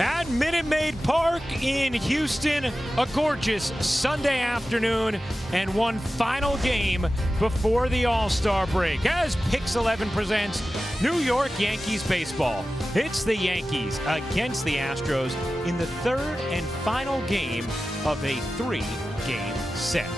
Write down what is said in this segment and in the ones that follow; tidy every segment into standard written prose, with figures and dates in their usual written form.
At Minute Maid Park in Houston, a gorgeous Sunday afternoon and one final game before the All-Star break as Pix 11 presents New York Yankees baseball. It's the Yankees against the Astros in the third and final game of a three-game set.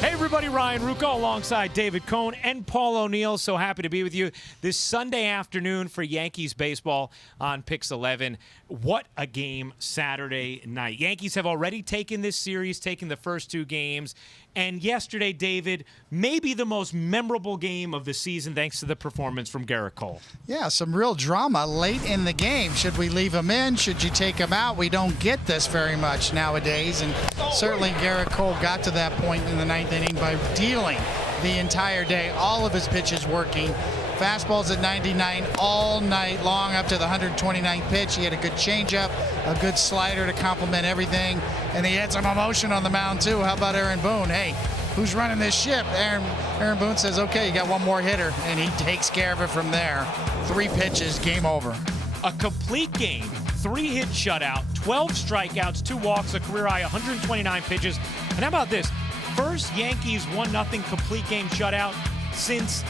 Hey everybody, Ryan Rucco alongside David Cohn and Paul O'Neill. So happy to be with you this Sunday afternoon for Yankees baseball on Pix 11. What a game Saturday night. Yankees have already taken this series, taken the first two games. And yesterday, David, maybe the most memorable game of the season thanks to the performance from Gerrit Cole. Yeah, some real drama late in the game. Should we leave him in? Should you take him out? We don't get this very much nowadays. And certainly Gerrit Cole got to that point in the ninth inning by dealing the entire day. All of his pitches working. Fastballs at 99 all night long up to the 129th pitch. He had a good changeup, a good slider to complement everything, and he had some emotion on the mound too. How about Aaron Boone? Hey, who's running this ship? Aaron Boone says, okay, you got one more hitter, and he takes care of it from there. 3 pitches, game over. A complete game, 3-hit shutout, 12 strikeouts, 2 walks, a career high 129 pitches. And how about this? First Yankees 1-0 complete game shutout since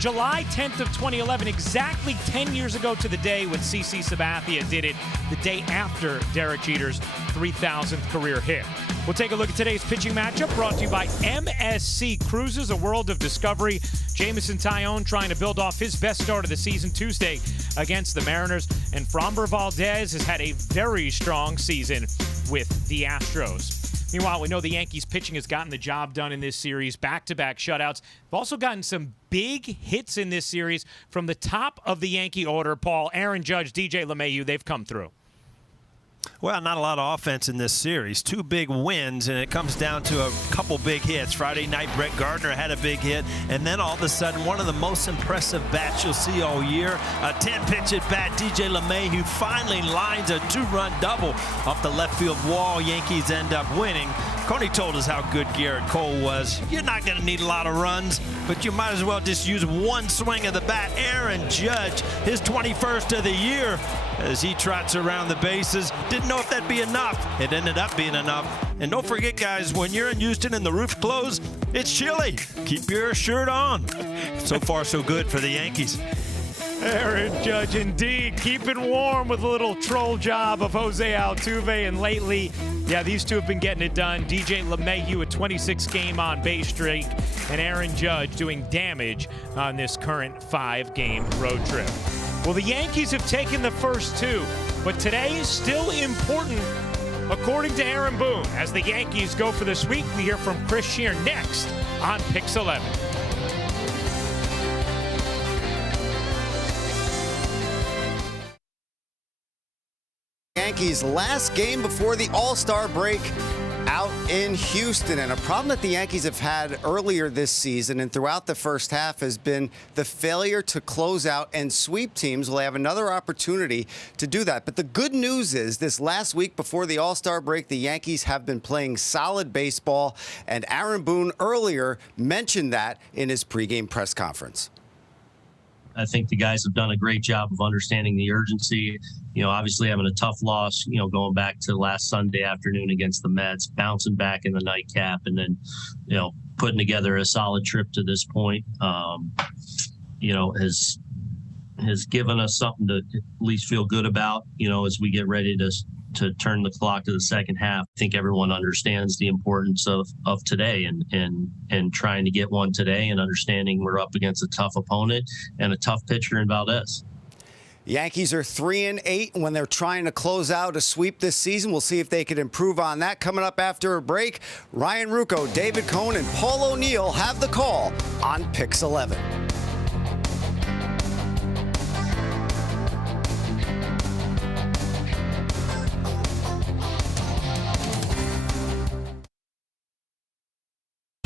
July 10th of 2011, exactly 10 years ago to the day when CC Sabathia did it, the day after Derek Jeter's 3,000th career hit. We'll take a look at today's pitching matchup brought to you by MSC Cruises, a world of discovery. Jamison Tyone trying to build off his best start of the season Tuesday against the Mariners. And Framber Valdez has had a very strong season with the Astros. Meanwhile, we know the Yankees pitching has gotten the job done in this series, back-to-back shutouts. They've also gotten some big hits in this series from the top of the Yankee order. Paul, Aaron Judge, DJ LeMahieu, they've come through. Well, not a lot of offense in this series. 2 big wins, and it comes down to a couple big hits. Friday night, Brett Gardner had a big hit, and then all of a sudden, one of the most impressive bats you'll see all year, a 10-pitch at bat. DJ LeMahieu finally lines a 2-run double off the left field wall. Yankees end up winning. Coney told us how good Gerrit Cole was. You're not going to need a lot of runs, but you might as well just use one swing of the bat. Aaron Judge, his 21st of the year, as he trots around the bases. Didn't know if that'd be enough. It ended up being enough. And don't forget, guys, when you're in Houston and the roof's closed, it's chilly. Keep your shirt on. So far, so good for the Yankees. Aaron Judge, indeed, keeping warm with a little troll job of Jose Altuve. And lately, yeah, these two have been getting it done. DJ LeMahieu, a 26-game on-base streak, and Aaron Judge doing damage on this current 5-game road trip. Well, the Yankees have taken the first 2, but today is still important, according to Aaron Boone. As the Yankees go for the sweep, we hear from Chris Shear next on Pix 11. Yankees' last game before the All-Star break out in Houston. And a problem that the Yankees have had earlier this season and throughout the first half has been the failure to close out and sweep teams. Well, they have another opportunity to do that. But the good news is this last week before the All-Star break, the Yankees have been playing solid baseball. And Aaron Boone earlier mentioned that in his pregame press conference. I think the guys have done a great job of understanding the urgency. You know, obviously having a tough loss, you know, going back to last Sunday afternoon against the Mets, bouncing back in the nightcap, and then, you know, putting together a solid trip to this point, you know, has given us something to at least feel good about, you know, as we get ready to turn the clock to the second half. I think everyone understands the importance of today and trying to get one today and understanding we're up against a tough opponent and a tough pitcher in Valdez. Yankees are 3-8 when they're trying to close out a sweep this season. We'll see if they can improve on that. Coming up after a break, Ryan Rucco, David Cohn, and Paul O'Neill have the call on Pix 11.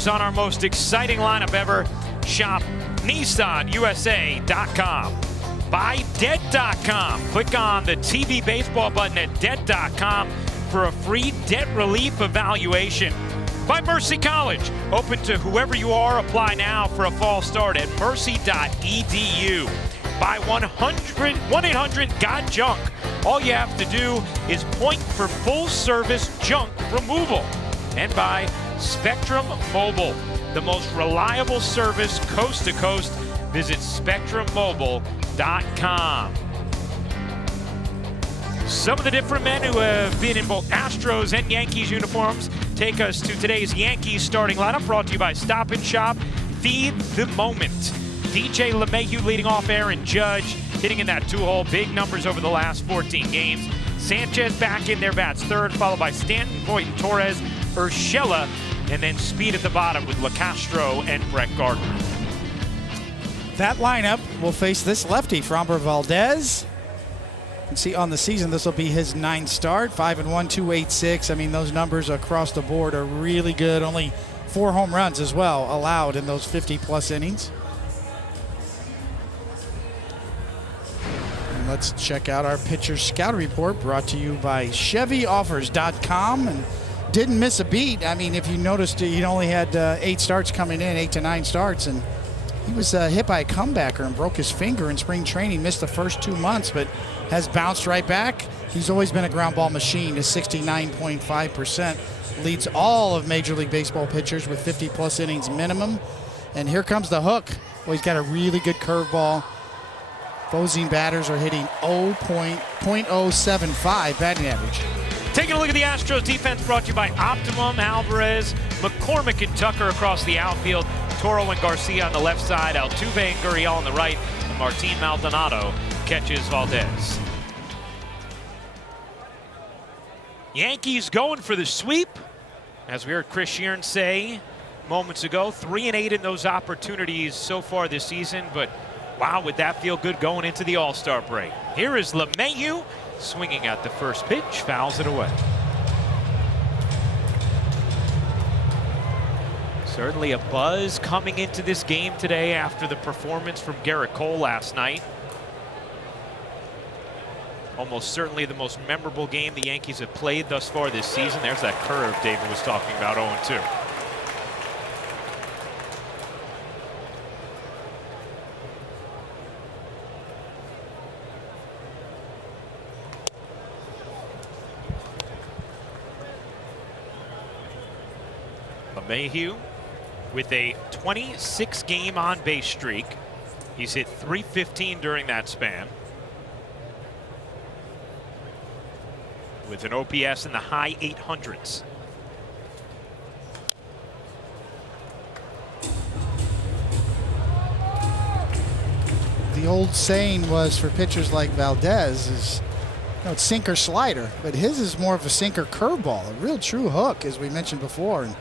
On our most exciting lineup ever, shop NissanUSA.com. Buy Debt.com. Click on the TV baseball button at Debt.com for a free debt relief evaluation. By Mercy College. Open to whoever you are. Apply now for a fall start at mercy.edu. By 1-800-GOT-JUNK. All you have to do is point for full-service junk removal. And by Spectrum Mobile, the most reliable service coast to coast. Visit SpectrumMobile.com. Some of the different men who have been in both Astros and Yankees uniforms take us to today's Yankees starting lineup, brought to you by Stop and Shop. Feed the moment. DJ LeMahieu leading off, Aaron Judge hitting in that 2-hole. Big numbers over the last 14 games. Sanchez back in there, bats third, followed by Stanton, Voit, and Torres, Urshela, and then speed at the bottom with LeCastro and Brett Gardner. That lineup will face this lefty, Framber Valdez. You can see on the season this will be his 9th start, 5-1, 2.86. I mean, those numbers across the board are really good. Only 4 home runs as well allowed in those 50-plus innings. And let's check out our pitcher scout report, brought to you by ChevyOffers.com. And didn't miss a beat. I mean, if you noticed, he only had 8 starts coming in, 8 to 9 starts, and he was hit by a comebacker and broke his finger in spring training. Missed the first 2 months, but has bounced right back. He's always been a ground ball machine. Is 69.5%. Leads all of Major League Baseball pitchers with 50-plus innings minimum. And here comes the hook. Well, he's got a really good curveball. Opposing batters are hitting 0.075 batting average. Taking a look at the Astros defense, brought to you by Optimum. Alvarez, McCormick, and Tucker across the outfield. Toro and Garcia on the left side. Altuve and Gurriel on the right. And Martin Maldonado catches Valdez. Yankees going for the sweep. As we heard Chris Sheeran say moments ago, 3-8 in those opportunities so far this season. But wow, would that feel good going into the All-Star break. Here is LeMahieu swinging at the first pitch, fouls it away. Certainly a buzz coming into this game today after the performance from Gerrit Cole last night. Almost certainly the most memorable game the Yankees have played thus far this season. There's that curve David was talking about, 0-2. LeMahieu with a 26-game on-base streak. He's hit .315 during that span, with an OPS in the high 800s. The old saying was for pitchers like Valdez is, it's sinker slider, but his is more of a sinker curveball, a real true hook, as we mentioned before. And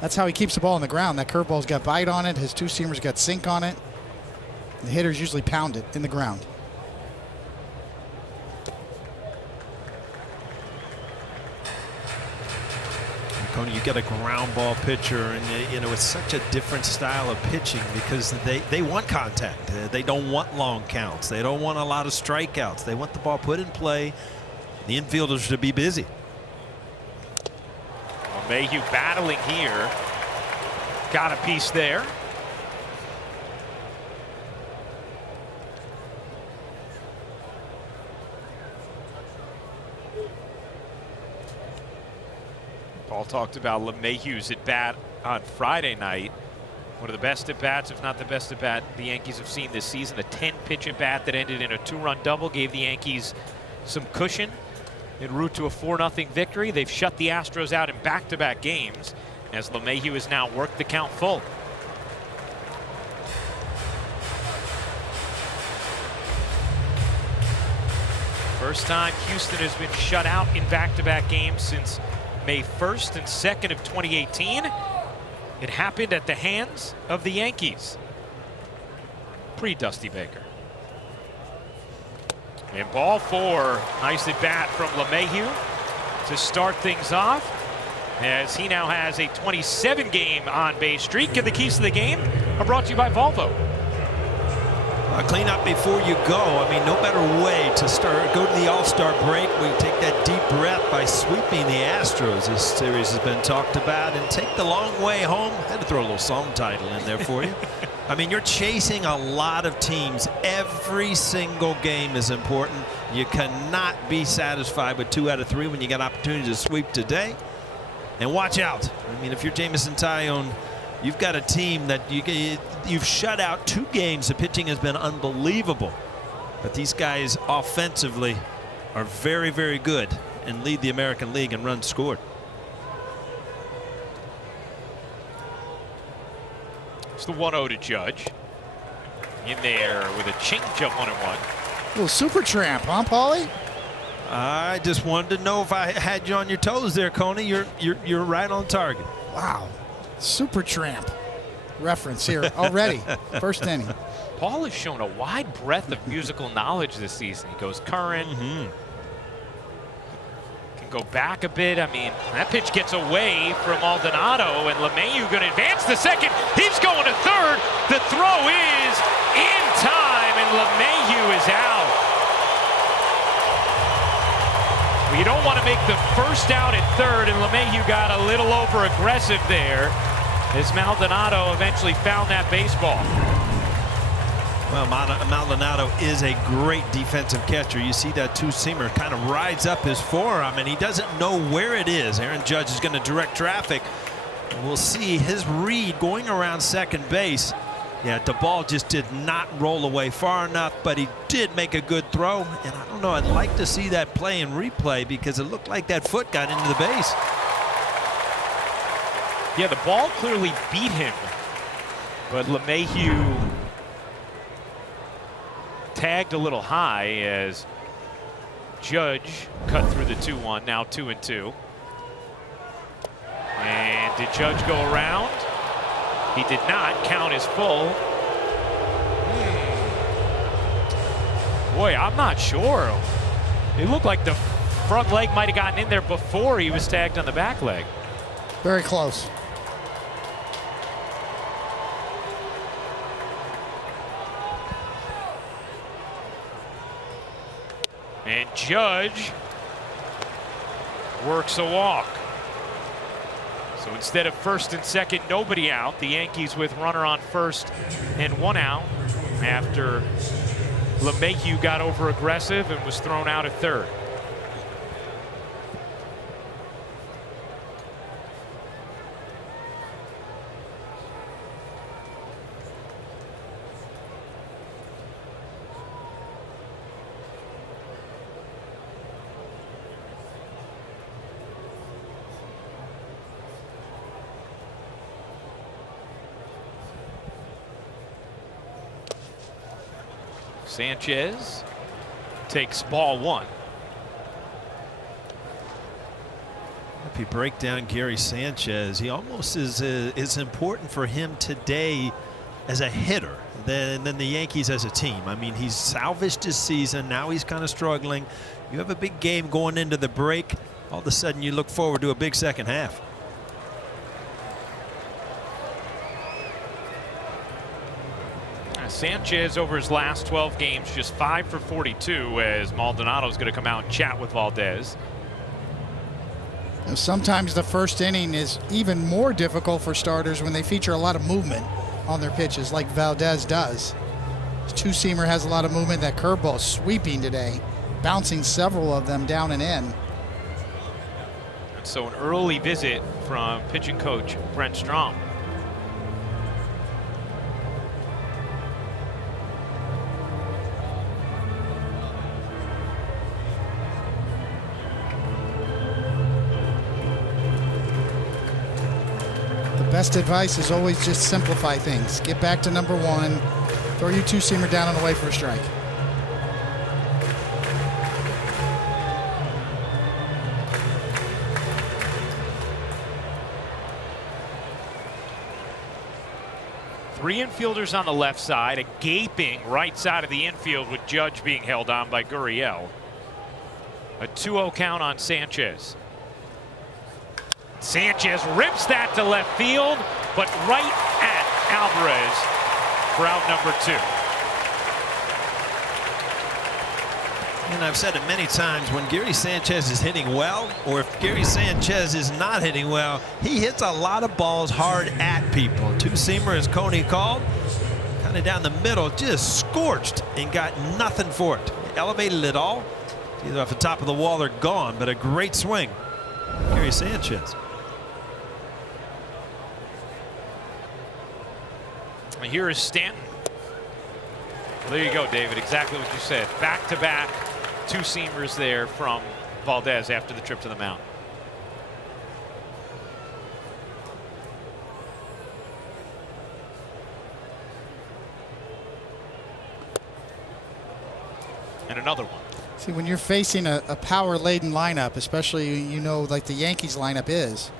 that's how he keeps the ball on the ground. That curveball's got bite on it. His 2-seamer's got sink on it. The hitters usually pound it in the ground. Coney, you get a ground ball pitcher, and it's such a different style of pitching because they want contact. They don't want long counts. They don't want a lot of strikeouts. They want the ball put in play, the infielders to be busy. Mayhew battling here. Got a piece there. Paul talked about LeMahieu's at bat on Friday night. One of the best at bats, if not the best at bat, the Yankees have seen this season. A 10-pitch at bat that ended in a 2-run double gave the Yankees some cushion en route to a 4-0 victory. They've shut the Astros out in back-to-back games as LeMahieu has now worked the count full. First time Houston has been shut out in back-to-back games since May 1st and 2nd of 2018. It happened at the hands of the Yankees. Pre-Dusty Baker. And ball 4. Nice at bat from LeMahieu to start things off, as he now has a 27-game on-base streak. And the keys to the game are brought to you by Volvo. Clean up before you go. I mean, no better way to go to the All-Star break. We take that deep breath by sweeping the Astros. This series has been talked about, and take the long way home. Had to throw a little song title in there for you. I mean, you're chasing a lot of teams. Every single game is important. You cannot be satisfied with 2 out of 3 when you got opportunity to sweep today. And watch out. I mean, if you're Jameson Taillon, you've got a team that you've shut out 2 games. The pitching has been unbelievable. But these guys offensively are very, very good and lead the American League in runs scored. It's the 1-0 to Judge. In there with a changeup 1-1. Little super tramp, huh, Paulie? I just wanted to know if I had you on your toes there, Coney. You're right on target. Wow. Super tramp reference here already. First inning. Paul has shown a wide breadth of musical knowledge this season. He goes current. Can go back a bit. I mean, that pitch gets away from Maldonado, and LeMahieu going to advance to second. He's going to third. The throw is in time, and LeMahieu is out. Well, you don't want to make the first out at third, and LeMahieu got a little over aggressive there as Maldonado eventually found that baseball. Well, Maldonado is a great defensive catcher. You see that two-seamer kind of rides up his forearm, and he doesn't know where it is. Aaron Judge is going to direct traffic. We'll see his read going around second base. Yeah, the ball just did not roll away far enough, but he did make a good throw. And I don't know, I'd like to see that play in replay because it looked like that foot got into the base. Yeah, the ball clearly beat him, but LeMahieu tagged a little high as Judge cut through the 2-1, now 2-2. And did Judge go around? He did not. Count is full. Boy, I'm not sure. It looked like the front leg might have gotten in there before he was tagged on the back leg. Very close. And Judge works a walk. So instead of first and second, nobody out, the Yankees with runner on first and 1 out after LeMahieu got over aggressive and was thrown out at third. Sanchez takes ball 1. If you break down Gary Sanchez, he almost is important for him today as a hitter than the Yankees as a team. I mean, he's salvaged his season. Now he's kind of struggling. You have a big game going into the break. All of a sudden, you look forward to a big second half. Sanchez over his last 12 games just 5 for 42 as Maldonado's going to come out and chat with Valdez. Sometimes the first inning is even more difficult for starters when they feature a lot of movement on their pitches like Valdez does. His two-seamer has a lot of movement. That curveball is sweeping today, bouncing several of them down and in. And so an early visit from pitching coach Brent Strom. Best advice is always just simplify things. Get back to number 1. Throw your two-seamer down and away for a strike. Three infielders on the left side, a gaping right side of the infield with Judge being held on by Gurriel. A 2-0 count on Sanchez. Sanchez rips that to left field, but right at Alvarez for out number 2. And I've said it many times, when Gary Sanchez is hitting well, or if Gary Sanchez is not hitting well, he hits a lot of balls hard at people. Two-seamer, as Coney called. kind of down the middle, just scorched and got nothing for it. Elevated it all. Either off the top of the wall or gone, but a great swing. Gary Sanchez. Here is Stanton. Well, there you go, David. Exactly what you said. Back-to-back two-seamers there from Valdez after the trip to the mound. And another one. See, when you're facing a power-laden lineup, especially, you know, like the Yankees lineup is,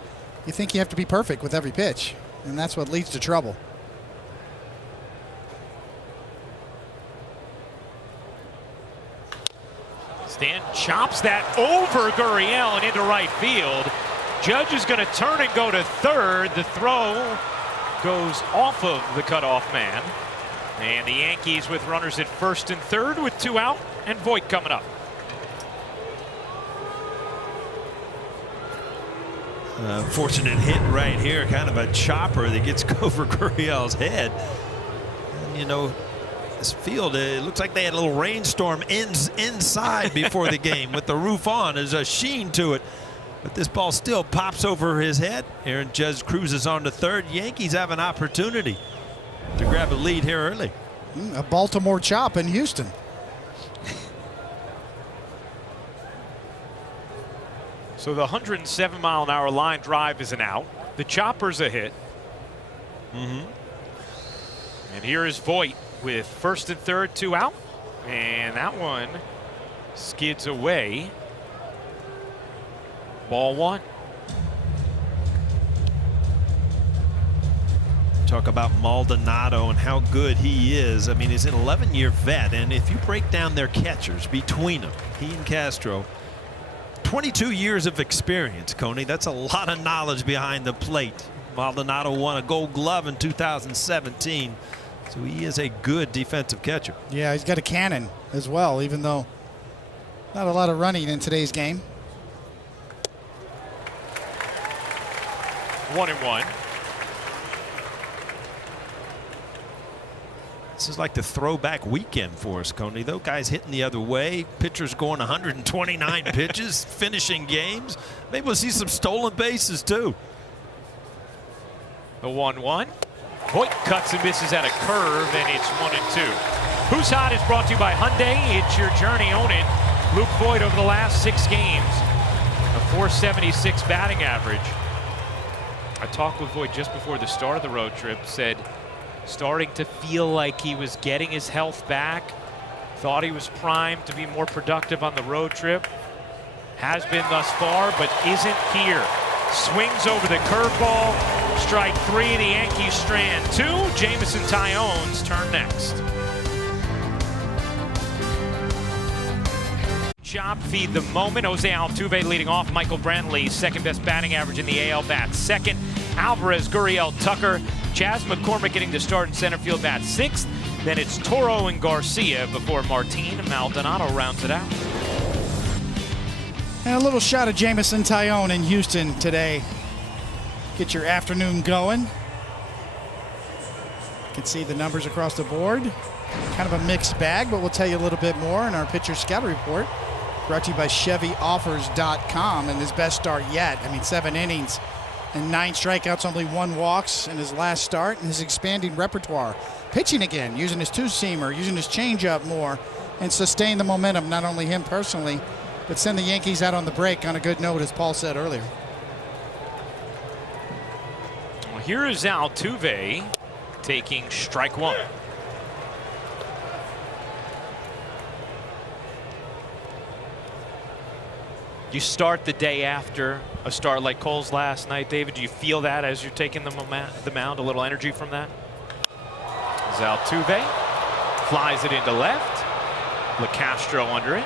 you think you have to be perfect with every pitch, and that's what leads to trouble. Stan chops that over Gurriel and into right field. Judge is going to turn and go to third. The throw goes off of the cutoff man. And the Yankees with runners at first and third with 2 out, and Voit coming up. Fortunate hit right here, kind of a chopper that gets over Gurriel's head. And, you know, this field, it looks like they had a little rainstorm inside before the game with the roof on. There's a sheen to it. But this ball still pops over his head. Aaron Judge cruises on to third. Yankees have an opportunity to grab a lead here early. A Baltimore chop in Houston. So the 107-mile-an-hour line drive is an out. The chopper's a hit. And here is Voit with first and third, 2 out. And that one skids away. Ball 1. Talk about Maldonado and how good he is. I mean, he's an 11-year vet, and if you break down their catchers between them, he and Castro, 22 years of experience, Coney. That's a lot of knowledge behind the plate. Maldonado won a Gold Glove in 2017, so he is a good defensive catcher. Yeah, he's got a cannon as well, even though not a lot of running in today's game. 1-1. This is like the throwback weekend for us, Coney. Those guys hitting the other way, pitchers going 129 pitches, finishing games. Maybe we'll see some stolen bases too. The 1-1. Voit cuts and misses at a curve, and it's 1-2. Who's Hot is brought to you by Hyundai. It's your journey, own it. Luke Voit over the last 6 games, a .476 batting average. I talked with Voit just before the start of the road trip, said starting to feel like he was getting his health back. Thought he was primed to be more productive on the road trip. Has been thus far, but isn't here. Swings over the curveball. Strike 3, the Yankees strand 2. Jameson Tyon's turn next. Chop, feed the moment. Jose Altuve leading off. Michael Brantley, second best batting average in the AL, bats second. Alvarez, Gurriel, Tucker. Chas McCormick getting to start in center field, bats sixth. Then it's Toro and Garcia before Martin and Maldonado rounds it out. And a little shot of Jameson Taillon in Houston today. Get your afternoon going. You can see the numbers across the board. Kind of a mixed bag, but we'll tell you a little bit more in our pitcher scout report. Brought to you by ChevyOffers.com, and his best start yet. I mean, 7 innings and 9 strikeouts, only 1 walks in his last start, and his expanding repertoire. Pitching again, using his two-seamer, using his changeup more, and sustain the momentum, not only him personally, but send the Yankees out on the break on a good note, as Paul said earlier. Well, here is Altuve taking strike 1. You start the day after a start like Cole's last night, David. Do you feel that as you're taking the mound, a little energy from that? As Altuve flies it into left. LeCastro under it.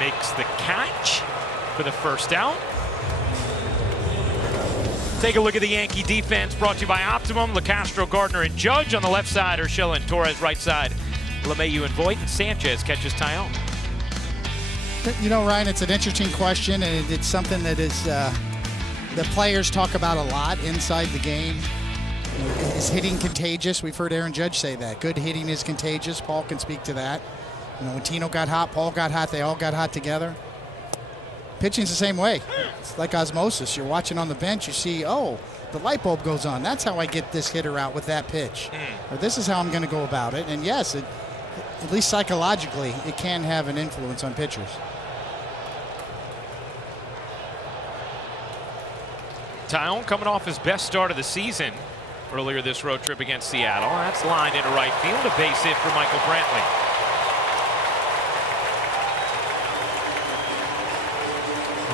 Makes the catch for the first out. Take a look at the Yankee defense brought to you by Optimum. LeCastro, Gardner, and Judge on the left side. Urshela and Torres right side. LeMahieu and Voit, and Sanchez catches Taillon. You know, Ryan, it's an interesting question, and it's something that is the players talk about a lot inside the game. Is hitting contagious? We've heard Aaron Judge say that. Good hitting is contagious. Paul can speak to that. When Tino got hot, Paul got hot, they all got hot together. Pitching's the same way. It's like osmosis. You're watching on the bench, you see, oh, the light bulb goes on. That's how I get this hitter out with that pitch. Or this is how I'm going to go about it. And yes, at least psychologically, it can have an influence on pitchers. Tyone coming off his best start of the season earlier this road trip against Seattle. That's lined into right field. A base hit for Michael Brantley.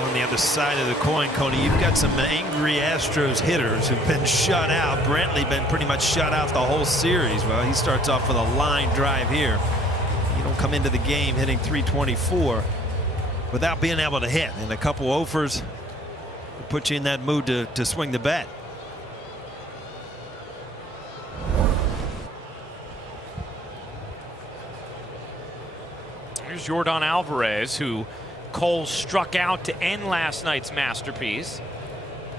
On the other side of the coin, Coney, you've got some angry Astros hitters who've been shut out. Brantley been pretty much shut out the whole series. Well, he starts off with a line drive here. You don't come into the game hitting .324 without being able to hit. And a couple offers put you in that mood to swing the bat. Here's Yordan Alvarez, who Cole struck out to end last night's masterpiece.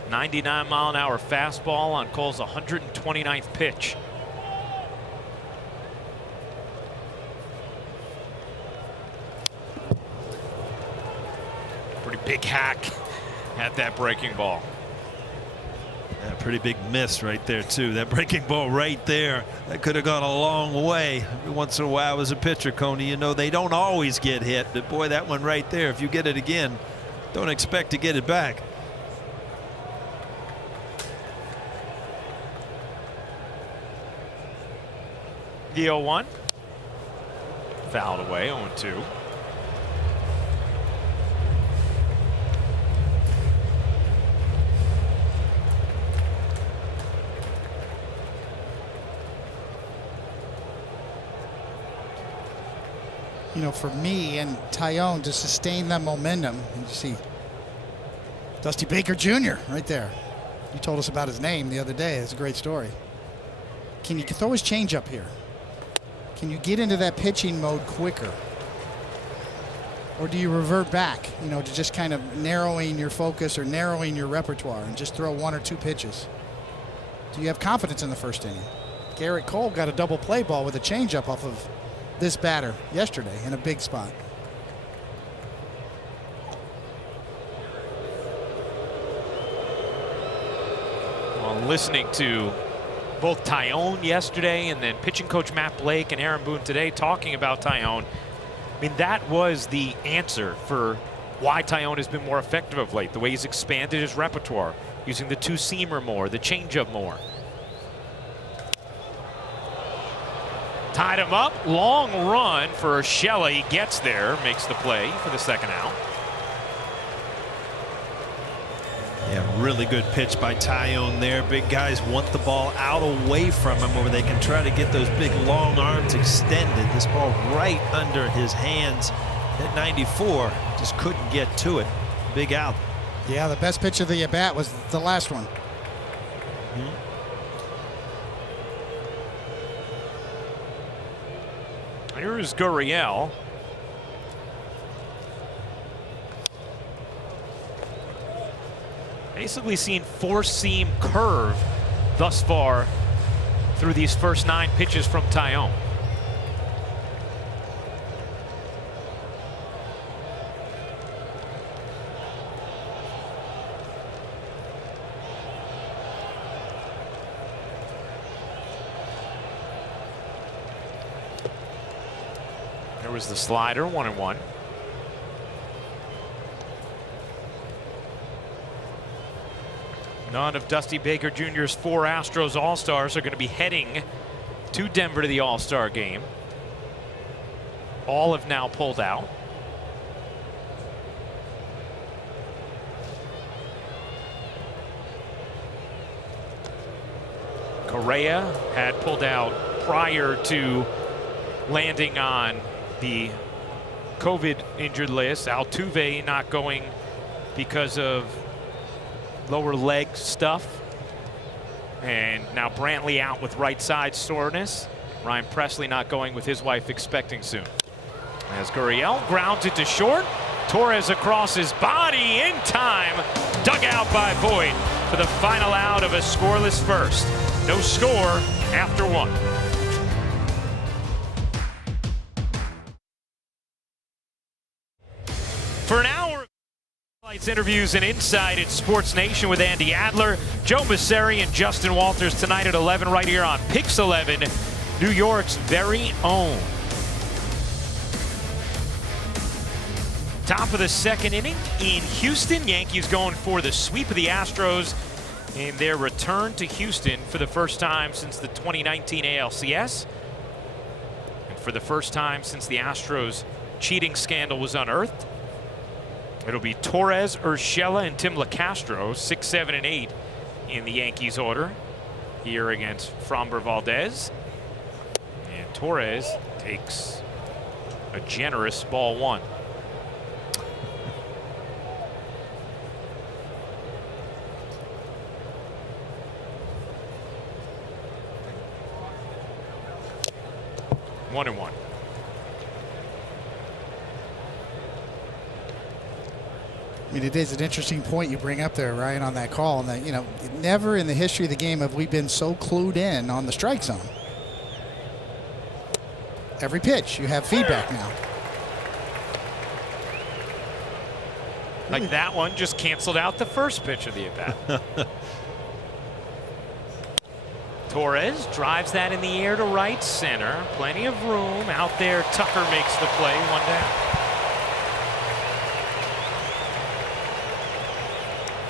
99-mile-an-hour fastball on Cole's 129th pitch. Pretty big hack at that breaking ball. Yeah, pretty big miss right there too. That breaking ball right there, that could have gone a long way. Every once in a while as a pitcher, Coney, you know they don't always get hit, but boy, that one right there, if you get it again, don't expect to get it back. The 0-1. Fouled away, 0-2. For me and Tyone to sustain that momentum, you see Dusty Baker Jr. right there. You told us about his name the other day. It's a great story. Can you throw his changeup here? Can you get into that pitching mode quicker? Or do you revert back, to just kind of narrowing your focus or narrowing your repertoire and just throw one or two pitches? Do you have confidence in the first inning? Garrett Cole got a double play ball with a changeup off of this batter yesterday in a big spot. Well, listening to both Tyone yesterday and then pitching coach Matt Blake and Aaron Boone today talking about Tyone, I mean, that was the answer for why Tyone has been more effective of late. The way he's expanded his repertoire, using the two-seamer more, the changeup more. Tied him up, long run for Shelley, gets there, makes the play for the second out. Yeah, really good pitch by Tyone there. Big guys want the ball out away from him where they can try to get those big long arms extended. This ball right under his hands at 94, just couldn't get to it. Big out. Yeah, the best pitch of the at-bat was the last one. Here's Gurriel. Basically seen four-seam curve thus far through these first 9 pitches from Tyone. There was the slider, 1-1. None of Dusty Baker Jr.'s 4 Astros All-Stars are going to be heading to Denver to the All-Star game. All have now pulled out. Correa had pulled out prior to landing on the COVID injured list. Altuve not going because of lower leg stuff. And now Brantley out with right side soreness. Ryan Presley not going with his wife expecting soon. As Gurriel grounds it to short. Torres across his body in time. Dug out by Boyd for the final out of a scoreless first. No score after 1. For an hour, highlights, interviews, and insight at Sports Nation with Andy Adler, Joe Masseri, and Justin Walters tonight at 11 right here on Pix 11, New York's very own. Top of the second inning in Houston. Yankees going for the sweep of the Astros in their return to Houston for the first time since the 2019 ALCS. And for the first time since the Astros cheating scandal was unearthed. It'll be Torres, Urshela, and Tim LeCastro, 6, 7, and 8 in the Yankees order here against Framber Valdez. And Torres takes a generous ball 1. One and 1. I mean, it is an interesting point you bring up there, Ryan, on that call. And that, you know, never in the history of the game have we been so clued in on the strike zone. Every pitch, you have feedback now. Like that one just canceled out the first pitch of the at-bat. Torres drives that in the air to right center. Plenty of room out there. Tucker makes the play, 1 down.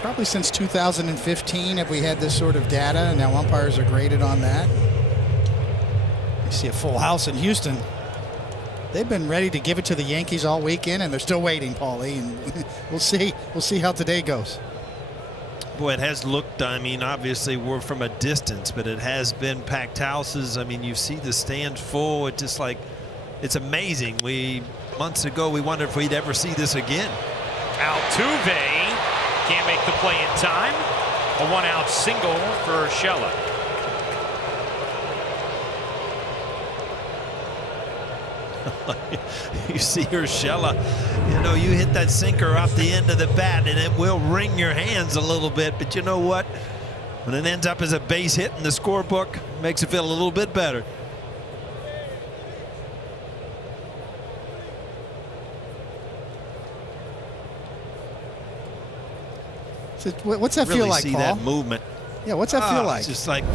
Probably since 2015 have we had this sort of data, and now umpires are graded on that. You see a full house in Houston. They've been ready to give it to the Yankees all weekend, and they're still waiting, Paulie. And we'll see how today goes. Boy, it has looked, I mean, obviously we're from a distance, but it has been packed houses. I mean, you see the stands full. It's just like, it's amazing. Months ago, we wondered if we'd ever see this again. Altuve can't make the play in time. A 1-out single for Urshela. You see Urshela, you know, you hit that sinker off the end of the bat and it will wring your hands a little bit, but you know what? When it ends up as a base hit in the scorebook, it makes it feel a little bit better. So what's that really feel like, see Paul? that movement. Yeah, what's that feel like? It's just like,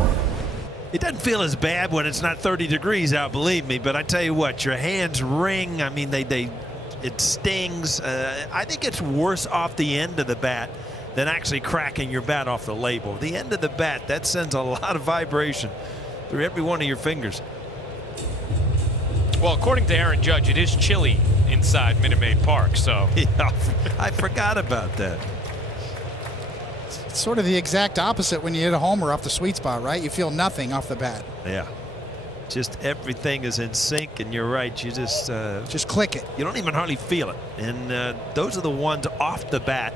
it doesn't feel as bad when it's not 30 degrees out, believe me, but I tell you what, your hands ring. I mean, it stings. I think it's worse off the end of the bat than actually cracking your bat off the label. The end of the bat, that sends a lot of vibration through every one of your fingers. Well, according to Aaron Judge, it is chilly inside Minute Maid Park, so. Yeah, I forgot about that. It's sort of the exact opposite when you hit a homer off the sweet spot, right? You feel nothing off the bat. Yeah. Just everything is in sync, and you're right. You just click it. You don't even hardly feel it. And those are the ones off the bat.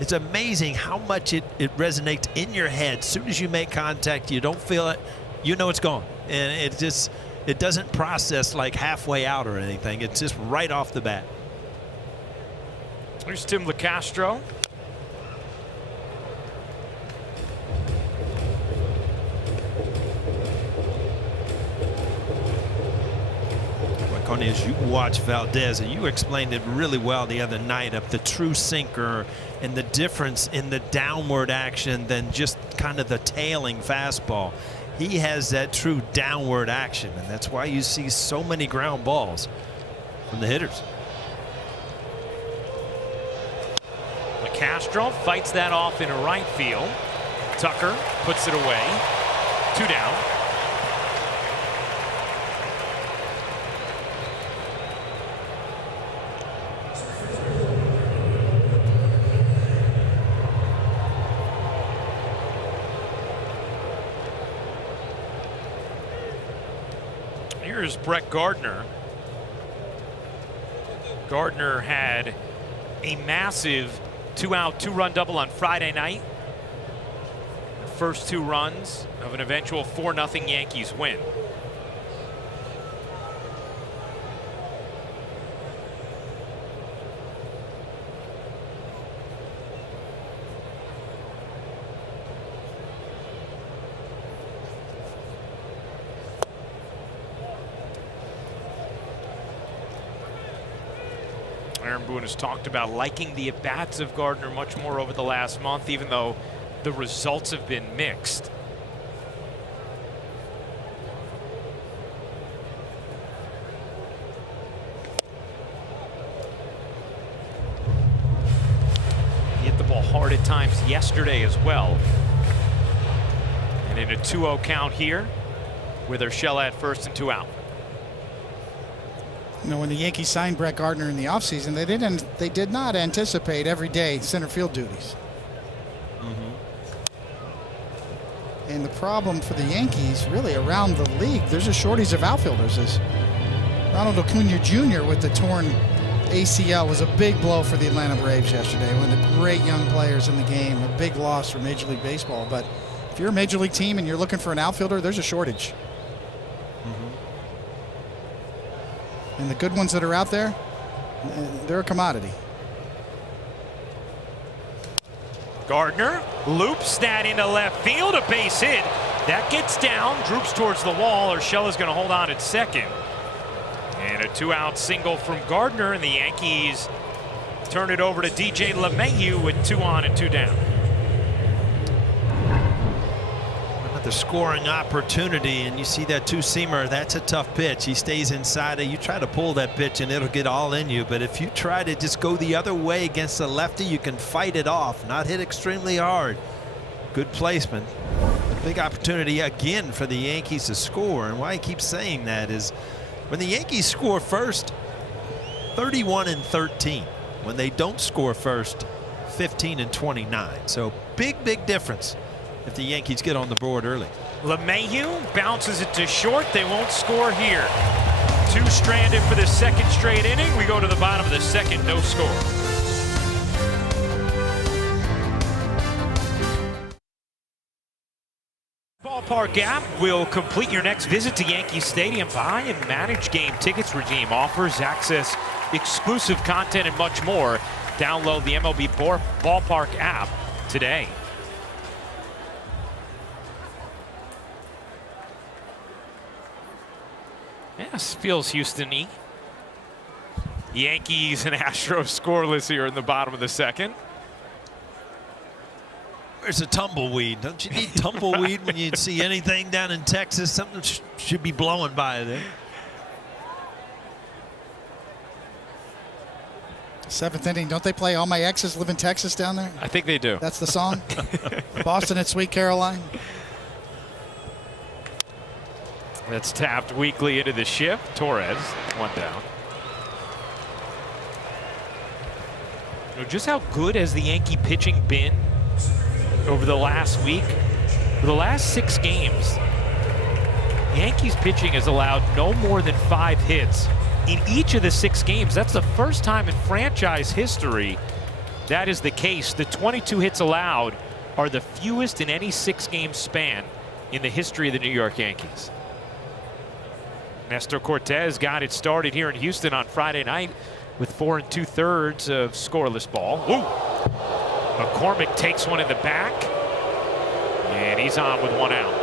It's amazing how much it resonates in your head. As soon as you make contact, you don't feel it. You know it's gone. And it doesn't process like halfway out or anything. It's just right off the bat. There's Tim LeCastro. As you watch Valdez, and you explained it really well the other night of the true sinker and the difference in the downward action than just kind of the tailing fastball. He has that true downward action, and that's why you see so many ground balls from the hitters. LeCastro fights that off in right field. Tucker puts it away. 2 down. Here's Brett Gardner. Gardner had a massive 2-out, 2-run double on Friday night. The first 2 runs of an eventual 4-0 Yankees win. Aaron Boone has talked about liking the at-bats of Gardner much more over the last month, even though the results have been mixed. He hit the ball hard at times yesterday as well. And in a 2-0 count here with Urshela at first and 2 out. You know, when the Yankees signed Brett Gardner in the offseason, they did not anticipate everyday center field duties. And the problem for the Yankees, really around the league, there's a shortage of outfielders. As Ronald Acuna Jr. with the torn ACL was a big blow for the Atlanta Braves yesterday. One of the great young players in the game, a big loss for Major League Baseball. But if you're a Major League team and you're looking for an outfielder, there's a shortage. And the good ones that are out there, they're a commodity. Gardner loops that into left field, a base hit. That gets down, droops towards the wall. Urshela's going to hold on at second. And a 2-out single from Gardner, and the Yankees turn it over to DJ LeMahieu with 2 on and 2 down. The scoring opportunity, and you see that two-seamer, that's a tough pitch. He stays inside it. You try to pull that pitch and it'll get all in you, but if you try to just go the other way against the lefty, you can fight it off, not hit extremely hard. Good placement. A big opportunity again for the Yankees to score, and why I keep saying that is when the Yankees score first, 31-13. When they don't score first, 15-29. So big difference if the Yankees get on the board early. LeMahieu bounces it to short. They won't score here. 2 stranded for the second straight inning. We go to the bottom of the second, no score. Ballpark app will complete your next visit to Yankee Stadium. Buy and manage game tickets, redeem offers, access exclusive content, and much more. Download the MLB Ballpark app today. Yes, feels Houston-y. Yankees and Astros scoreless here in the bottom of the second. There's a tumbleweed. Don't you need tumbleweed when you see anything down in Texas? Something should be blowing by there. 7th inning. Don't they play All My Exes Live in Texas down there? I think they do. That's the song? Boston at Sweet Caroline. That's tapped weakly into the shift. Torres, 1 down. You know, just how good has the Yankee pitching been over the last week? For the last 6 games, the Yankees pitching has allowed no more than 5 hits in each of the 6 games. That's the first time in franchise history that is the case. The 22 hits allowed are the fewest in any 6-game span in the history of the New York Yankees. Nestor Cortez got it started here in Houston on Friday night with 4 2/3 of scoreless ball. Woo! McCormick takes one in the back, and he's on with 1 out.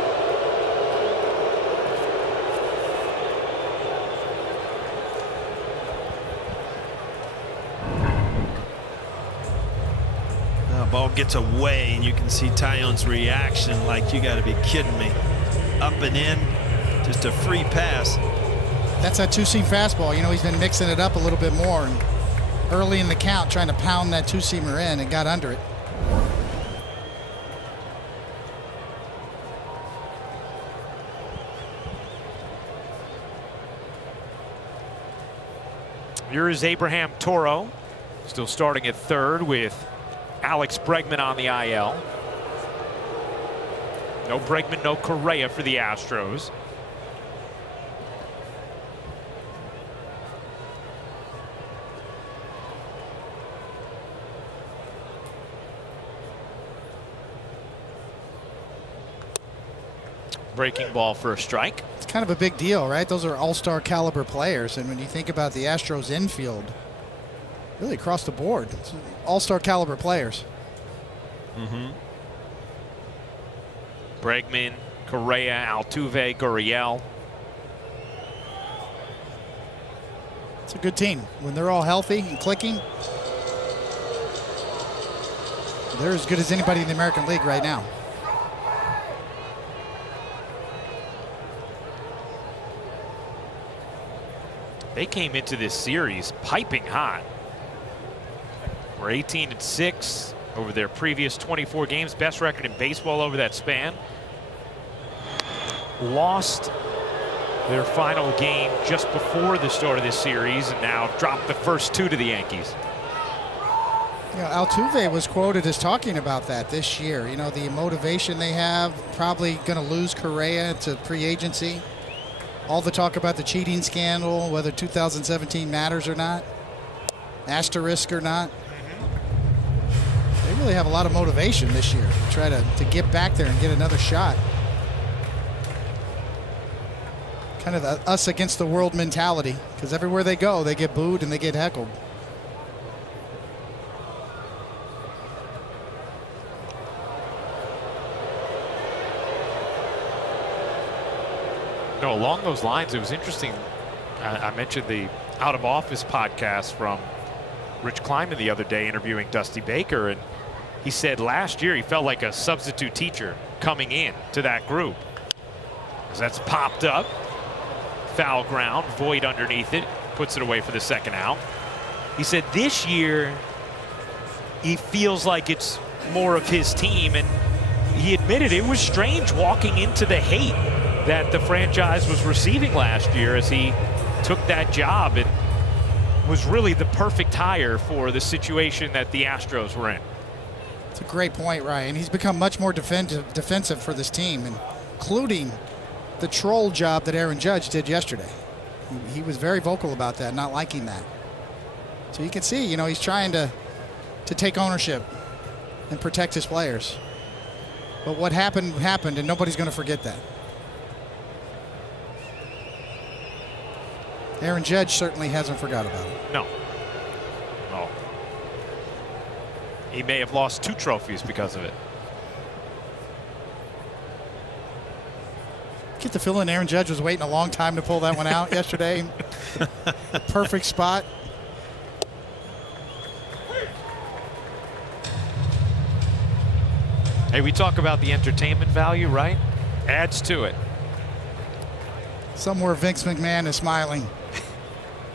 The ball gets away, and you can see Tyone's reaction like, you got to be kidding me. Up and in, just a free pass. That's that 2-seam fastball. You know, he's been mixing it up a little bit more. And early in the count, trying to pound that 2-seamer in and got under it. Here is Abraham Toro, still starting at third with Alex Bregman on the IL. No Bregman, no Correa for the Astros. Breaking ball for a strike. It's kind of a big deal, right? Those are all-star caliber players. And when you think about the Astros infield, really across the board, it's all-star caliber players. Bregman, Correa, Altuve, Gurriel. It's a good team. When they're all healthy and clicking, they're as good as anybody in the American League right now. They came into this series piping hot. We're 18-6 over their previous 24 games. Best record in baseball over that span. Lost their final game just before the start of this series and now dropped the first two to the Yankees. Altuve was quoted as talking about that this year. You know, the motivation they have, probably going to lose Correa to free agency. All the talk about the cheating scandal, whether 2017 matters or not, asterisk or not. They really have a lot of motivation this year to try to get back there and get another shot. Kind of the us against the world mentality, because everywhere they go, they get booed and they get heckled. No, along those lines, it was interesting. I mentioned the Out of Office podcast from Rich Kleiman the other day interviewing Dusty Baker, and he said last year he felt like a substitute teacher coming in to that group. As that's popped up, foul ground, Void underneath it, puts it away for the second out. He said this year he feels like it's more of his team, and he admitted it was strange walking into the hate that the franchise was receiving last year as he took that job. It was really the perfect hire for the situation that the Astros were in. It's a great point, Ryan. He's become much more defensive for this team, including the troll job that Aaron Judge did yesterday. He was very vocal about that, not liking that. So you can see, you know, he's trying to take ownership and protect his players. But what happened, happened, and nobody's going to forget that. Aaron Judge certainly hasn't forgot about it. No. No. He may have lost 2 trophies because of it. Get the feeling Aaron Judge was waiting a long time to pull that one out yesterday. Perfect spot. Hey, we talk about the entertainment value, right? Adds to it. Somewhere Vince McMahon is smiling.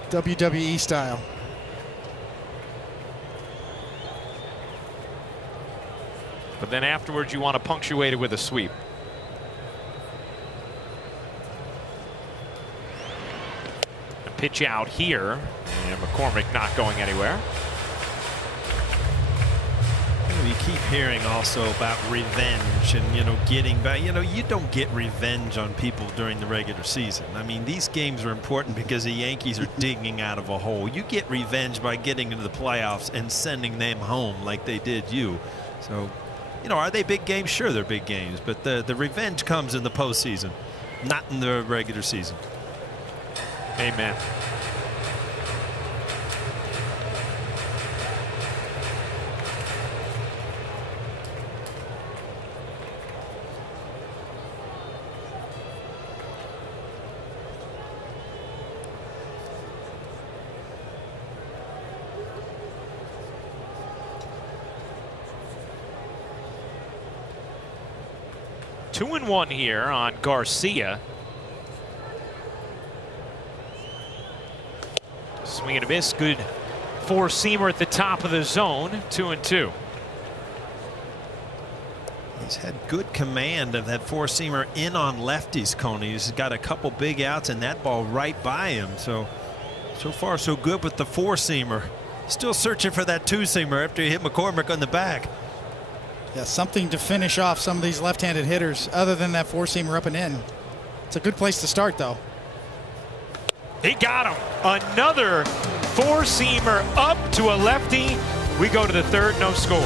WWE style. But then afterwards you want to punctuate it with a sweep. A pitch out here, and McCormick not going anywhere. You keep hearing also about revenge and, you know, getting back. You know, you don't get revenge on people during the regular season. I mean, these games are important because the Yankees are digging out of a hole. You get revenge by getting into the playoffs and sending them home like they did you. So, you know, are they big games? Sure, they're big games, but the revenge comes in the postseason, not in the regular season. Amen. Two and one here on Garcia. Swing and a miss. Good four-seamer at the top of the zone. 2-2. He's had good command of that four-seamer in on lefties, Coney. He's got a couple big outs and that ball right by him. So far so good with the four-seamer. Still searching for that two-seamer after he hit McCormick on the back. Yeah, something to finish off some of these left-handed hitters other than that four-seamer up and in. It's a good place to start, though. He got him. Another four-seamer up to a lefty. We go to the third, no score.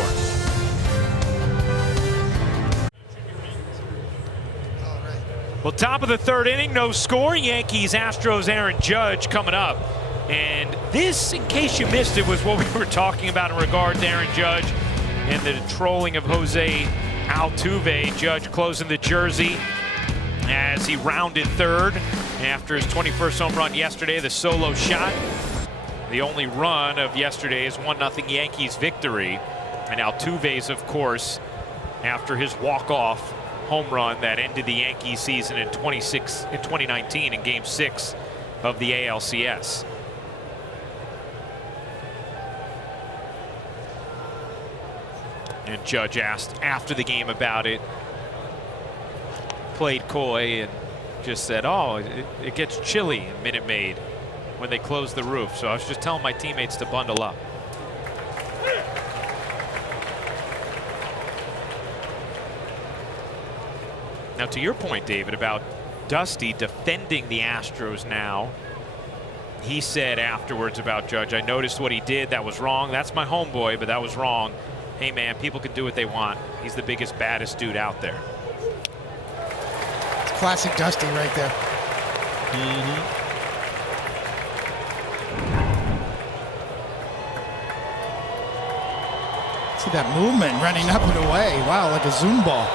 Well, top of the third inning, no score. Yankees, Astros, Aaron Judge coming up. And this, in case you missed it, was what we were talking about in regard to Aaron Judge and the trolling of Jose Altuve. Judge closing the jersey as he rounded third after his 21st home run yesterday, the solo shot. the only run of yesterday's 1-0 Yankees victory. And Altuve's, of course, after his walk-off home run that ended the Yankee season in 2019 in Game 6 of the ALCS. And Judge asked after the game about it, played coy and just said, oh, it gets chilly in Minute Maid when they close the roof. So I was just telling my teammates to bundle up. Now, to your point, David, about Dusty defending the Astros now, he said afterwards about Judge, I noticed what he did. That was wrong. That's my homeboy, but that was wrong. Hey, man, people can do what they want. He's the biggest, baddest dude out there. It's classic Dusty right there. See that movement running up and away. Wow, like a Zoom ball.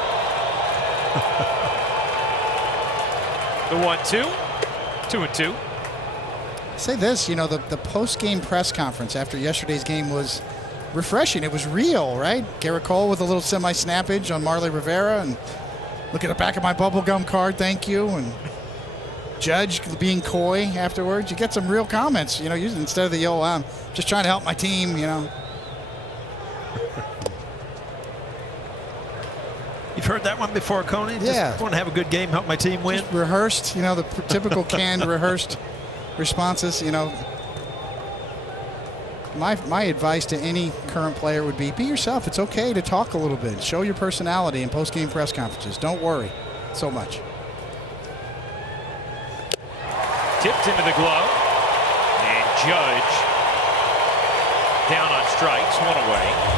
The 1-2, 2-2. Say this, you know, the post-game press conference after yesterday's game was refreshing. It was real, right? Garrett Cole with a little semi-snappage on Marley Rivera, and look at the back of my bubblegum card, thank you, and Judge being coy afterwards. You get some real comments, you know, instead of the, I'm just trying to help my team, you know. You've heard that one before, Coney? Yeah. Just want to have a good game, help my team win? Just rehearsed, you know, the typical canned rehearsed responses, you know. My advice to any current player would be yourself. It's okay to talk a little bit. Show your personality in post-game press conferences. Don't worry so much. Tipped into the glove. And Judge down on strikes, one away.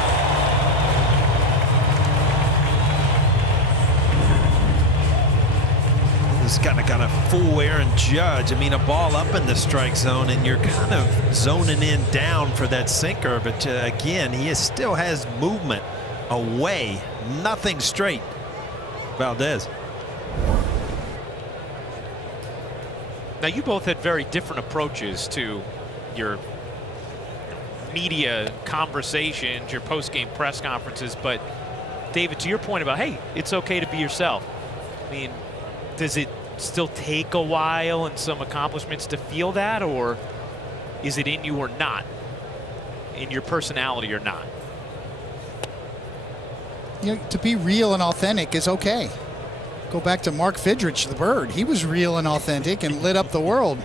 Kind of got a full Aaron Judge. I mean, a ball up in the strike zone, and you're kind of zoning in down for that sinker. But again, he still has movement away, nothing straight. Valdez. Now, you both had very different approaches to your media conversations, your post-game press conferences. But David, to your point about, hey, it's okay to be yourself. I mean, does it still take a while and some accomplishments to feel that, or is it in you or not, in your personality or not? You know, to be real and authentic is okay. Go back to Mark Fidrich, the Bird. He was real and authentic and lit up the world.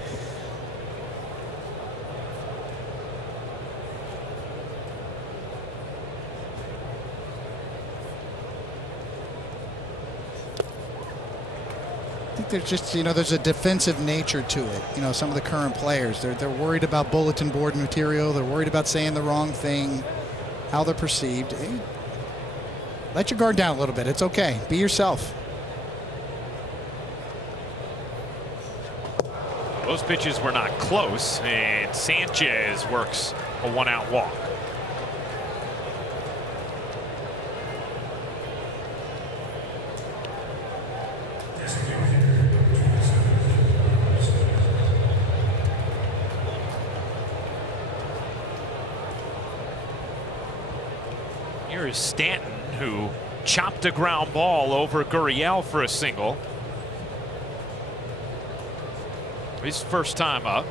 I think there's just, you know, there's a defensive nature to it. You know, some of the current players, they're worried about bulletin board material. They're worried about saying the wrong thing, how they're perceived. Hey, let your guard down a little bit. It's okay. Be yourself. Those pitches were not close, and Sanchez works a one-out walk. Here is Stanton, who chopped a ground ball over Gurriel for a single. His first time up.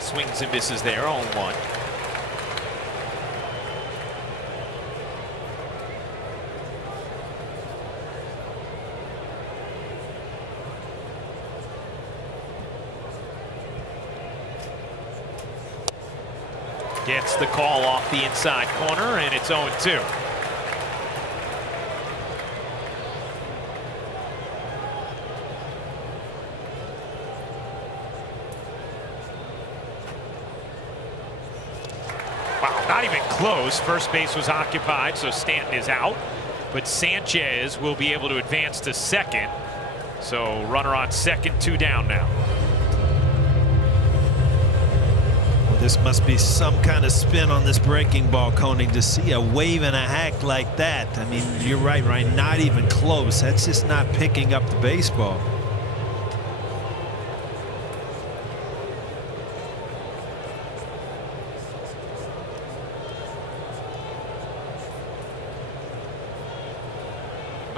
Swings and misses there, 0-1. Gets the call off the inside corner, and it's 0-2. Wow, not even close. First base was occupied, so Stanton is out. But Sanchez will be able to advance to second. So runner on second, 2 down now. This must be some kind of spin on this breaking ball, Coney, to see a wave and a hack like that. I mean, you're right, Ryan, not even close. That's just not picking up the baseball.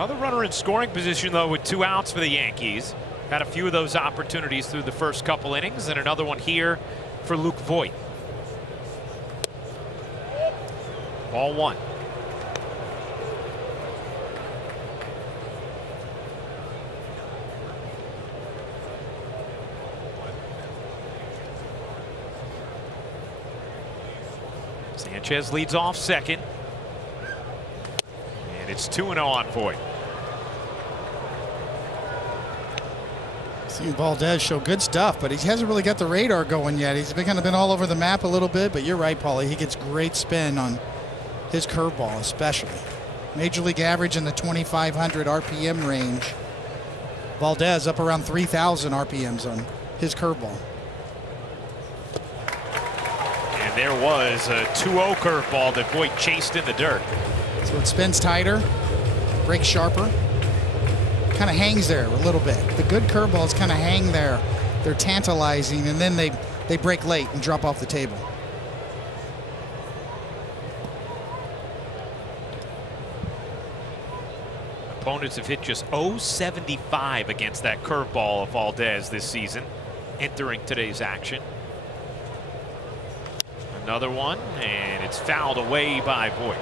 Another runner in scoring position, though, with 2 outs for the Yankees. Had a few of those opportunities through the first couple innings, and another one here for Luke Voit. Ball 1. Sanchez leads off second. And it's 2-0 on Voit. Seen Valdez show good stuff, but he hasn't really got the radar going yet. He's kind of been all over the map a little bit, but you're right, Paulie. He gets great spin on his curveball, especially. Major league average in the 2,500 RPM range. Valdez up around 3,000 RPMs on his curveball. And there was a 2-0 curveball that Voit chased in the dirt. So it spins tighter, breaks sharper, kind of hangs there a little bit. The good curveballs kind of hang there. They're tantalizing, and then they break late and drop off the table. Opponents have hit just .075 against that curveball of Valdez this season, entering today's action. Another one, and it's fouled away by Voit.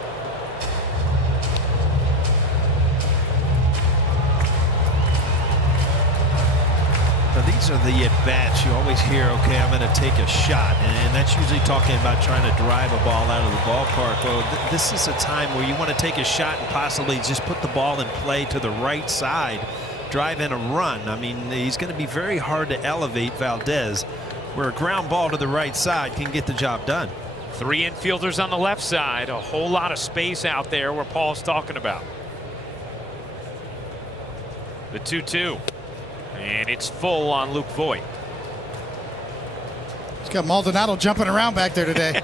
Now these are the at-bats you always hear, okay, I'm going to take a shot, and that's usually talking about trying to drive a ball out of the ballpark. Well, this is a time where you want to take a shot and possibly just put the ball in play to the right side, drive in a run. I mean, he's going to be very hard to elevate Valdez, where a ground ball to the right side can get the job done. 3 infielders on the left side, a whole lot of space out there where Paul's talking about. The 2-2. And it's full on Luke Voit. He's got Maldonado jumping around back there today.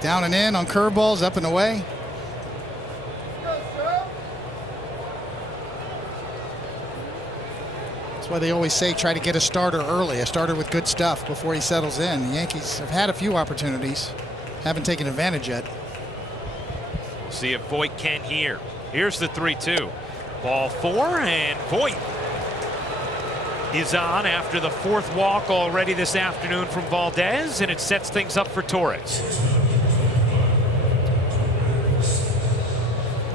Down and in on curveballs, up and away. That's why they always say try to get a starter early, a starter with good stuff before he settles in. The Yankees have had a few opportunities, haven't taken advantage yet. We'll see if Voit can here. Here's the 3-2. Ball 4, and Voit is on after the 4th walk already this afternoon from Valdez, and it sets things up for Torres.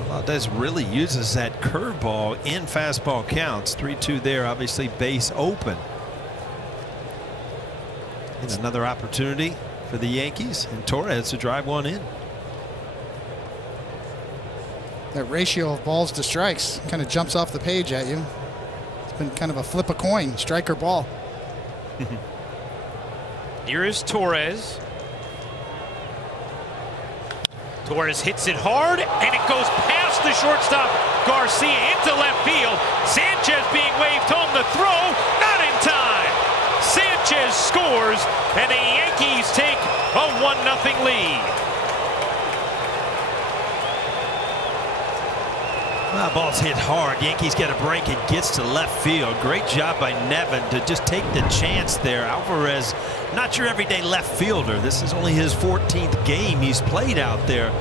Valdez really uses that curveball in fastball counts. 3-2 there, obviously base open. And another opportunity for the Yankees and Torres to drive one in. That ratio of balls to strikes kind of jumps off the page at you. It's been kind of a flip a coin, strike or ball. Here is Torres. Torres hits it hard, and it goes past the shortstop Garcia into left field. Sanchez being waved home. The throw, not in time. Sanchez scores, and the Yankees take a 1-0 lead. Well, ball's hit hard. Yankees get a break. It gets to left field. Great job by Nevin to just take the chance there. Alvarez, not your everyday left fielder. This is only his 14th game he's played out there.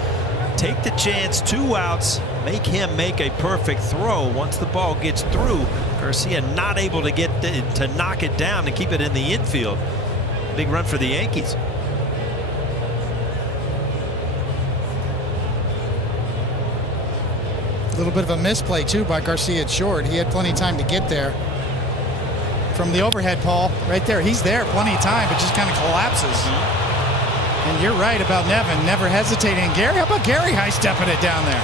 Take the chance, 2 outs, make him make a perfect throw. Once the ball gets through, Garcia not able to get to knock it down and keep it in the infield. Big run for the Yankees. A little bit of a misplay, too, by Garcia at short. He had plenty of time to get there. From the overhead, Paul, right there. He's there, plenty of time, but just kind of collapses. And you're right about Nevin, never hesitating. And Gary, how about Gary high-stepping it down there?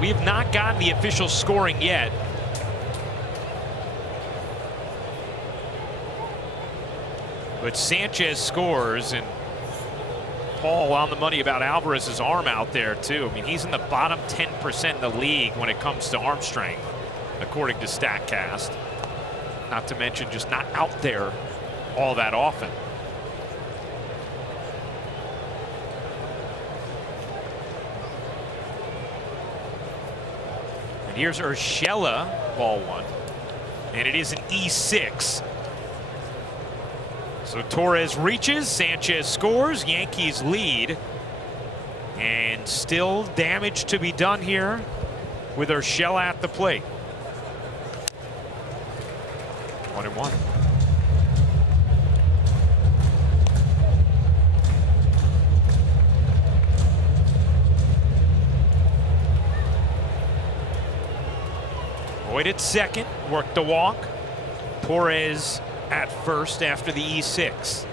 We have not gotten the official scoring yet. But Sanchez scores, and Paul on the money about Alvarez's arm out there, too. I mean, he's in the bottom 10% in the league when it comes to arm strength, according to StatCast. Not to mention just not out there all that often. And here's Urshela, ball 1. And it is an E6. So Torres reaches, Sanchez scores, Yankees lead And still damage to be done here with Urshela at the plate. 1-1. Boyd at second, worked the walk. Torres at first after the E6.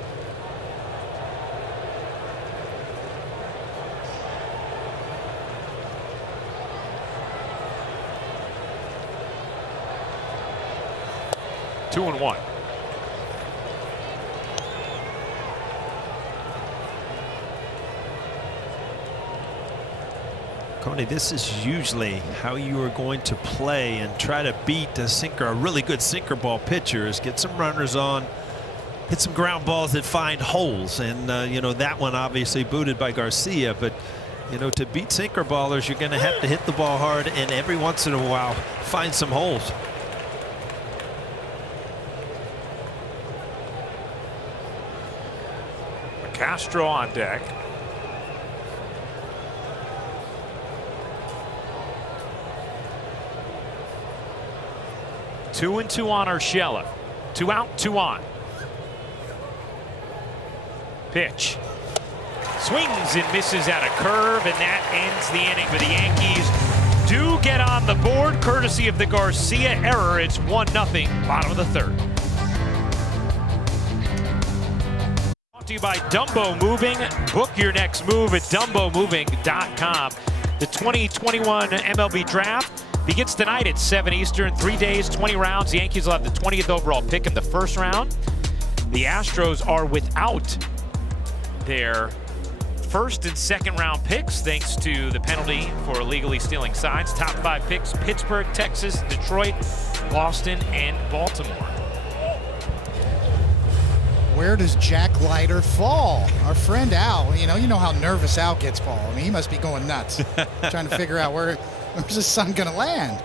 Two and one. Coney, this is usually how you are going to play and try to beat a sinker, a really good sinker ball pitcher, is get some runners on, hit some ground balls that find holes. And, you know, that one obviously booted by Garcia. But, you know, to beat sinker ballers, you're going to have to hit the ball hard and every once in a while find some holes. Castro on deck. Two and two on Urshela. 2 out, 2 on. Pitch. Swings and misses at a curve, and that ends the inning for the Yankees. Do get on the board courtesy of the Garcia error. It's 1-0, bottom of the third. To you by Dumbo Moving. Book your next move at dumbomoving.com. The 2021 MLB Draft begins tonight at 7 Eastern. 3 days, 20 rounds. The Yankees will have the 20th overall pick in the first round. The Astros are without their first and second round picks thanks to the penalty for illegally stealing signs. Top 5 picks: Pittsburgh, Texas, Detroit, Boston, and Baltimore. Where does Jack Leiter fall? Our friend Al, you know how nervous Al gets, Paul. I mean, he must be going nuts trying to figure out where's his son going to land.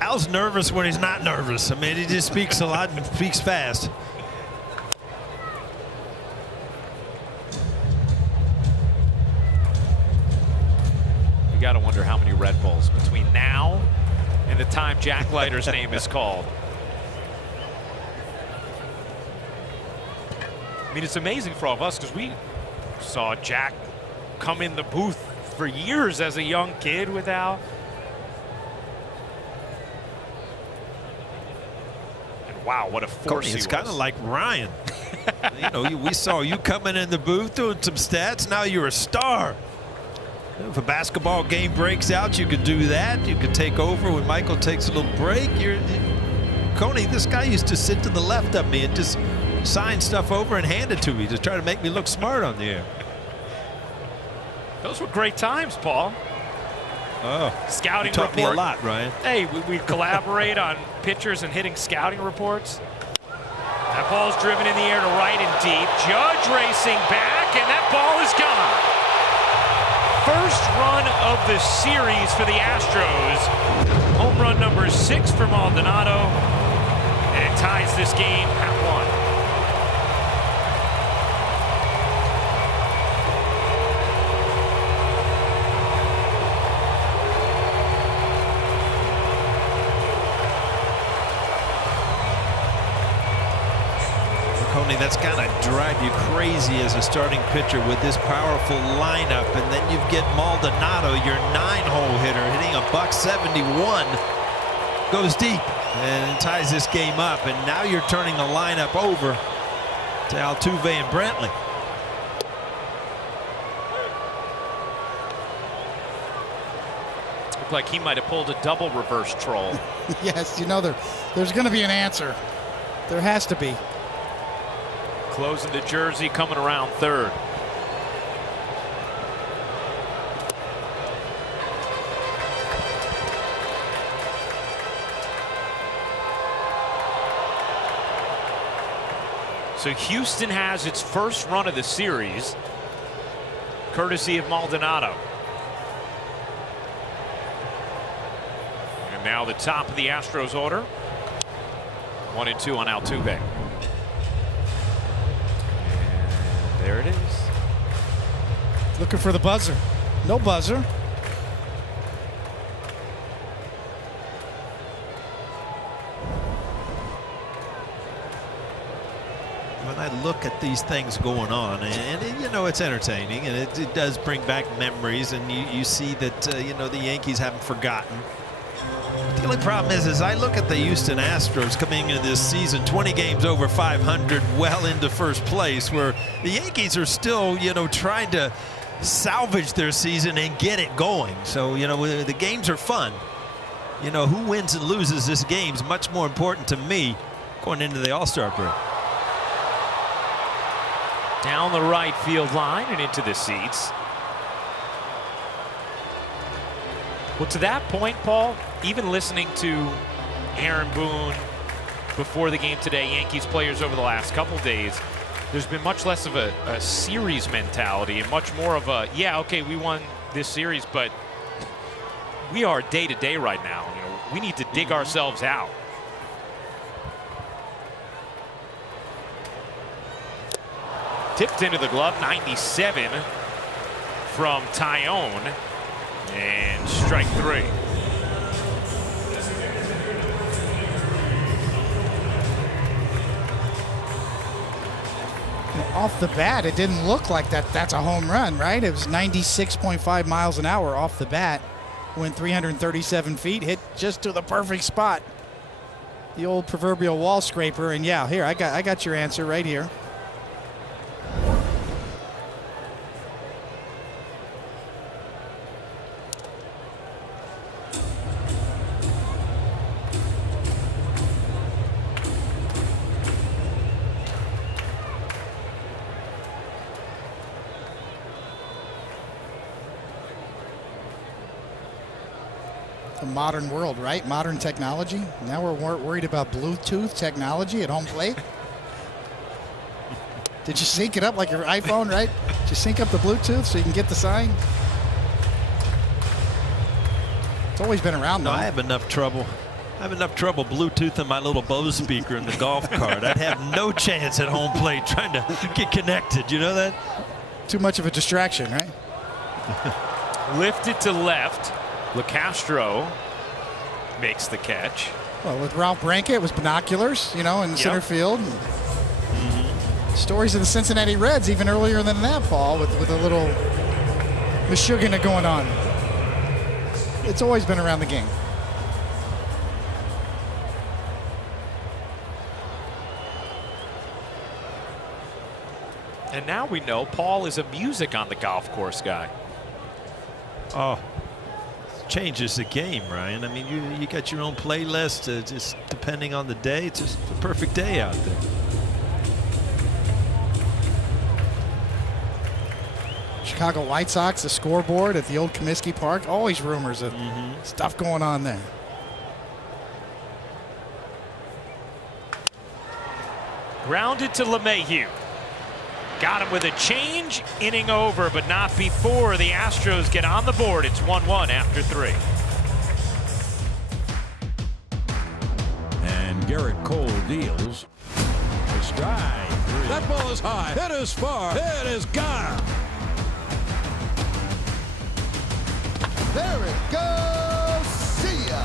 Al's nervous when he's not nervous. I mean, he just speaks a lot and speaks fast. You got to wonder how many Red Bulls between now and the time Jack Leiter's name is called. I mean, it's amazing for all of us because we saw Jack come in the booth for years as a young kid with Al. And wow, what a force he was. It's kind of like Ryan. You know, we saw you coming in the booth doing some stats. Now you're a star. If a basketball game breaks out, you can do that. You can take over when Michael takes a little break. Coney, this guy used to sit to the left of me and just sign stuff over and hand it to me to try to make me look smart on the air. Those were great times, Paul. Oh, scouting you taught report. Me a lot, Ryan. Hey, we collaborate on pitchers and hitting scouting reports. That ball's driven in the air to right and deep. Judge racing back, and that ball is gone. First run of the series for the Astros. Home run number 6 for Maldonado, and it ties this game at 1. That's got to drive you crazy as a starting pitcher with this powerful lineup, and then you get Maldonado, your 9-hole hitter, hitting a .171, goes deep and ties this game up. And now you're turning the lineup over to Altuve and Brantley. Looked like he might have pulled a double reverse troll. Yes, there's going to be an answer. There has to be. Closing the jersey, coming around third. So Houston has its first run of the series, courtesy of Maldonado. And now the top of the Astros order. 1 and 2 on Altuve. There it is. Looking for the buzzer. No buzzer. When I look at these things going on, and you know, it's entertaining, and it does bring back memories, and you see that you know, the Yankees haven't forgotten. The only problem is I look at the Houston Astros coming into this season 20 games over 500, well into first place, where the Yankees are still, you know, trying to salvage their season and get it going. So, you know, the games are fun. You know, who wins and loses this game is much more important to me going into the All-Star break. Down the right field line and into the seats. Well, to that point, Paul, even listening to Aaron Boone before the game today, Yankees players over the last couple days, there's been much less of a series mentality and much more of a, yeah, okay, we won this series, but we are day to day right now. You know, we need to dig ourselves out. Tipped into the glove, 97 from Tyone, and strike 3. Off the bat, it didn't look like that's a home run, right? It was 96.5 miles an hour off the bat. Went 337 feet, hit just to the perfect spot. The old proverbial wall scraper, and yeah, here, I got your answer right here. The modern world, right? Modern technology. Now we're worried about Bluetooth technology at home plate. Did you sync it up like your iPhone, right? Did you sync up the Bluetooth so you can get the sign? It's always been around, though. No, I have enough trouble. Bluetoothing my little Bose speaker in the golf cart. I'd have no chance at home plate trying to get connected. You know that? Too much of a distraction, right? Lifted to left. LeCastro makes the catch. Well, with Ralph Branca, it was binoculars, you know, in center field. Stories of the Cincinnati Reds even earlier than that, Paul, with a little Meshuggah going on. It's always been around the game. And now we know Paul is a music on the golf course guy. Oh. Changes the game, Ryan. I mean, you got your own playlist. Just depending on the day, it's just a perfect day out there. Chicago White Sox, the scoreboard at the old Comiskey Park. Always rumors of stuff going on there. Grounded to LeMahieu. Got him with a change, inning over, but not before the Astros get on the board. It's 1-1 after 3. And Garrett Cole deals. A strike. That ball is high. It is far. It is gone. There it goes. See ya.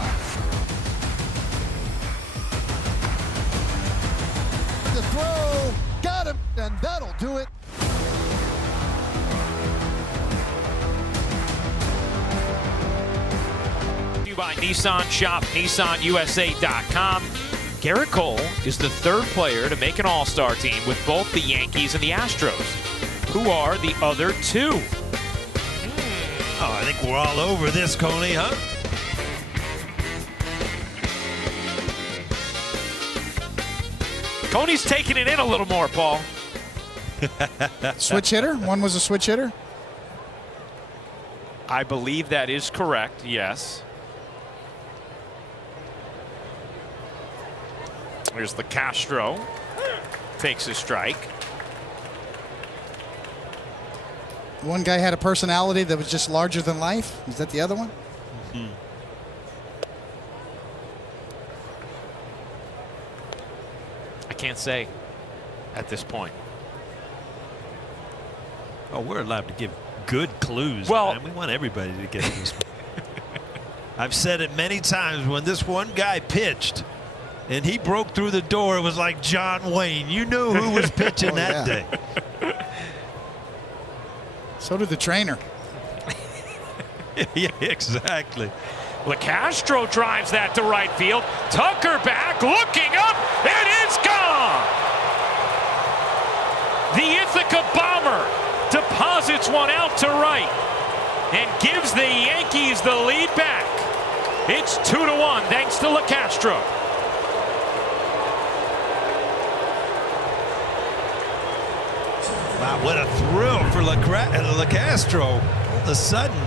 The throw. Got him, and that'll do it. By Nissan, shop NissanUSA.com. Garrett Cole is the third player to make an All-Star team with both the Yankees and the Astros. Who are the other two? Oh, I think we're all over this, Coney, huh? Coney's taking it in a little more, Paul. Switch hitter? One was a switch hitter? I believe that is correct, yes. Here's LeCastro. Takes a strike. One guy had a personality that was just larger than life. Is that the other one? I can't say at this point. Oh, we're allowed to give Good clues. Well, man. We want everybody to get this one. I've said it many times, when this one guy pitched and he broke through the door, it was like John Wayne. You knew who was pitching that day. So did the trainer. Yeah, exactly. LeCastro drives that to right field. Tucker back, looking up. It is gone. The Ithaca Bomber deposits one out to right and gives the Yankees the lead back. It's 2-1 thanks to LeCastro. Wow, what a thrill for LeCastro. All of a sudden,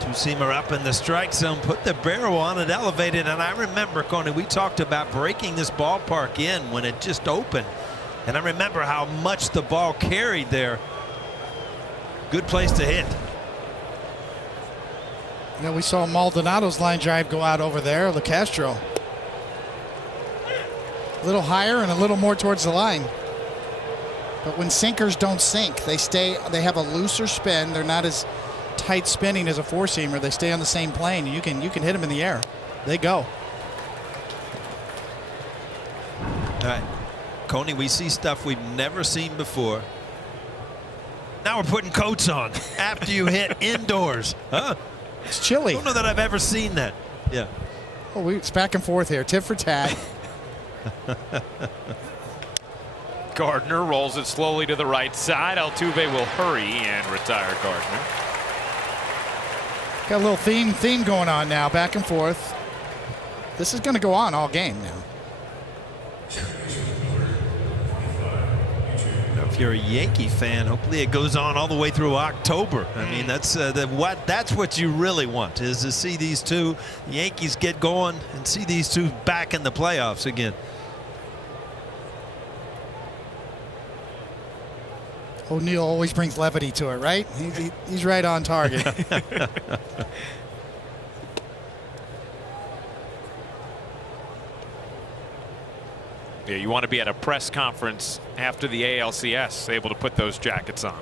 two-seamer up in the strike zone, put the barrel on it, elevated. And I remember, Coney, we talked about breaking this ballpark in when it just opened. And I remember how much the ball carried there. Good place to hit. You know, we saw Maldonado's line drive go out over there. LeCastro. A little higher and a little more towards the line. But when sinkers don't sink, they have a looser spin. They're not as tight spinning as a four-seamer. They stay on the same plane. You can hit them in the air. They go. All right. Coney, we see stuff we've never seen before. Now we're putting coats on after you hit indoors. Huh? It's chilly. I don't know that I've ever seen that. Yeah. Oh, it's back and forth here. Tit for tat. Gardner rolls it slowly to the right side. Altuve will hurry and retire Gardner. Got a little theme going on now, back and forth. This is going to go on all game now. If you're a Yankee fan, hopefully it goes on all the way through October. I mean, that's what you really want, is to see these two Yankees get going and see these two back in the playoffs again. O'Neill always brings levity to it, right? He's right on target. Yeah, you want to be at a press conference after the ALCS, able to put those jackets on.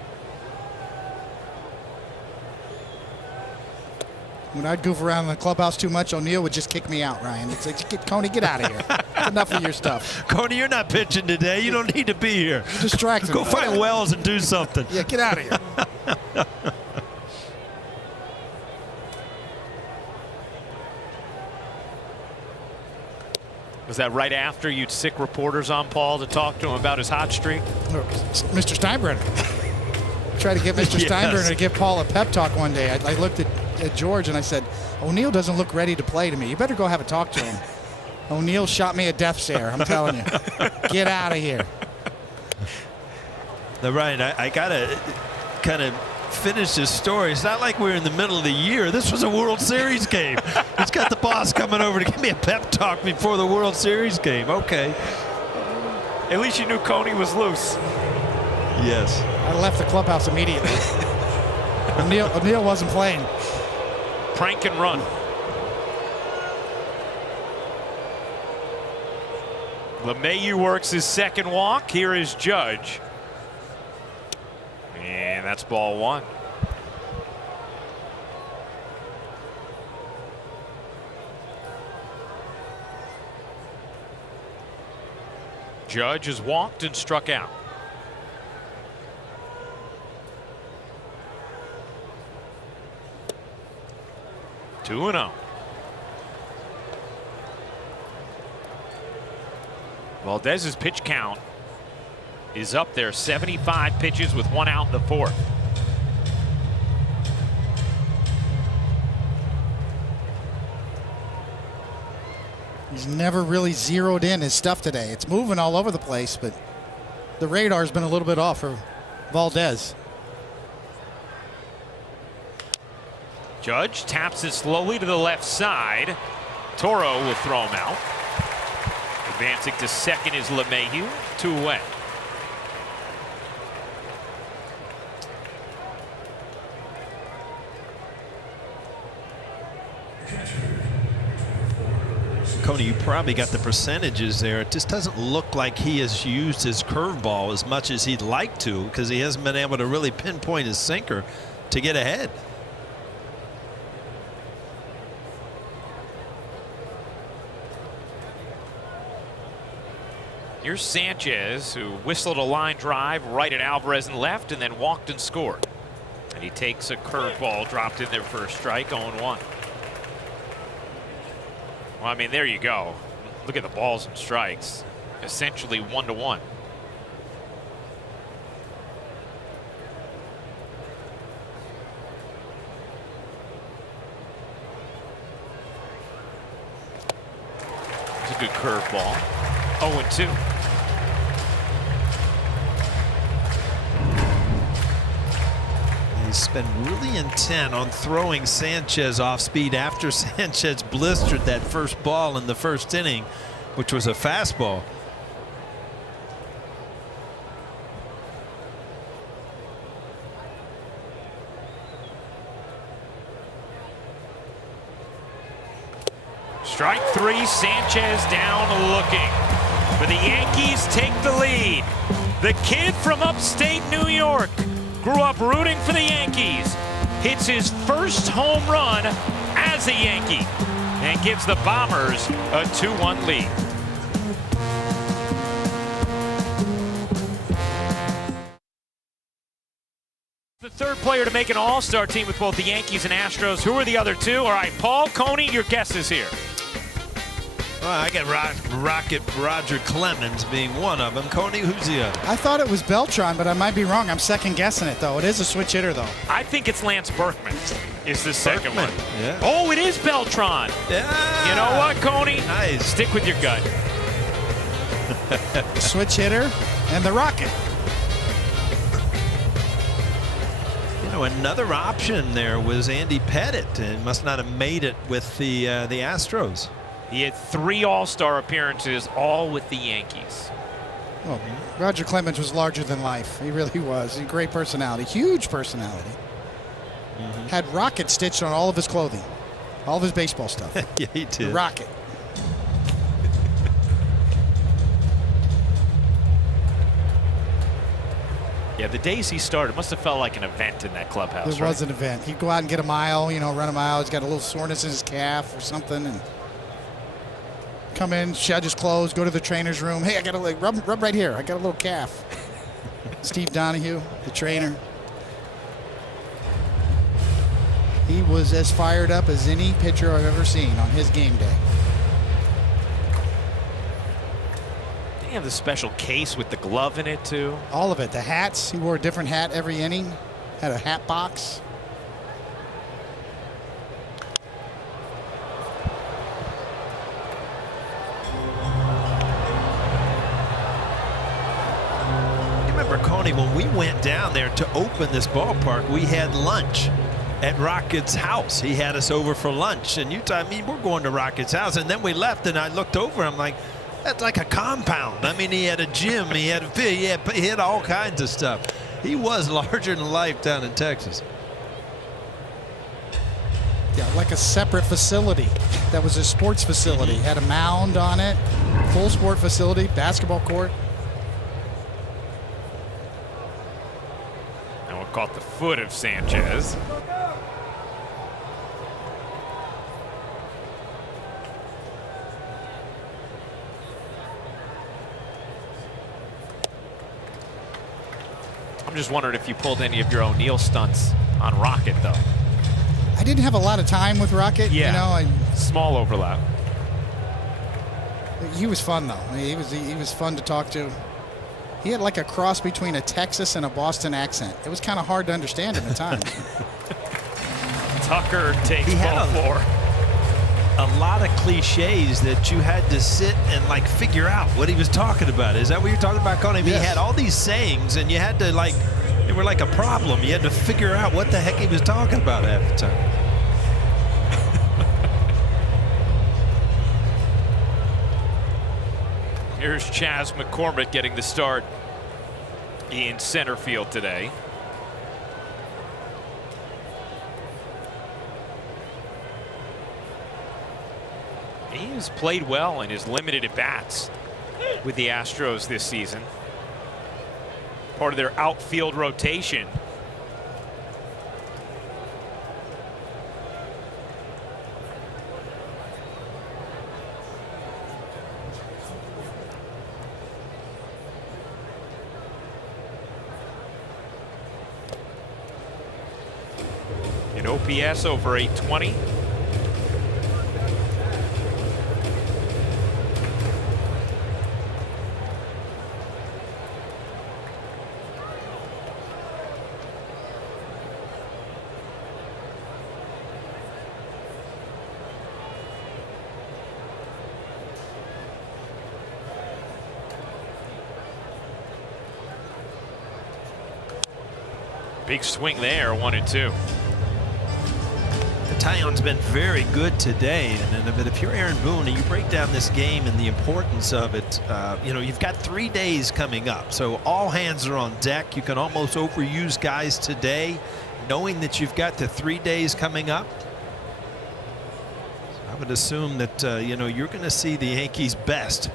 When I'd goof around in the clubhouse too much, O'Neill would just kick me out, Ryan. It's like, Coney, get out of here. Enough of your stuff. Coney, you're not pitching today. You don't need to be here. You're distracted. Go find Wells and do something. Yeah, get out of here. Was that right after you'd sick reporters on Paul to talk to him about his hot streak? Mr. Steinbrenner. Tried to get Mr. Steinbrenner to give Paul a pep talk one day. I looked at George and I said, O'Neill doesn't look ready to play to me. You better go have a talk to him. O'Neill shot me a death stare, I'm telling you. Get out of here. Now, Ryan, I got to kind of finish this story. It's not like we're in the middle of the year. This was a World Series game. He's got the boss coming over to give me a pep talk before the World Series game. Okay. At least you knew Coney was loose. Yes. I left the clubhouse immediately. O'Neill wasn't playing. Prank and run. LeMahieu works his second walk. Here is Judge. And that's ball one. Judge has walked and struck out. Two 2-0. Valdez's pitch count is up there, 75 pitches with one out in the fourth. He's never really zeroed in his stuff today. It's moving all over the place, but the radar's been a little bit off for Valdez. Judge taps it slowly to the left side. Toro will throw him out. Advancing to second is LeMahieu, 2 away. Coney, you probably got the percentages there. It just doesn't look like he has used his curveball as much as he'd like to, because he hasn't been able to really pinpoint his sinker to get ahead. Here's Sanchez, who whistled a line drive right at Alvarez and left, and then walked and scored. And he takes a curveball dropped in there for a strike, 0-1. Well, I mean, there you go. Look at the balls and strikes. Essentially 1-1. It's a good curveball. 0-2. He's been really intent on throwing Sanchez off speed after Sanchez blistered that first ball in the first inning, which was a fastball. Strike 3, Sanchez down looking. But the Yankees take the lead. The kid from upstate New York grew up rooting for the Yankees, hits his first home run as a Yankee, and gives the Bombers a 2-1 lead. The third player to make an all-star team with both the Yankees and Astros. Who are the other two? All right, Paul, Coney, your guess is here. Well, I got Rocket Roger Clemens being one of them. Coney, who's the other? I thought it was Beltran, but I might be wrong. I'm second guessing it, though. It is a switch hitter, though. I think it's Lance Berkman is the second one. Yeah. Oh, it is Beltran. Yeah. You know what, Coney? Nice. Stick with your gut. Switch hitter and the Rocket. You know, another option there was Andy Pettit, and must not have made it with the Astros. He had 3 all-star appearances, all with the Yankees. Well, Roger Clemens was larger than life. He really was. He had great personality, huge personality. Had Rocket stitched on all of his clothing, all of his baseball stuff. Yeah, he did. The Rocket. Yeah, the days he started must have felt like an event in that clubhouse. There was an event. He'd go out and get a mile, you know, run a mile. He's got a little soreness in his calf or something, and come in, shed his clothes, go to the trainer's room. Hey, I got to rub right here. I got a little calf. Steve Donahue, the trainer. He was as fired up as any pitcher I've ever seen on his game day. Didn't he have the special case with the glove in it, too? All of it. The hats. He wore a different hat every inning. Had a hat box. Coney, when we went down there to open this ballpark, we had lunch at Rocket's house. He had us over for lunch, and you told me we're going to Rocket's house, and then we left, and I looked over, I'm like, that's like a compound. I mean, he had a gym, he had all kinds of stuff. He was larger than life down in Texas. Yeah, like a separate facility. That was a sports facility. Had a mound on it, full sport facility, basketball court. Caught the foot of Sanchez. I'm just wondering if you pulled any of your O'Neal stunts on Rocket, though. I didn't have a lot of time with Rocket. Yeah, you know, small overlap. He was fun, though. I mean, he was fun to talk to. He had like a cross between a Texas and a Boston accent. It was kind of hard to understand him at times. Tucker takes ball 4. A lot of cliches that you had to sit and like figure out what he was talking about. Is that what you're talking about, Coney? Yes. He had all these sayings, and you had to like, they were like a problem. You had to figure out what the heck he was talking about half the time. Here's Chas McCormick getting the start in center field today. He's played well in his limited at-bats with the Astros this season. Part of their outfield rotation. An OPS over 820. Big swing there, 1-2. Taillon's been very good today, but if you're Aaron Boone and you break down this game and the importance of it, you know, you've got 3 days coming up, so all hands are on deck. You can almost overuse guys today, knowing that you've got the 3 days coming up. So I would assume that you know, you're going to see the Yankees' best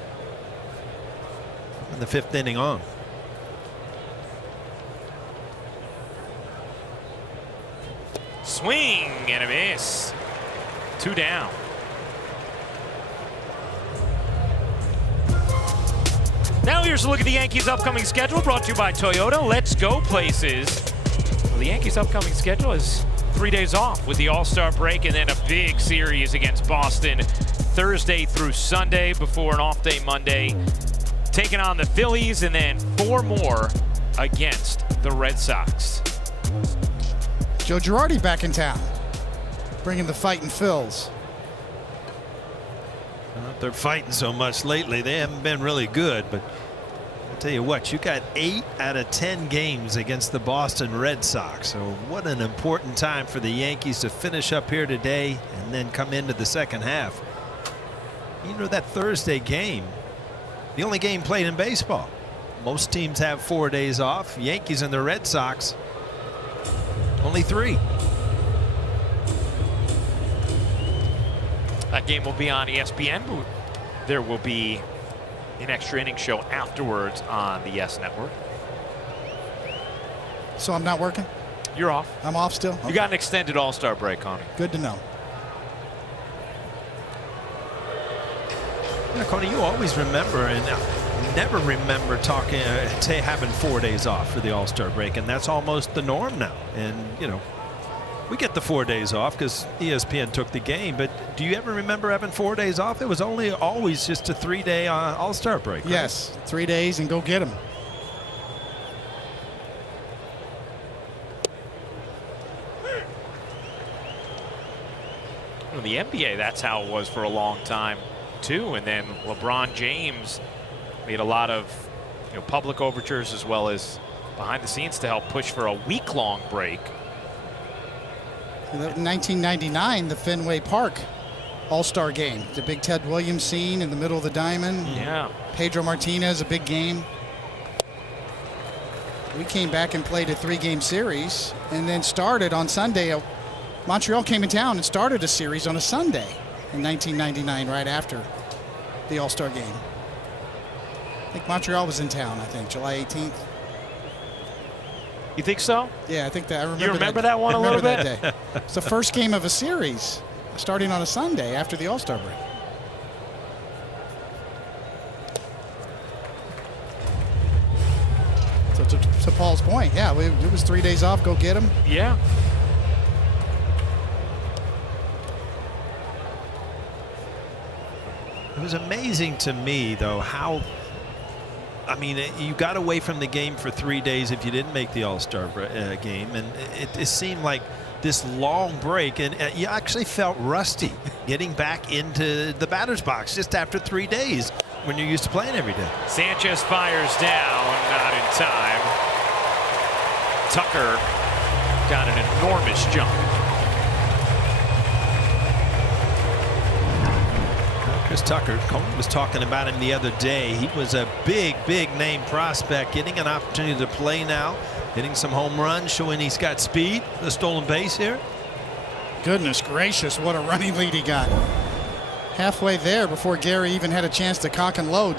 in the 5th inning on. Swing and a miss. 2 down. Now here's a look at the Yankees' upcoming schedule, brought to you by Toyota. Let's go places. Well, the Yankees' upcoming schedule is 3 days off with the All-Star break and then a big series against Boston Thursday through Sunday before an off-day Monday, taking on the Phillies, and then 4 more against the Red Sox. Joe Girardi back in town, bringing the fighting Phils. They're fighting so much lately. They haven't been really good, but I'll tell you what, you got 8 out of 10 games against the Boston Red Sox. So what an important time for the Yankees to finish up here today and then come into the second half. You know, that Thursday game, the only game played in baseball. Most teams have 4 days off. Yankees and the Red Sox, only 3. That game will be on ESPN. There will be an extra inning show afterwards on the Yes Network. So I'm not working? You're off. I'm off still? Okay. You got an extended All-Star break, Connie. Good to know. Yeah, Connie, you always remember and never remember talking having 4 days off for the All-Star break, and that's almost the norm now. And you know, we get the 4 days off because ESPN took the game, but do you ever remember having 4 days off? It was always just a 3-day All-Star break, right? Yes, 3 days and go get them. In the NBA, that's how it was for a long time too, and then LeBron James made a lot of, you know, public overtures as well as behind the scenes to help push for a week-long break. In 1999, the Fenway Park All-Star game, the big Ted Williams scene in the middle of the diamond. Yeah. Pedro Martinez, a big game. We came back and played a 3-game series and then started on Sunday. Montreal came in town and started a series on a Sunday in 1999, right after the All-Star game. I think Montreal was in town, I think, July 18th. You think so? Yeah, I think that. I remember. You remember that one a little bit? That day. It's the first game of a series starting on a Sunday after the All-Star break. So to Paul's point, yeah, it was 3 days off, go get them. Yeah. It was amazing to me, though, how, I mean, you got away from the game for 3 days if you didn't make the All-Star game, and it seemed like this long break, and you actually felt rusty getting back into the batter's box just after 3 days when you're used to playing every day. Sanchez fires down, not in time. Tucker got an enormous jump. Chris Tucker, Cohen was talking about him the other day. He was a big name prospect, getting an opportunity to play now, hitting some home runs, showing he's got speed. A stolen base here. Goodness gracious, what a running lead he got. halfway there before Gary even had a chance to cock and load.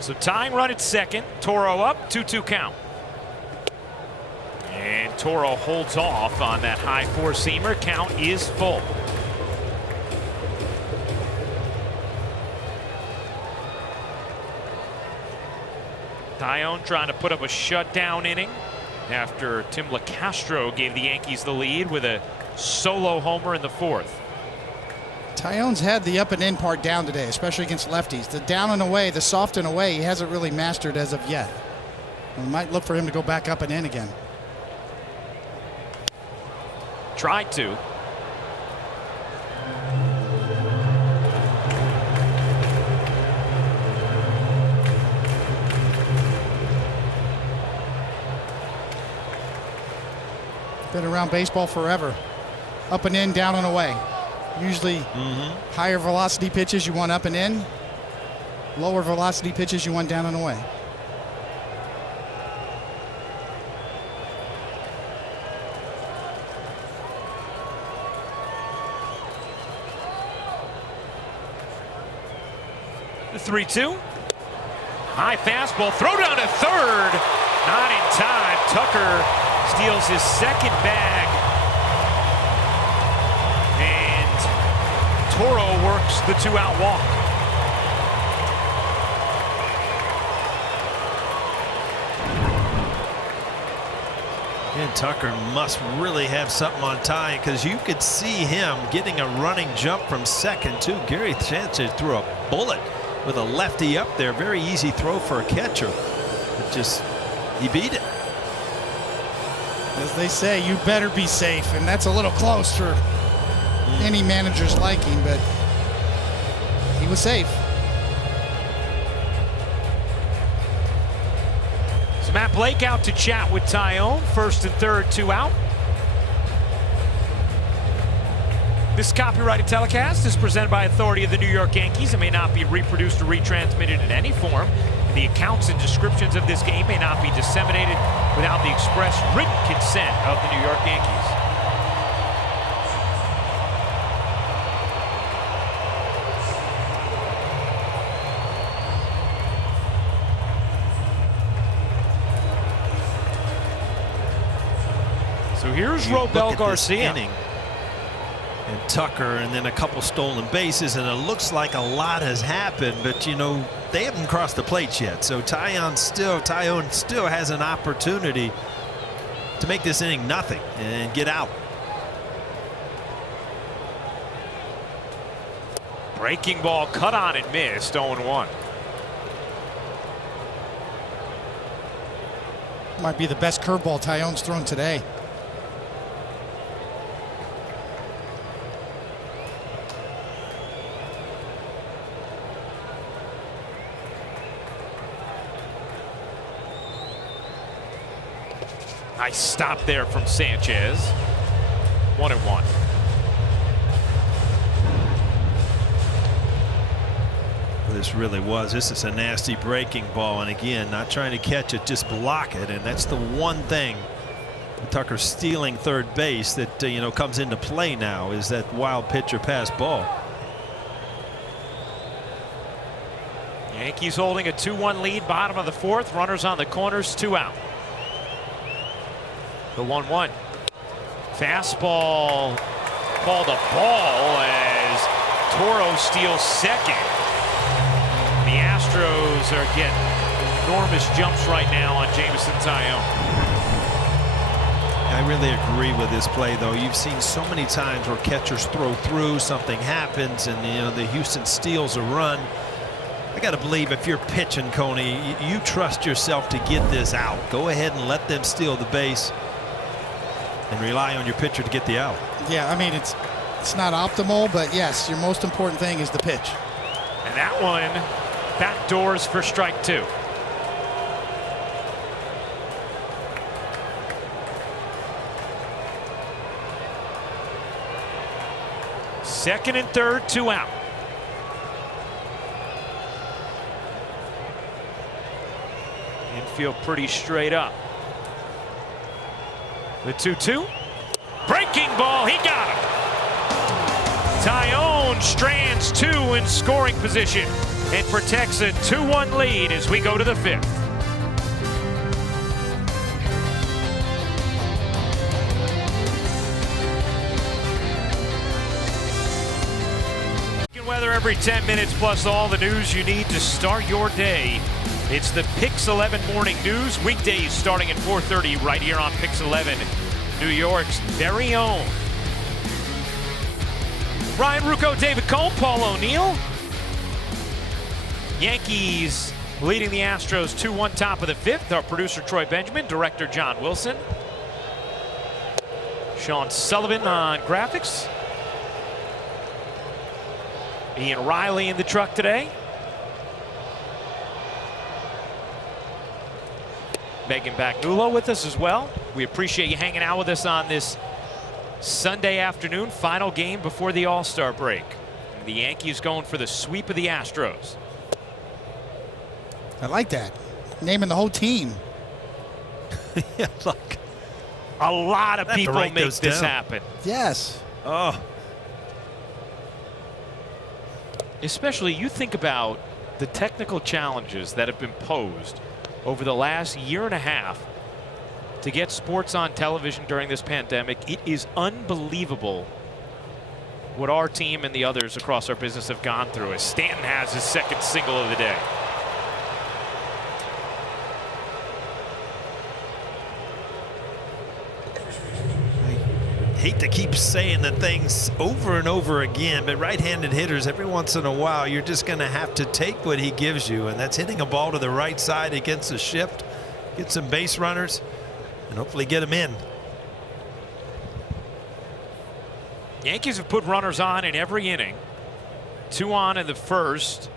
So tying run at second. Toro up, 2-2 count. And Toro holds off on that high four-seamer. Count is full. Taillon trying to put up a shutdown inning after Tim LeCastro gave the Yankees the lead with a solo homer in the fourth. Taillon's had the up and in part down today, especially against lefties. The down and away, the soft and away, he hasn't really mastered as of yet. We might look for him to go back up and in again. Tried to. Been around baseball forever. Up and in, down and away. Usually higher velocity pitches you want up and in. Lower velocity pitches you want down and away. The 3-2. High fastball. Throw down to third. Not in time. Tucker steals his second bag. And Toro works the 2-out walk. And Tucker must really have something on tie, because you could see him getting a running jump from second too. Gary Sanchez threw a bullet with a lefty up there. Very easy throw for a catcher. It just, he beat it. As they say, you better be safe, and that's a little close for any manager's liking, but he was safe. So Matt Blake out to chat with Taillon. First and third, 2 out. This copyrighted telecast is presented by authority of the New York Yankees and may not be reproduced or retransmitted in any form. And the accounts and descriptions of this game may not be disseminated without the express written consent of the New York Yankees. So here's Robel Garcia. And Tucker, and then a couple stolen bases, and it looks like a lot has happened, but you know, they haven't crossed the plates yet. So Taillon still has an opportunity to make this inning nothing and get out. Breaking ball cut on and missed, 0-1. Might be the best curveball Taillon's thrown today. Nice stop there from Sanchez. 1-1. This really was. This is a nasty breaking ball, and again, not trying to catch it, just block it, and that's the one thing Tucker stealing third base that you know, comes into play now, is that wild pitch or pass ball. Yankees holding a 2-1 lead, bottom of the fourth. Runners on the corners, 2 out. The 1-1. Fastball called a ball as Toro steals second. The Astros are getting enormous jumps right now on Jameson Taillon. I really agree with this play, though. You've seen so many times where catchers throw through, something happens, and you know, the Houston steals a run. I got to believe if you're pitching, Coney, you trust yourself to get this out. Go ahead and let them steal the base and rely on your pitcher to get the out. Yeah, I mean, it's not optimal, but yes, your most important thing is the pitch. And that one backdoors for strike 2. Second and third, 2 out. Infield pretty straight up. The 2-2. Breaking ball, he got him. Tyone strands 2 in scoring position and protects a 2-1 lead as we go to the 5th. Weather every 10 minutes plus all the news you need to start your day. It's the Pix 11 Morning News, weekdays starting at 4:30 right here on Pix 11, New York's very own. Ryan Rucco, David Cole, Paul O'Neill. Yankees leading the Astros 2-1 top of the 5th. Our producer Troy Benjamin, director John Wilson. Sean Sullivan on graphics. Ian Riley in the truck today. Megan Bagnulo with us as well. We appreciate you hanging out with us on this Sunday afternoon, final game before the All-Star break. And the Yankees going for the sweep of the Astros. I like that. Naming the whole team. Yeah, look. A lot of people make this happen. Yes. Oh. Especially, you think about the technical challenges that have been posed over the last year and a half to get sports on television during this pandemic. It is unbelievable what our team and the others across our business have gone through, as Stanton has his 2nd single of the day. Hate to keep saying the things over and over again, but right-handed hitters, every once in a while, you're just going to have to take what he gives you, and that's hitting a ball to the right side against a shift, get some base runners, and hopefully get them in. Yankees have put runners on in every inning. 2 on in the first.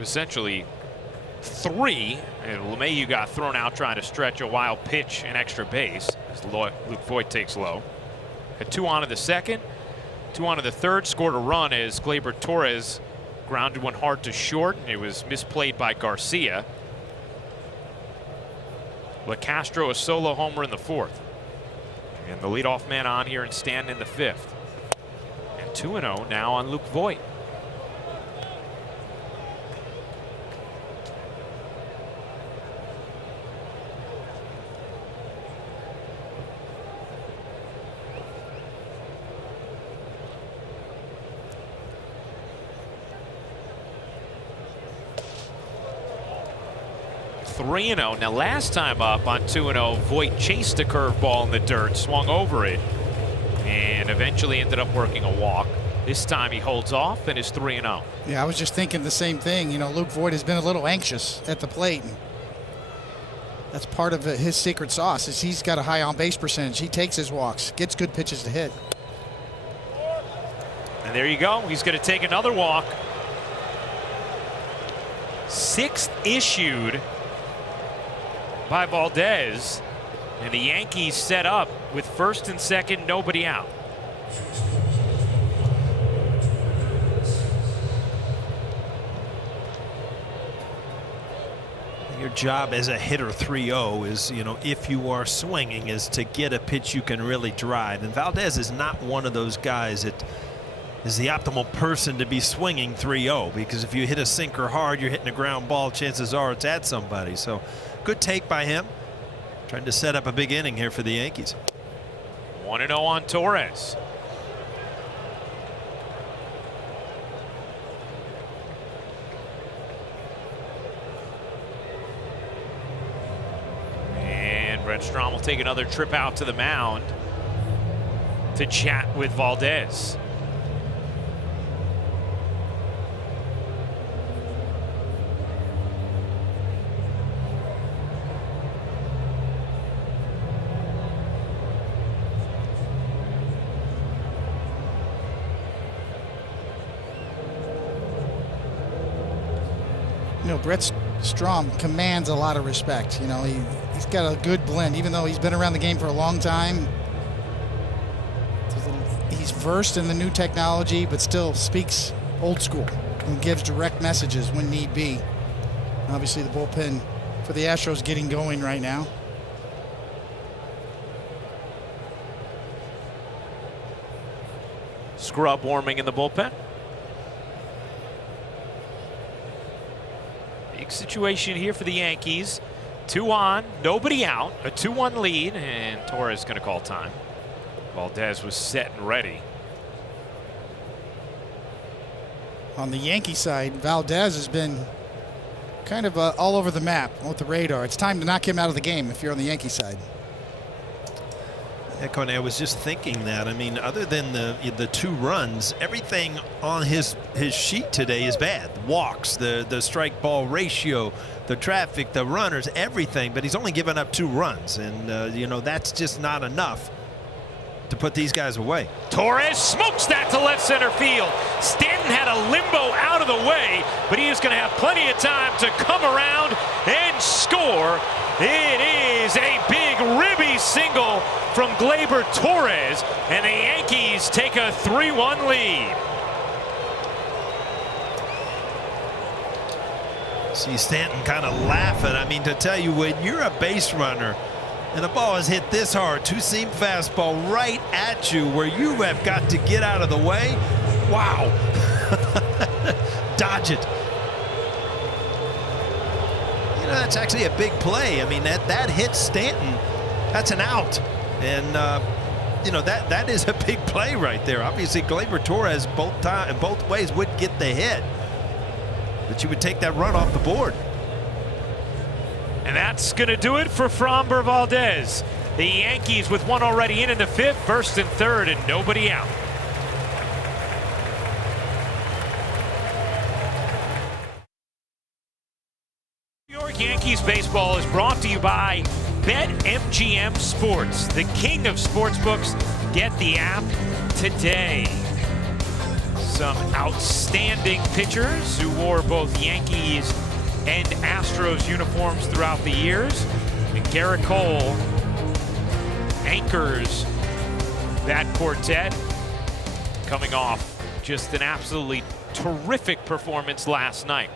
Essentially 3, and LeMahieu got thrown out trying to stretch a wild pitch and extra base as Luke Voit takes low. Had 2 on in the second, 2 on in the third, scored a run as Gleyber Torres grounded one hard to short, and it was misplayed by Garcia. LeCastro a solo homer in the 4th. And the leadoff man on here and Stanton in the 5th. And 2-0 now on Luke Voit. .3-0. Now last time up on 2-0, Voit chased a curveball in the dirt, swung over it, and eventually ended up working a walk. This time he holds off and is 3-0. Yeah, I was just thinking the same thing. You know, Luke Voit has been a little anxious at the plate. And that's part of his secret sauce, is he's got a high on-base percentage. He takes his walks, gets good pitches to hit. And there you go. He's going to take another walk. 6th issued by Valdez, and the Yankees set up with 1st and 2nd, nobody out. Your job as a hitter 3-0 is, you know, if you are swinging, is to get a pitch you can really drive. And Valdez is not one of those guys that is the optimal person to be swinging 3-0, because if you hit a sinker hard, you're hitting a ground ball, chances are it's at somebody. So good take by him, trying to set up a big inning here for the Yankees. 1-0 on Torres. And Brett Strom will take another trip out to the mound to chat with Valdez. You know, Brett Strom commands a lot of respect. You know, he's got a good blend, even though he's been around the game for a long time. He's versed in the new technology, but still speaks old school and gives direct messages when need be. Obviously, the bullpen for the Astros getting going right now. Scrub warming in the bullpen. Big situation here for the Yankees. 2 on, nobody out, a 2-1 lead, and Torres is going to call time. Valdez was set and ready. On the Yankee side, Valdez has been kind of all over the map with the radar. It's time to knock him out of the game if you're on the Yankee side. Yeah, Coney, I was just thinking that. I mean, other than the 2 runs, everything on his sheet today is bad. Walks, the strike ball ratio, the traffic, the runners, everything. But he's only given up 2 runs, and you know, that's just not enough to put these guys away. Torres smokes that to left center field. Stanton had a limbo out of the way, but he is going to have plenty of time to come around and score. It is a big ribby single from Gleyber Torres, and the Yankees take a 3-1 lead. See Stanton kind of laughing. I mean, to tell you, when you're a base runner and the ball is hit this hard, 2-seam fastball right at you where you have got to get out of the way. Wow. Dodge it. You know, that's actually a big play. I mean, that hits Stanton. That's an out. And, you know, that is a big play right there. Obviously, Gleyber Torres both ways would get the hit. But you would take that run off the board. And that's going to do it for Framber Valdez. The Yankees with 1 already in the 5th, 1st and 3rd, and nobody out. New York Yankees baseball is brought to you by BetMGM Sports, the king of sportsbooks. Get the app today. Some outstanding pitchers who wore both Yankees and Astros uniforms throughout the years. And Garrett Cole anchors that quartet, coming off just an absolutely terrific performance last night.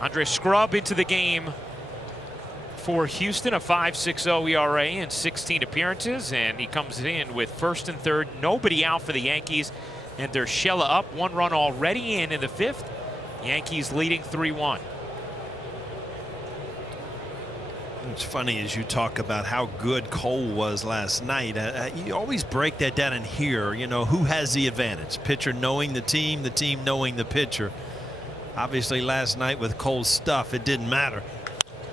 Andre Scrub into the game for Houston, a 5.60 ERA in 16 appearances, and he comes in with 1st and 3rd, nobody out for the Yankees, and they're Urshela up, 1 run already in the 5th. Yankees leading 3-1. What's funny is you talk about how good Cole was last night. You always break that down in here. You know, who has the advantage? Pitcher knowing the team knowing the pitcher. Obviously, last night with Cole's stuff, it didn't matter.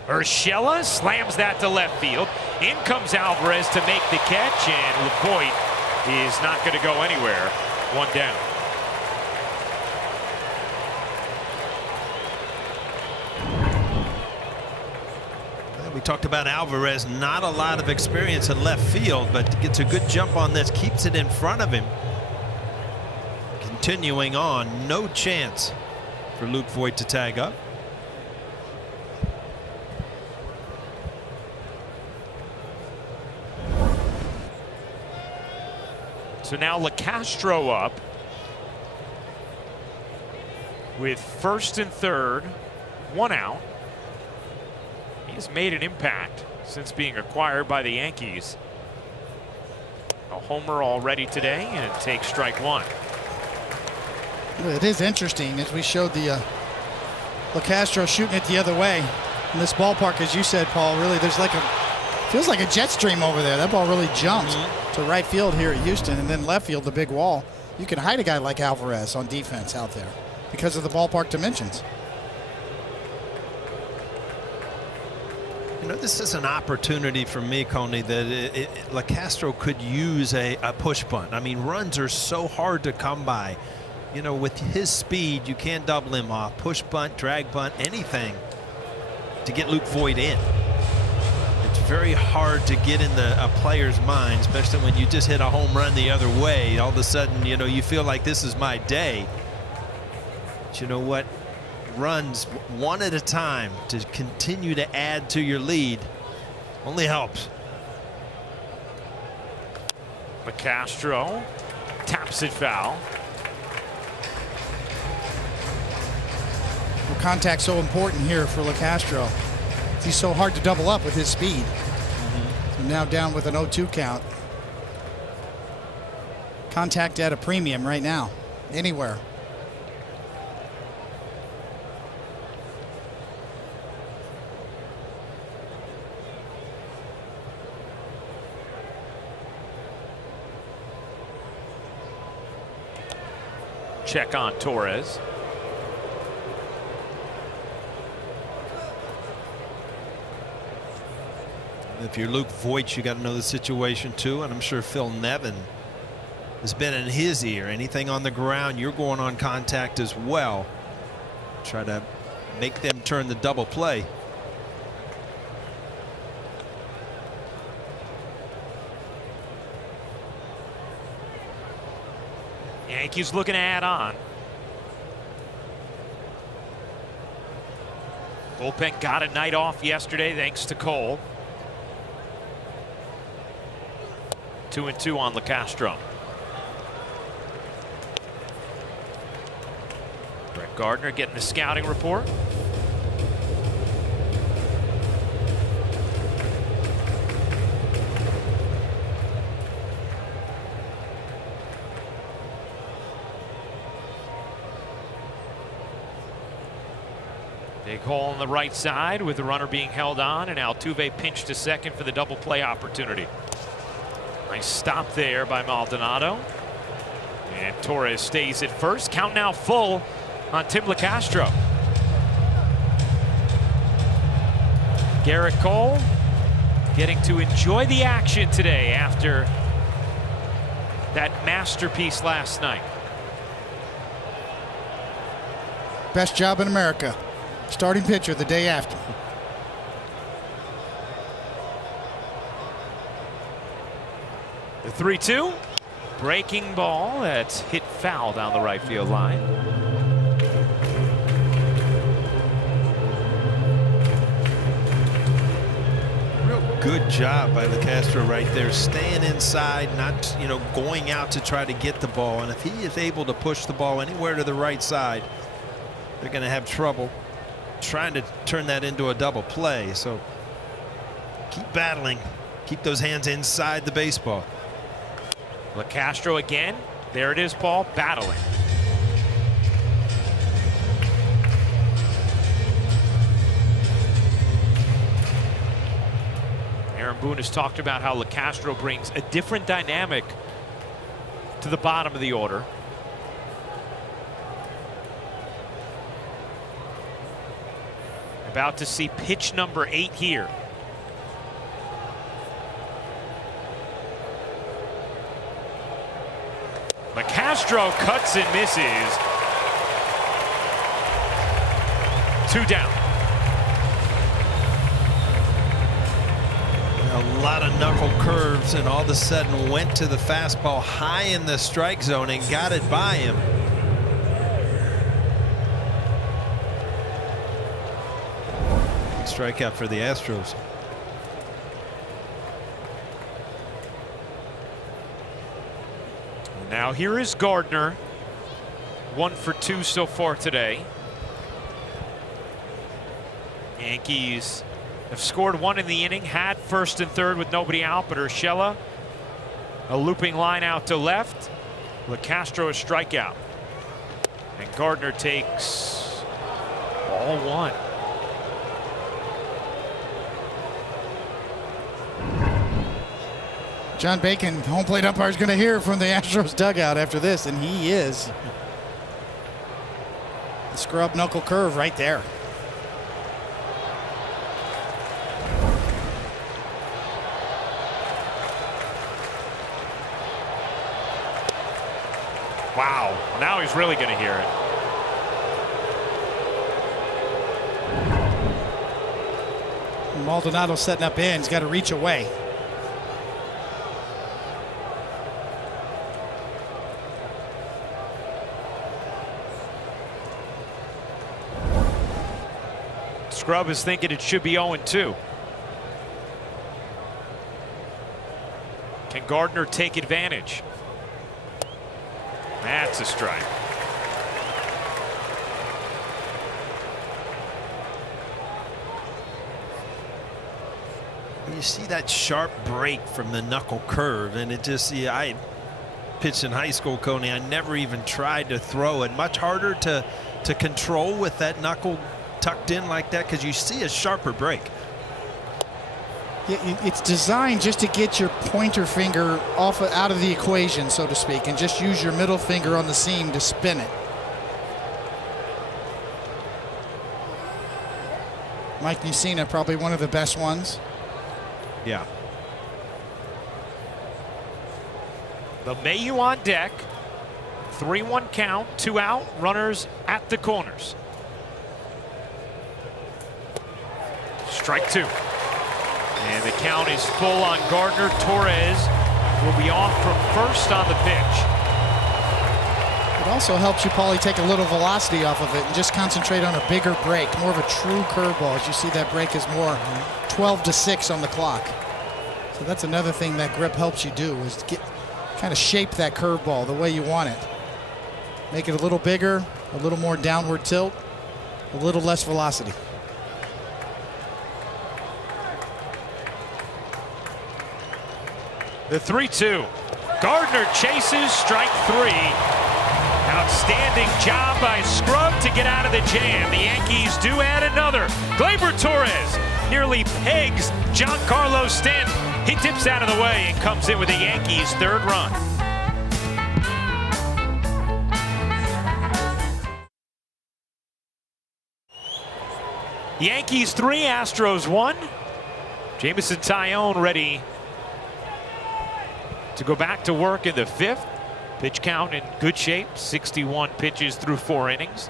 Urshela slams that to left field. In comes Alvarez to make the catch, and LaPointe is not going to go anywhere. 1 down. We talked about Alvarez, not a lot of experience in left field, but gets a good jump on this, keeps it in front of him. Continuing on, no chance for Luke Voit to tag up. So now LeCastro up with 1st and 3rd, 1 out. He's made an impact since being acquired by the Yankees. A homer already today, and takes strike 1. It is interesting, as we showed the LeCastro shooting it the other way. In this ballpark, as you said, Paul, really there's like feels like a jet stream over there. That ball really jumps to right field here at Houston, and then left field, the big wall. You can hide a guy like Alvarez on defense out there because of the ballpark dimensions. You know, this is an opportunity for me, Coney, that LeCastro could use a push bunt. I mean, runs are so hard to come by. You know, with his speed, you can't double him off. Push bunt, drag bunt, anything to get Luke Voit in. It's very hard to get in a player's mind, especially when you just hit a home run the other way. All of a sudden, you know, you feel like this is my day. But you know what? Runs 1 at a time to continue to add to your lead only helps. LeCastro taps it foul. Well, contact's so important here for LeCastro. He's so hard to double up with his speed. So now down with an 0-2 count. Contact at a premium right now, anywhere. Check on Torres. If you're Luke Voigt, you got to know the situation too, and I'm sure Phil Nevin has been in his ear. Anything on the ground, you're going on contact as well. Try to make them turn the double play. Yankees looking to add on. Bullpen got a night off yesterday thanks to Cole. 2-2 on LeCastro. Brett Gardner getting the scouting report. Big hole on the right side with the runner being held on, and Altuve pinched to second for the double play opportunity. Nice stop there by Maldonado. And Torres stays at first. Count now full on Tim LeCastro. Garrett Cole getting to enjoy the action today after that masterpiece last night. Best job in America. Starting pitcher the day after. The 3-2. Breaking ball that's hit foul down the right field line. Real good job by LeCastro right there, staying inside, not going out to try to get the ball. And if he is able to push the ball anywhere to the right side, they're going to have trouble trying to turn that into a double play. So keep battling, keep those hands inside the baseball. LeCastro again. There it is, Paul, battling. Aaron Boone has talked about how LeCastro brings a different dynamic to the bottom of the order. About to see pitch number 8 here. LeCastro cuts and misses. 2 down. A lot of knuckle curves, and all of a sudden went to the fastball high in the strike zone and got it by him. Strikeout for the Astros. Now here is Gardner. 1 for 2 so far today. Yankees have scored 1 in the inning, had first and third with nobody out, but Urshela, a looping line out to left. LeCastro a strikeout. And Gardner takes ball 1. John Bacon, home plate umpire, is going to hear from the Astros dugout after this, and he is. The scrub knuckle curve right there. Wow, now he's really going to hear it. Maldonado setting up in. He's got to reach away. Scrub is thinking it should be 0-2. Can Gardner take advantage? That's a strike. You see that sharp break from the knuckle curve, and it just, pitched in high school, Coney, I never even tried to throw it. Much harder to control with that knuckle tucked in like that because you see a sharper break. Yeah, it's designed just to get your pointer finger out of the equation, so to speak, and just use your middle finger on the seam to spin it. Mike Mussina, probably one of the best ones. Yeah. LeMahieu on deck. 3-1 count, 2 out, runners at the corners. Strike 2. And the count is full on Gardner. Torres will be off from first on the pitch. It also helps you, Paulie, take a little velocity off of it and just concentrate on a bigger break, more of a true curveball. As you see, that break is more 12-6 on the clock. So that's another thing that grip helps you do, is kind of shape that curveball the way you want it. Make it a little bigger, a little more downward tilt, a little less velocity. The 3-2. Gardner chases, strike 3. Outstanding job by Scrub to get out of the jam. The Yankees do add another. Gleyber Torres nearly pegs Giancarlo Stanton. He tips out of the way and comes in with the Yankees' 3rd run. Yankees 3, Astros 1. Jameson Taillon ready to go back to work in the 5th. Pitch count in good shape, 61 pitches through 4 innings.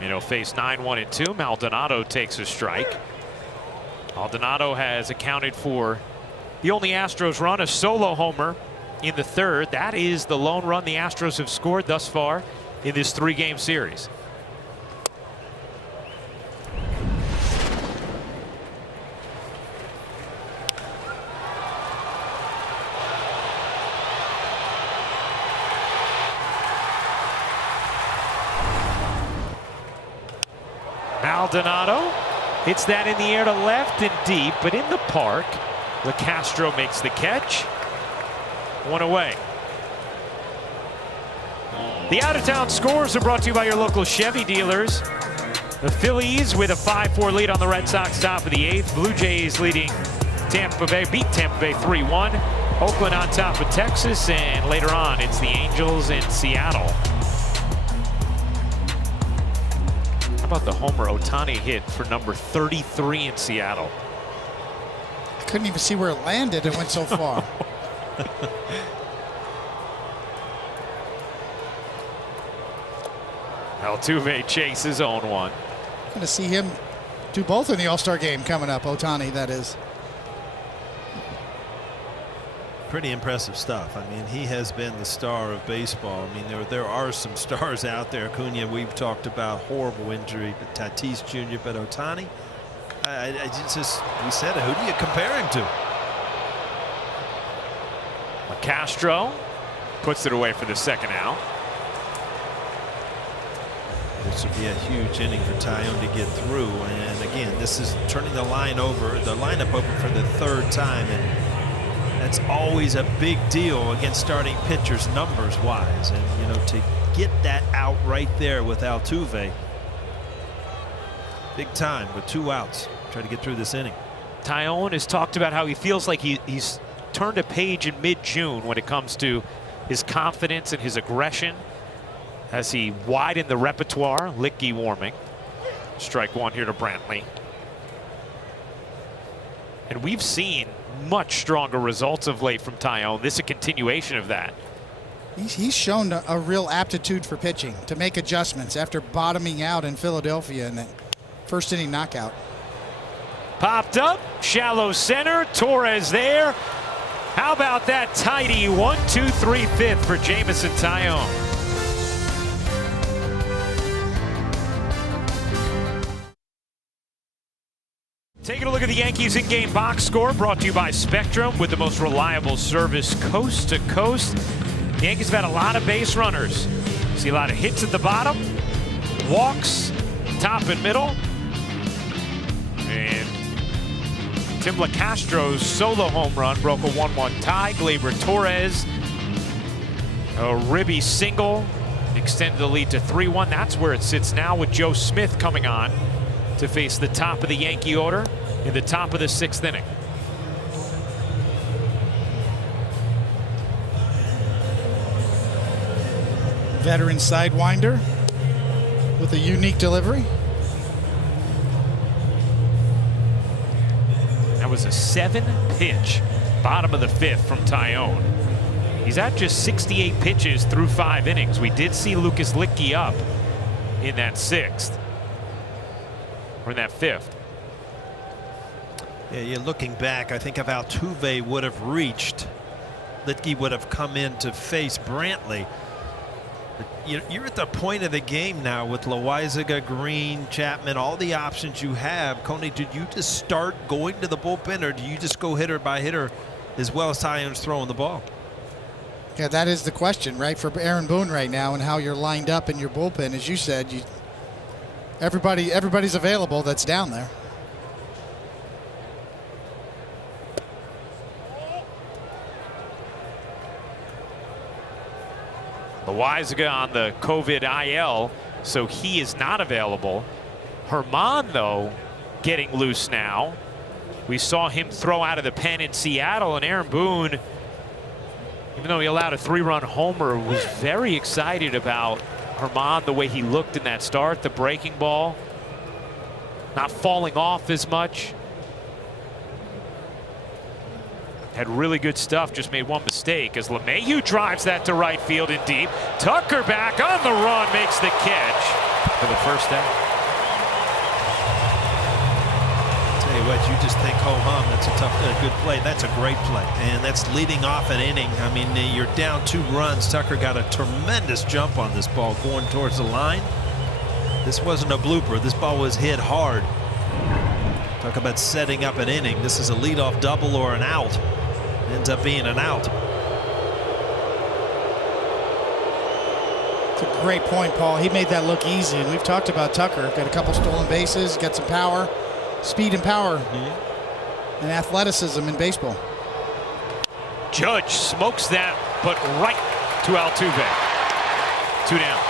And he'll face 9-1-2. Maldonado takes a strike. Maldonado has accounted for the only Astros run, a solo homer in the 3rd. That is the lone run the Astros have scored thus far in this 3-game series. Maldonado hits that in the air to left and deep, but in the park. LeCastro makes the catch. 1 away. The out-of-town scores are brought to you by your local Chevy dealers. The Phillies with a 5-4 lead on the Red Sox top of the 8th. Blue Jays leading Tampa Bay, beat Tampa Bay 3-1. Oakland on top of Texas, and later on it's the Angels in Seattle. How about the homer Ohtani hit for number 33 in Seattle? I couldn't even see where it landed. It went so far. Altuve chases on 1. Going to see him do both in the All-Star game coming up. Ohtani, that is. Pretty impressive stuff. I mean, he has been the star of baseball. I mean, there are some stars out there. Acuna, we've talked about, horrible injury, but Tatis Jr., but Ohtani, we said, who do you compare him to? Castro puts it away for the 2nd out. This would be a huge inning for Taillon to get through, and again, this is turning the lineup over for the 3rd time, and that's always a big deal against starting pitchers numbers wise, and you know, to get that out right there with Altuve, big time with 2 outs, try to get through this inning. Taillon has talked about how he feels like he's turned a page in mid-June when it comes to his confidence and his aggression as he widened the repertoire. Licky warming. Strike 1 here to Brantley. And we've seen much stronger results of late from Taillon. This is a continuation of that. He's shown a real aptitude for pitching, to make adjustments after bottoming out in Philadelphia in that 1st inning knockout. Popped up, shallow center, Torres there. How about that tidy 1-2-3 5th for Jameson Taillon? Taking a look at the Yankees in-game box score, brought to you by Spectrum, with the most reliable service coast to coast. The Yankees have had a lot of base runners. See a lot of hits at the bottom, walks, top and middle. And Tim LeCastro's solo home run broke a 1-1 tie. Gleyber Torres A ribby single extended the lead to 3-1. That's where it sits now, with Joe Smith coming on to face the top of the Yankee order in the top of the 6th inning. Veteran sidewinder with a unique delivery. That was a 7-pitch bottom of the 5th from Tyone. He's at just 68 pitches through 5 innings. We did see Lucas Littke up in that 6th, or in that 5th. Yeah, you're looking back. I think if Altuve would have reached, Littke would have come in to face Brantley. But you're at the point of the game now with Loaizaga, Green, Chapman, all the options you have. Coney, did you just start going to the bullpen, or do you just go hitter by hitter as well as Tyone's throwing the ball? Yeah, that is the question, right, for Aaron Boone right now, and how you're lined up in your bullpen. As you said, everybody's available that's down there. Loaizaga on the COVID IL, so he is not available. Herman, though, getting loose now. We saw him throw out of the pen in Seattle, and Aaron Boone, even though he allowed a 3-run homer, was very excited about Herman, the way he looked in that start, the breaking ball, not falling off as much. Had really good stuff, just made one mistake as LeMahieu drives that to right field and deep. Tucker back on the run, makes the catch for the first out. Tell you what, you just think ho hum, that's a good play. That's a great play, and that's leading off an inning. I mean, you're down 2 runs. Tucker got a tremendous jump on this ball going towards the line. This wasn't a blooper. This ball was hit hard. Talk about setting up an inning. This is a leadoff double or an out. Ends up being an out. It's a great point, Paul. He made that look easy, and we've talked about Tucker. Got a couple stolen bases, got some power, speed and power, and athleticism in baseball. Judge smokes that, but right to Altuve. 2 down.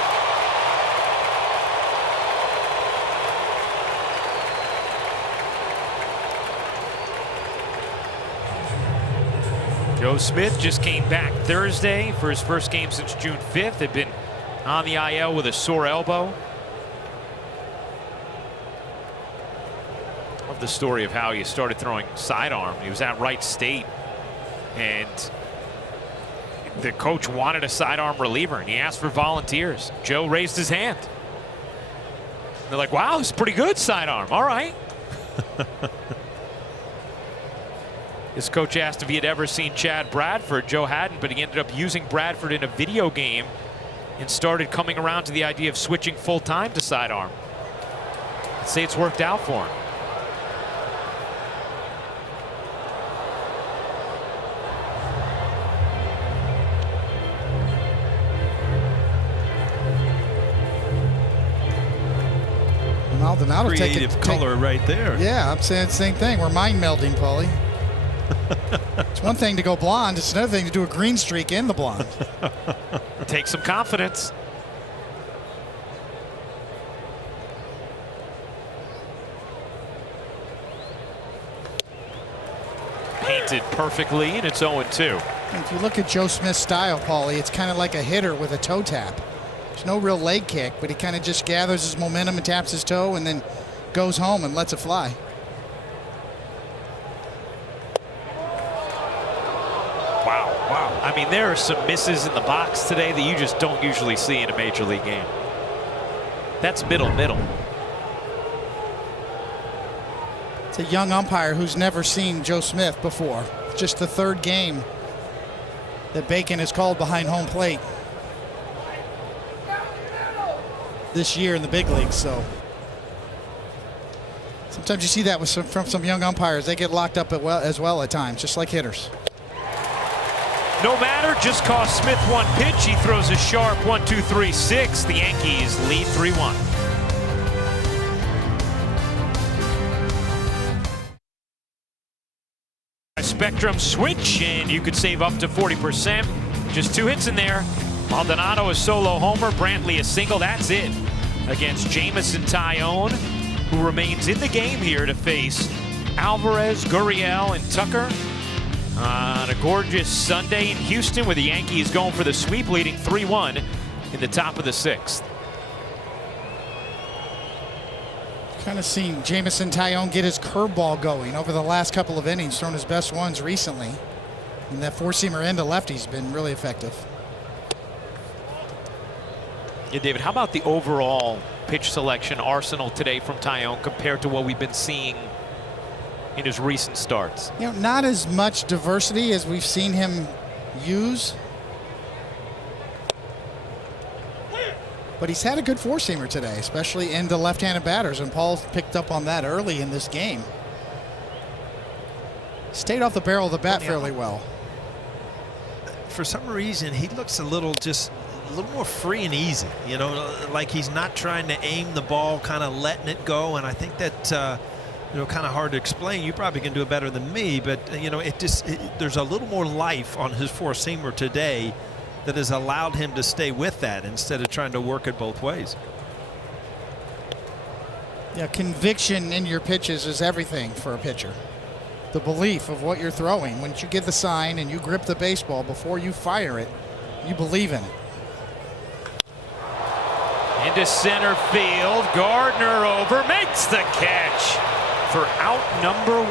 Joe Smith just came back Thursday for his first game since June 5th. Had been on the IL with a sore elbow. Love the story of how he started throwing sidearm. He was at Wright State, and the coach wanted a sidearm reliever, and he asked for volunteers. Joe raised his hand. They're like, wow, it's pretty good sidearm. All right. His coach asked if he had ever seen Chad Bradford. Joe hadn't, but he ended up using Bradford in a video game and started coming around to the idea of switching full-time to sidearm. I'd say it's worked out for him. Maldonado Creative color right there. Yeah, I'm saying the same thing. We're mind melding, Paulie. It's one thing to go blonde. It's another thing to do a green streak in the blonde. Take some confidence. Painted perfectly, and it's 0-2. If you look at Joe Smith's style, Paulie, it's kind of like a hitter with a toe tap. There's no real leg kick, but he kind of just gathers his momentum and taps his toe and then goes home and lets it fly. Wow. I mean, there are some misses in the box today that you just don't usually see in a major league game. That's middle. It's a young umpire who's never seen Joe Smith before. Just the 3rd game that Bacon has called behind home plate this year in the big leagues. So sometimes you see that with from some young umpires. They get locked up as well at times, just like hitters. No matter, just cost Smith 1 pitch. He throws a sharp 1-2-3-6. The Yankees lead 3-1. Spectrum switch, and you could save up to 40%. Just 2 hits in there. Maldonado a solo homer, Brantley a single. That's it against Jamison Tyone, who remains in the game here to face Alvarez, Gurriel, and Tucker on a gorgeous Sunday in Houston, where the Yankees going for the sweep, leading 3-1 in the top of the 6th. Kind of seen Jamison Tyone get his curveball going over the last couple of innings, thrown his best ones recently. And that four-seamer into lefty's been really effective. Yeah, David, how about the overall pitch selection arsenal today from Tyone compared to what we've been seeing in his recent starts? You know, not as much diversity as we've seen him use. But he's had a good four-seamer today, especially into left-handed batters, and Paul picked up on that early in this game. Stayed off the barrel of the bat fairly well. For some reason, he looks a little more free and easy, you know, like he's not trying to aim the ball, kind of letting it go. And I think that, you know, kind of hard to explain. You probably can do it better than me, but, you know, there's a little more life on his four-seamer today that has allowed him to stay with that instead of trying to work it both ways. Yeah, conviction in your pitches is everything for a pitcher. The belief of what you're throwing. Once you get the sign and you grip the baseball before you fire it, you believe in it. Into center field, Gardner over, makes the catch for out number 1.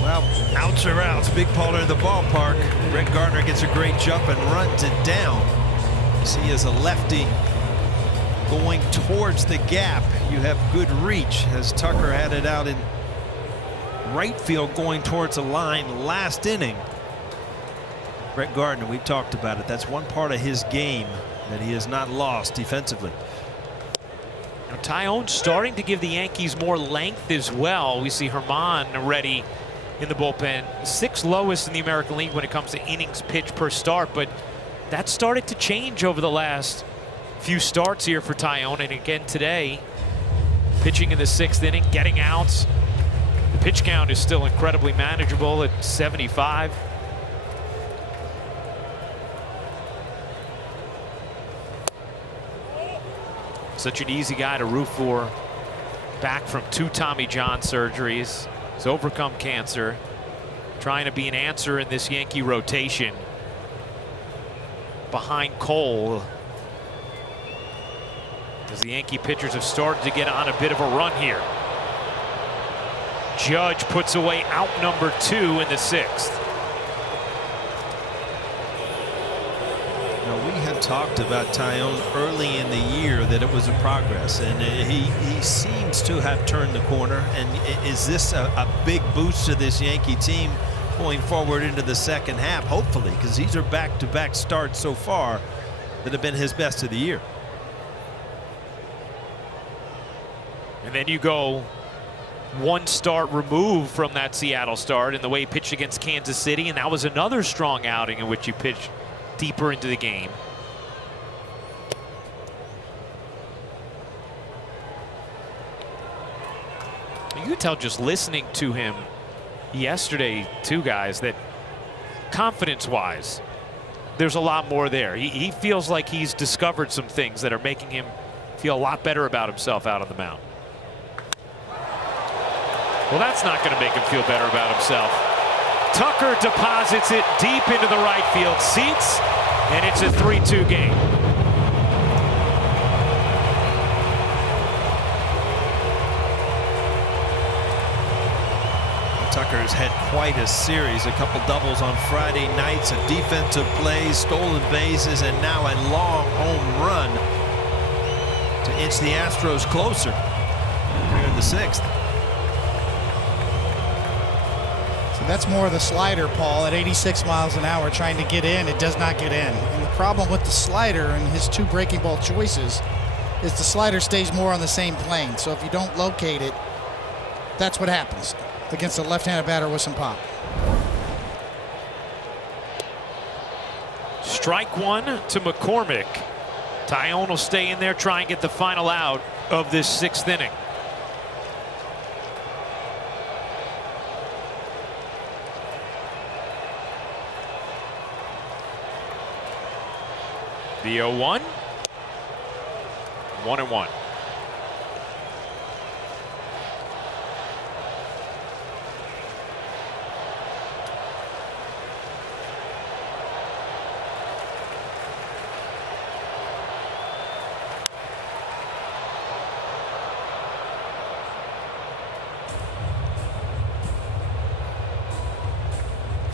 Well, outs are outs. Big Paul in the ballpark. Brett Gardner gets a great jump and runs it down. You see, as a lefty going towards the gap, you have good reach, as Tucker had it out in right field going towards the line last inning. Brett Gardner, we talked about it. That's one part of his game that he has not lost defensively. Now, Tyone starting to give the Yankees more length as well. We see Herman ready in the bullpen. 6th lowest in the American League when it comes to innings pitched per start, but that started to change over the last few starts here for Tyone. And again today, pitching in the 6th inning, getting outs. The pitch count is still incredibly manageable at 75. Such an easy guy to root for. Back from 2 Tommy John surgeries. He's overcome cancer. Trying to be an answer in this Yankee rotation behind Cole, as the Yankee pitchers have started to get on a bit of a run here. Judge puts away out number 2 in the 6th. Now, we had talked about Tyone early in the year that it was a progress, and he seems to have turned the corner. And is this a big boost to this Yankee team going forward into the second half? Hopefully, because these are back-to-back starts so far that have been his best of the year. And then you go 1 start removed from that Seattle start in the way he pitched against Kansas City, and that was another strong outing in which he pitched deeper into the game. You could tell just listening to him yesterday, too, guys, that confidence-wise, there's a lot more there. He feels like he's discovered some things that are making him feel a lot better about himself out on the mound. Well, that's not going to make him feel better about himself. Tucker deposits it deep into the right field seats, and it's a 3-2 game. Tucker's had quite a series, a couple doubles on Friday nights, a defensive plays, stolen bases, and now a long home run to inch the Astros closer here in the 6th. So that's more of the slider, Paul, at 86 miles an hour trying to get in. It does not get in. And the problem with the slider and his 2 breaking ball choices is the slider stays more on the same plane. So if you don't locate it, that's what happens against a left-handed batter with some pop. Strike 1 to McCormick. Tyone will stay in there, try and get the final out of this 6th inning. The 0-1. 1-1.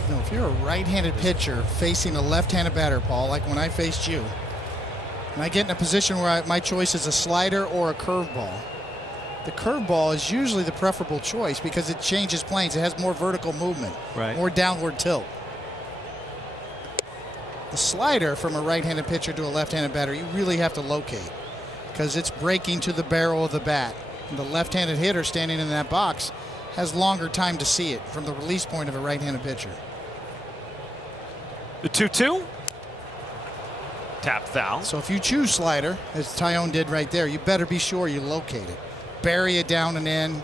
If you're a right-handed pitcher facing a left-handed batter, Paul, like when I faced you, and I get in a position where my choice is a slider or a curveball, the curveball is usually the preferable choice because it changes planes. It has more vertical movement, more downward tilt. The slider from a right-handed pitcher to a left-handed batter, you really have to locate because it's breaking to the barrel of the bat. And the left-handed hitter standing in that box has longer time to see it from the release point of a right-handed pitcher. The 2-2. Tap foul. So if you choose slider, as Tyone did right there, you better be sure you locate it. Bury it down and in,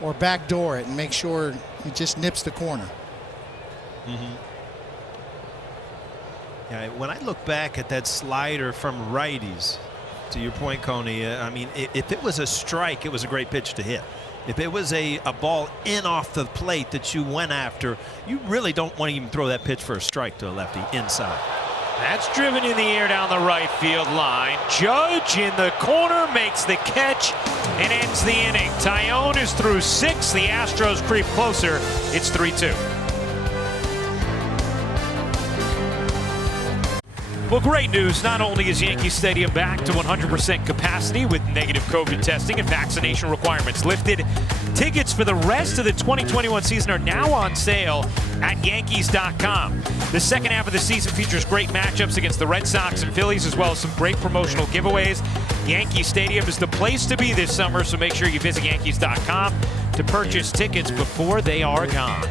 or backdoor it and make sure it just nips the corner. Yeah, when I look back at that slider from righties, to your point, Coney, I mean, if it was a strike, it was a great pitch to hit. If it was a ball in off the plate that you went after, you really don't want to even throw that pitch for a strike to a lefty inside. That's driven in the air down the right field line. Judge in the corner makes the catch and ends the inning. Tyone is through 6. The Astros creep closer. It's 3-2. Well, great news. Not only is Yankee Stadium back to 100% capacity with negative COVID testing and vaccination requirements lifted, tickets for the rest of the 2021 season are now on sale at Yankees.com. The second half of the season features great matchups against the Red Sox and Phillies, as well as some great promotional giveaways. Yankee Stadium is the place to be this summer, so make sure you visit Yankees.com to purchase tickets before they are gone.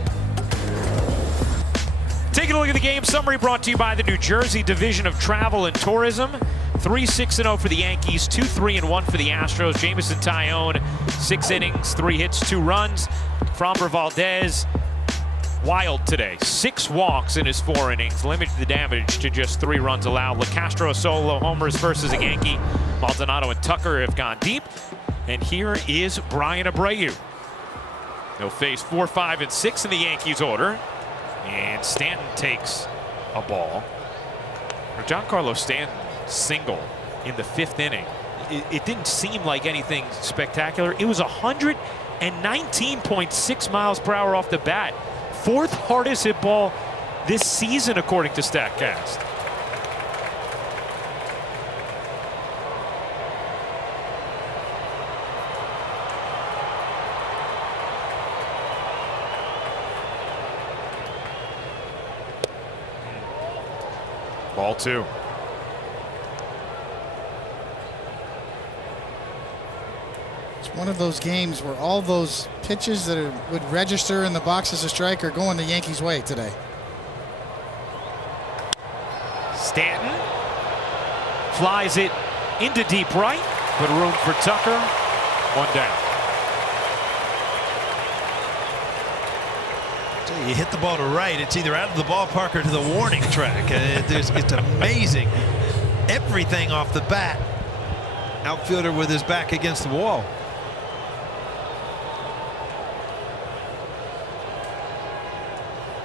Taking a look at the game summary brought to you by the New Jersey Division of Travel and Tourism. 3-6-0 for the Yankees, 2-3-1 for the Astros. Jamison Tyone, 6 innings, 3 hits, 2 runs. Framber Valdez, wild today. 6 walks in his 4 innings, limited the damage to just 3 runs allowed. LeCastro solo homers versus a Yankee. Maldonado and Tucker have gone deep. And here is Brian Abreu. He'll face 4, 5, and 6 in the Yankees order. And Stanton takes a ball. Giancarlo Stanton single in the 5th inning. It didn't seem like anything spectacular. It was 119.6 miles per hour off the bat. 4th hardest hit ball this season, according to StatCast. Ball 2. It's one of those games where all those pitches that would register in the box as a strike are going the Yankees' way today. Stanton flies it into deep right, but room for Tucker. 1 down. You hit the ball to right, it's either out of the ballpark or to the warning track. It's amazing. Everything off the bat. Outfielder with his back against the wall.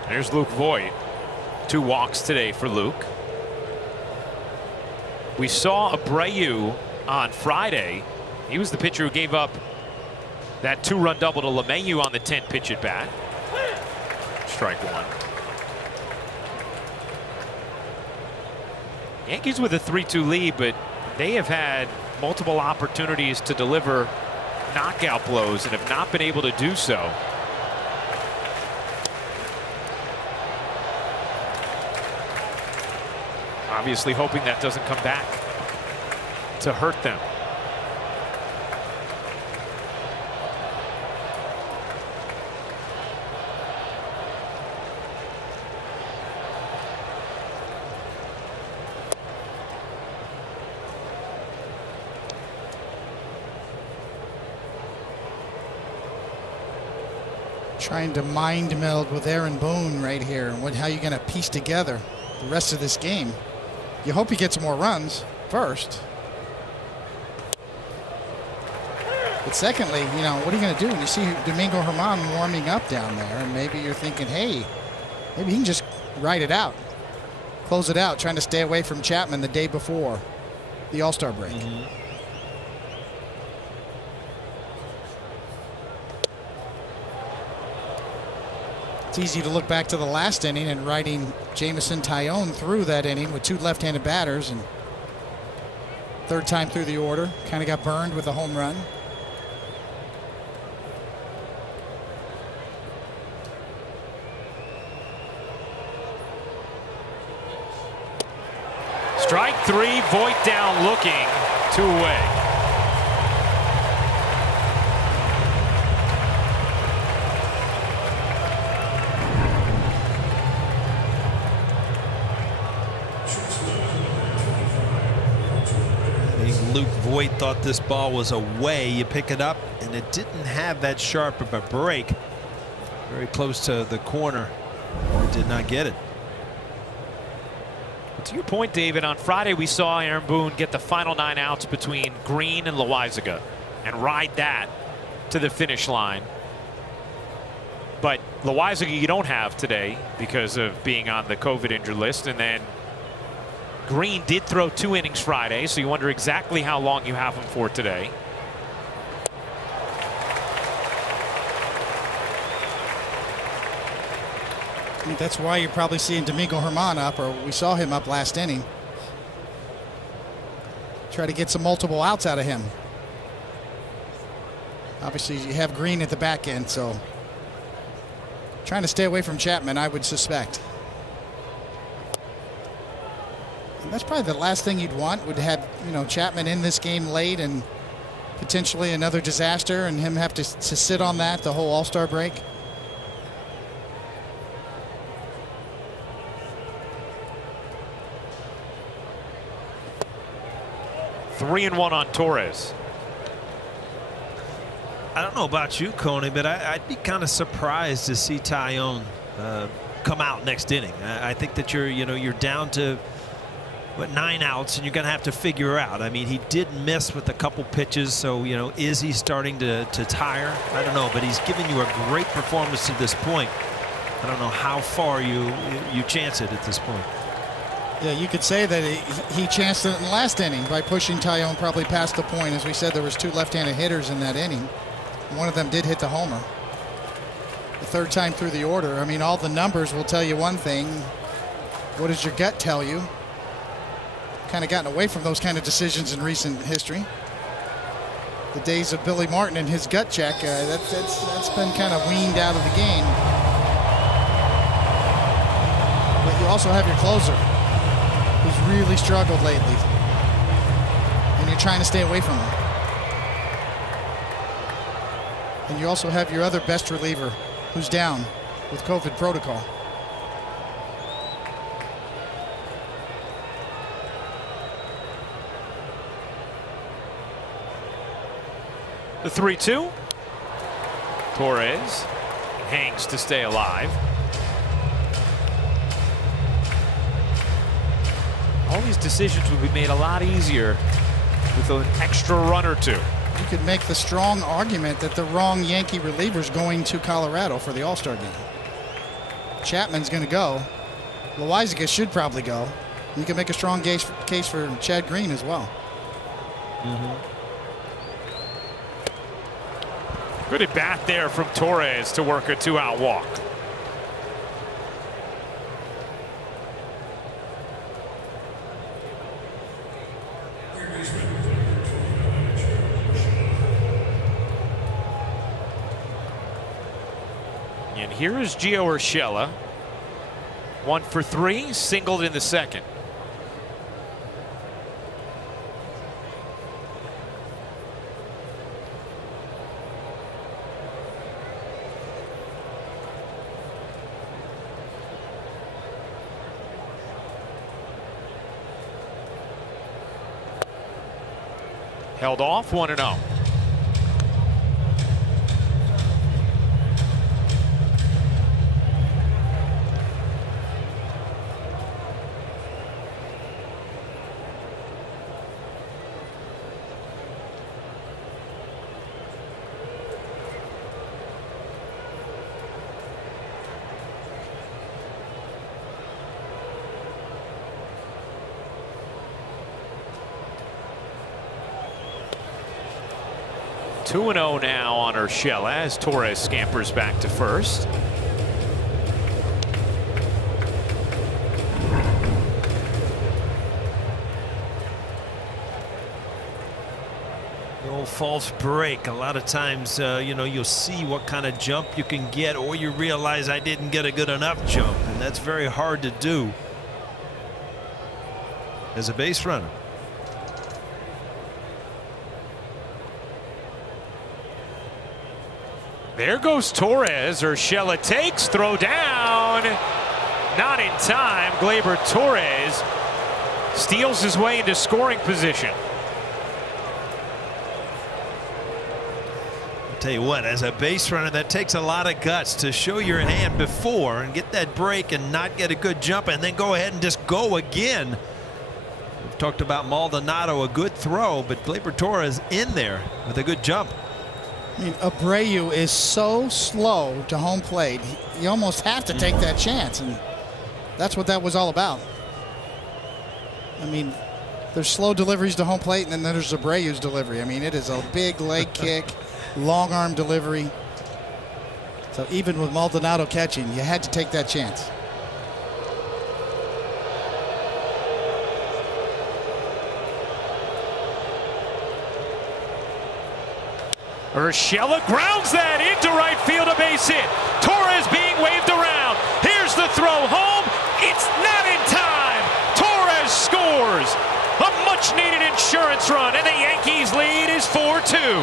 There's Luke Voit. 2 walks today for Luke. We saw Abreu on Friday. He was the pitcher who gave up that 2-run double to LeMahieu on the 10th pitch at bat. Strike 1. Yankees with a 3-2 lead, but they have had multiple opportunities to deliver knockout blows and have not been able to do so. Obviously hoping that doesn't come back to hurt them. Trying to mind meld with Aaron Boone right here and how you're going to piece together the rest of this game. You hope he gets more runs first. But secondly, you know, what are you going to do when you see Domingo Germán warming up down there? And maybe you're thinking, hey, maybe he can just ride it out, close it out, trying to stay away from Chapman the day before the All-Star break. It's easy to look back to the last inning and riding Jameson Taillon through that inning with 2 left-handed batters, and third time through the order, kind of got burned with a home run. Strike 3, Voit down looking, 2 away. Luke Voit thought this ball was away. You pick it up, and it didn't have that sharp of a break. Very close to the corner. He did not get it. To your point, David, on Friday we saw Aaron Boone get the final 9 outs between Green and Loaisiga and ride that to the finish line. But Loaisiga you don't have today because of being on the COVID injured list, and then Green did throw 2 innings Friday, so you wonder exactly how long you have him for today. I think that's why you're probably seeing Domingo Germán up, or we saw him up last inning. Try to get some multiple outs out of him. Obviously, you have Green at the back end, so trying to stay away from Chapman, I would suspect. And that's probably the last thing you'd want, would have, you know, Chapman in this game late and potentially another disaster, and him have to sit on that the whole All-Star break. Three and one on Torres. I don't know about you, Coney, but I'd be kind of surprised to see Taillon come out next inning. I think that you're down to what, 9 outs, and you're going to have to figure out. I mean, he did miss with a couple pitches, so is he starting to tire? I don't know, but he's given you a great performance to this point. I don't know how far you chance it at this point. Yeah, you could say that he chanced it in the last inning by pushing Taillon probably past the point. As we said, there was 2 left-handed hitters in that inning. One of them did hit the homer. The third time through the order. I mean, all the numbers will tell you one thing. What does your gut tell you? Kind of gotten away from those kind of decisions in recent history. The days of Billy Martin and his gut check, that's been kind of weaned out of the game. But you also have your closer, who's really struggled lately, and you're trying to stay away from him. And you also have your other best reliever, who's down with COVID protocol. The 3-2. Torres hangs to stay alive. All these decisions would be made a lot easier with an extra run or 2. You could make the strong argument that the wrong Yankee reliever's going to Colorado for the All-Star game. Chapman's going to go. Loaisiga should probably go. You can make a strong case for Chad Green as well. Good at bat there from Torres to work a 2-out walk. And here is Gio Urshela. 1 for 3, singled in the second. Held off, 1-0. 2-0 now on Urshela as Torres scampers back to first. The old false break. A lot of times, you know, you'll see what kind of jump you can get, or you realize I didn't get a good enough jump, and that's very hard to do as a base runner. There goes Torres. Urshela takes, throw down. Not in time. Gleyber Torres steals his way into scoring position. I'll tell you what, as a base runner, that takes a lot of guts to show your hand before and get that break and not get a good jump and then go ahead and just go again. We've talked about Maldonado, a good throw, but Gleyber Torres in there with a good jump. I mean, Abreu is so slow to home plate. You almost have to take that chance, and that's what that was all about. I mean, there's slow deliveries to home plate, and then there's Abreu's delivery. I mean, it is a big leg kick, long arm delivery. So even with Maldonado catching, you had to take that chance. Urshela grounds that into right field, a base hit. Torres being waved around. Here's the throw home. It's not in time. Torres scores. A much-needed insurance run, and the Yankees lead is 4-2.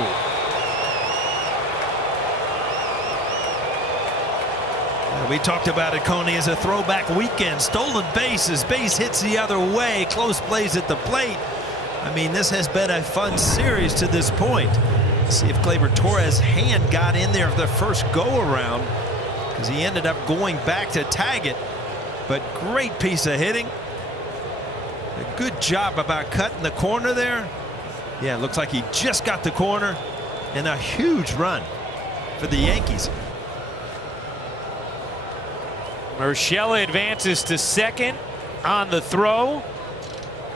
We talked about it, Coney, as a throwback weekend. Stolen bases, base hits the other way, close plays at the plate. I mean, this has been a fun series to this point. See if Gleyber Torres' hand got in there the first go-around, because he ended up going back to tag it. But great piece of hitting. A good job about cutting the corner there. Yeah, it looks like he just got the corner, and a huge run for the Yankees. Urshela advances to second on the throw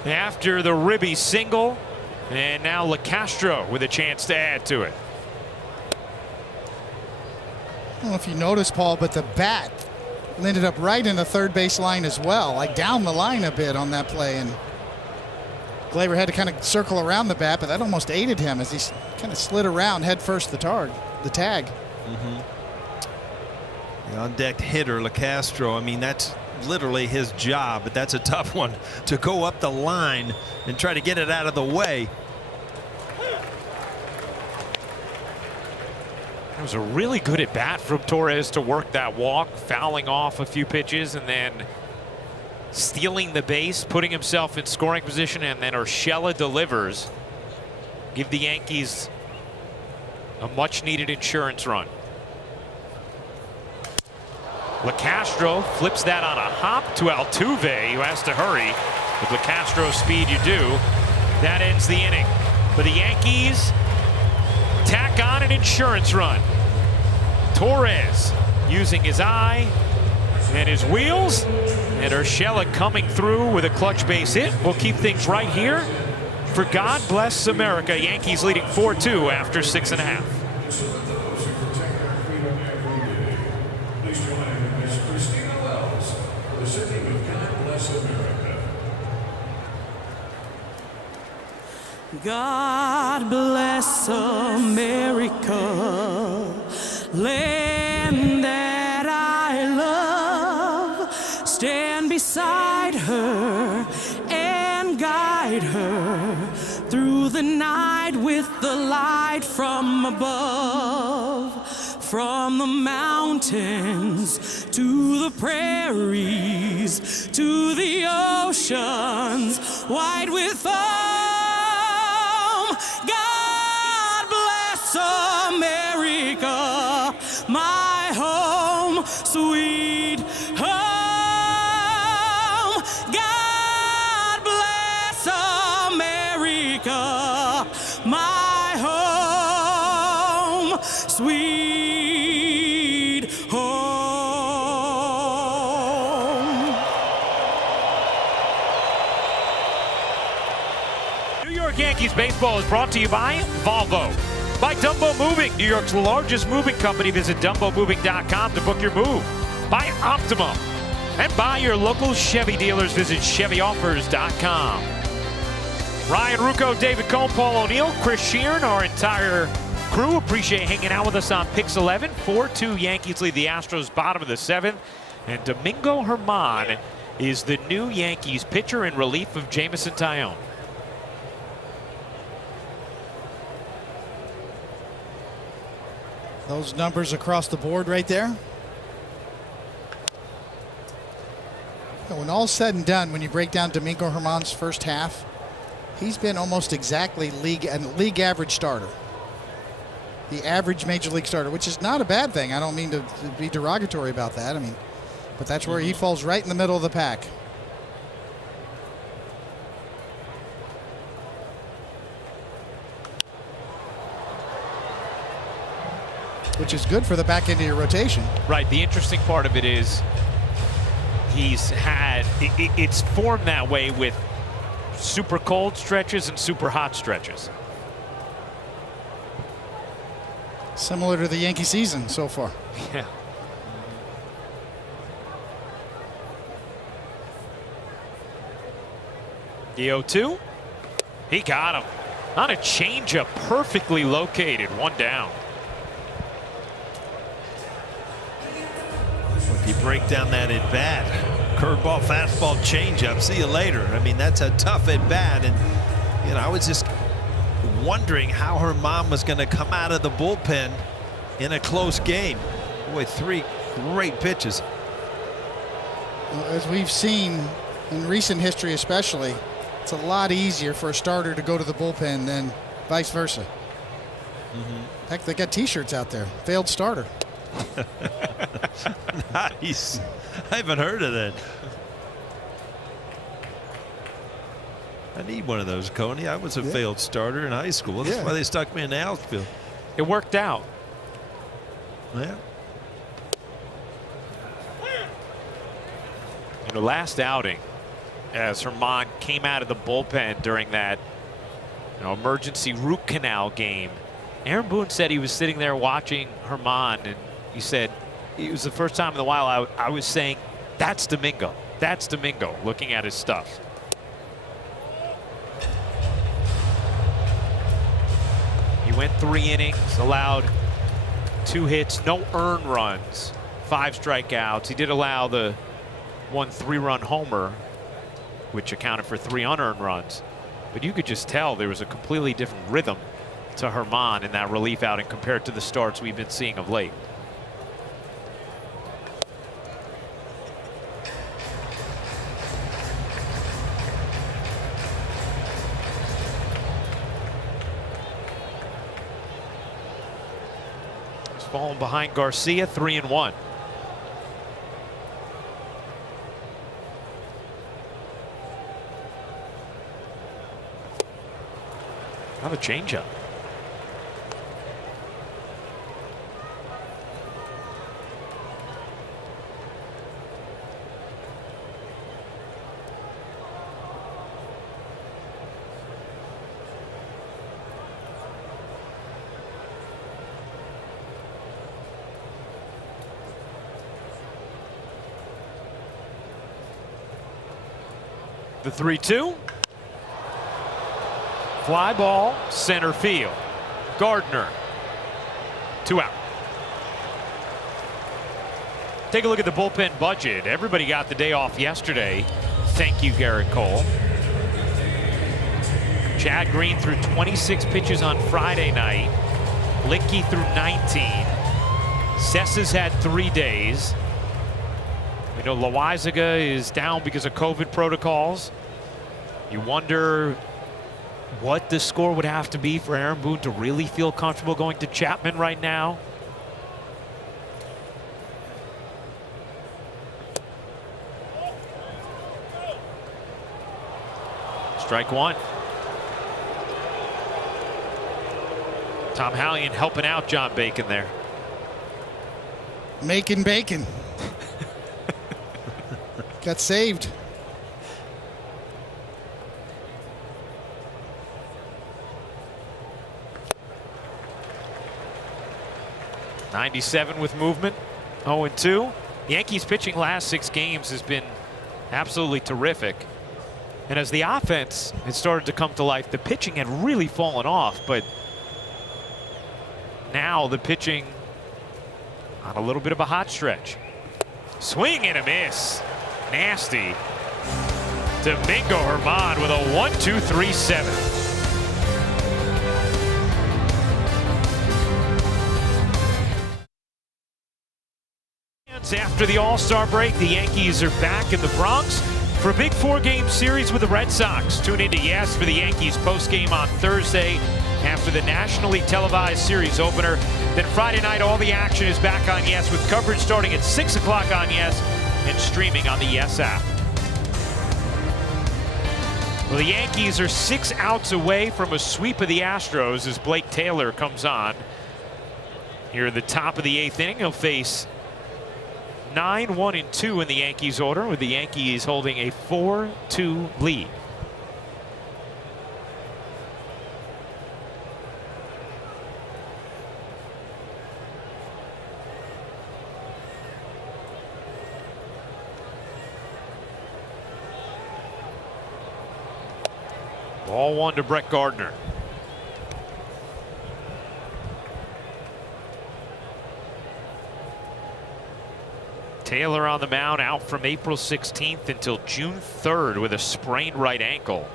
after the ribby single. And now LeCastro with a chance to add to it. I don't know if you noticed, Paul, but the bat ended up right in the third base line as well, like down the line a bit on that play. And Gleyber had to kind of circle around the bat, but that almost aided him as he kind of slid around head first the tag. The on-deck hitter, LeCastro, I mean, that's literally his job, but that's a tough one to go up the line and try to get it out of the way. It was a really good at bat from Torres to work that walk, fouling off a few pitches and then stealing the base, putting himself in scoring position, and then Urshela delivers. Give the Yankees a much-needed insurance run. LeCastro flips that on a hop to Altuve, who has to hurry. With LeCastro's speed, you do. That ends the inning. But the Yankees tack on an insurance run. Torres using his eye and his wheels. And Urshela coming through with a clutch base hit. We'll keep things right here for God Bless America. Yankees leading 4-2 after 6.5. God bless America, land that I love. Stand beside her and guide her through the night with the light from above. From the mountains to the prairies to the oceans white with foam. God bless America, my home, sweet home. God bless America, my home, sweet home. New York Yankees baseball is brought to you by Volvo. By Dumbo Moving, New York's largest moving company. Visit dumbomoving.com to book your move. By Optimum. And by your local Chevy dealers. Visit ChevyOffers.com. Ryan Rucco, David Cohn, Paul O'Neill, Chris Sheeran, our entire crew. Appreciate hanging out with us on Picks 11. 4-2 Yankees lead the Astros bottom of the 7th. And Domingo Germán is the new Yankees pitcher in relief of Jameson Taillon. Those numbers across the board right there. When all's said and done, when you break down Domingo Germán's first half, he's been almost exactly league average starter. The average major league starter, which is not a bad thing. I don't mean to be derogatory about that. I mean, but that's where he falls right in the middle of the pack. Which is good for the back end of your rotation. Right. The interesting part of it is it's formed that way with super cold stretches and super hot stretches. Similar to the Yankee season so far. Yeah. The 0-2. He got him on a changeup, perfectly located, one down. If you break down that at bat, curveball, fastball, changeup, see you later. I mean, that's a tough at bat, and I was just wondering how Germán was going to come out of the bullpen in a close game. Boy, 3 great pitches. Well, as we've seen in recent history, especially, it's a lot easier for a starter to go to the bullpen than vice versa. Heck, they got T-shirts out there. Failed starter. Nice. I haven't heard of that. I need one of those, Coney. I was a failed starter in high school. That's why they stuck me in the outfield. It worked out. Yeah. In the last outing, as Germán came out of the bullpen during that emergency root canal game, Aaron Boone said he was sitting there watching Germán, and he said it was the first time in a while I was saying, that's Domingo. That's Domingo, looking at his stuff. He went 3 innings, allowed 2 hits, no earned runs, 5 strikeouts. He did allow the 1 3-run homer, which accounted for 3 unearned runs. But you could just tell there was a completely different rhythm to Germán in that relief outing compared to the starts we've been seeing of late. He's falling behind Garcia, 3-1. Another changeup. The 3-2. Fly ball, center field. Gardner, 2 out. Take a look at the bullpen budget. Everybody got the day off yesterday. Thank you, Garrett Cole. Chad Green threw 26 pitches on Friday night. Licky threw 19. Cessa's had 3 days. We know Loaizaga is down because of COVID protocols. You wonder what the score would have to be for Aaron Boone to really feel comfortable going to Chapman right now. Strike 1. Tom Hallion helping out John Bacon there. Making bacon. Got saved. 97 with movement, 0-2. Yankees pitching last 6 games has been absolutely terrific. And as the offense has started to come to life, the pitching had really fallen off, but now the pitching on a little bit of a hot stretch. Swing and a miss. Nasty. Domingo Germán with a 1-2-3-7. After the All-Star break, the Yankees are back in the Bronx for a big 4-game series with the Red Sox. Tune into Yes for the Yankees postgame on Thursday after the nationally televised series opener. Then Friday night, all the action is back on Yes with coverage starting at 6 o'clock on Yes and streaming on the Yes app. Well, the Yankees are 6 outs away from a sweep of the Astros as Blake Taylor comes on. Here at the top of the 8th inning, he'll face 9-1-2 in the Yankees order, with the Yankees holding a 4-2 lead. Ball 1 to Brett Gardner. Taylor on the mound, out from April 16th until June 3rd with a sprained right ankle.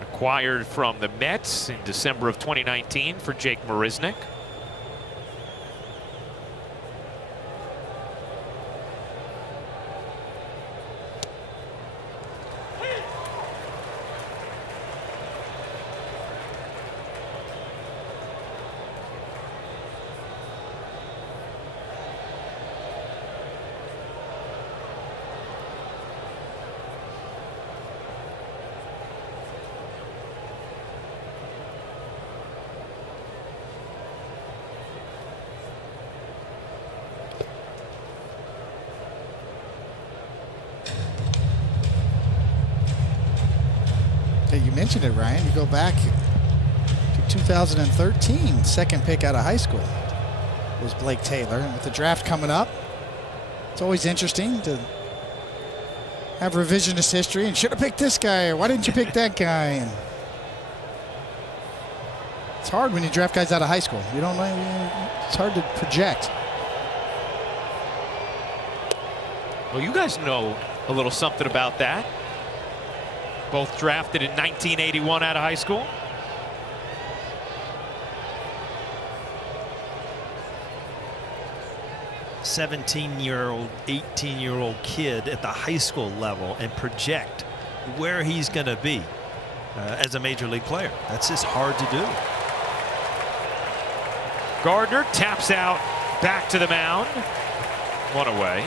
Acquired from the Mets in December of 2019 for Jake Marisnick. You mentioned it, Ryan. You go back to 2013, second pick out of high school was Blake Taylor. And with the draft coming up, it's always interesting to have revisionist history and should have picked this guy, or why didn't you pick that guy? And it's hard when you draft guys out of high school. You don't know, it's hard to project. Well, you guys know a little something about that. Both drafted in 1981 out of high school. "17-year-old, 18-year-old kid at the high school level and project where he's going to be as a major league player. That's just hard to do." Gardner taps out, back to the mound. 1 away.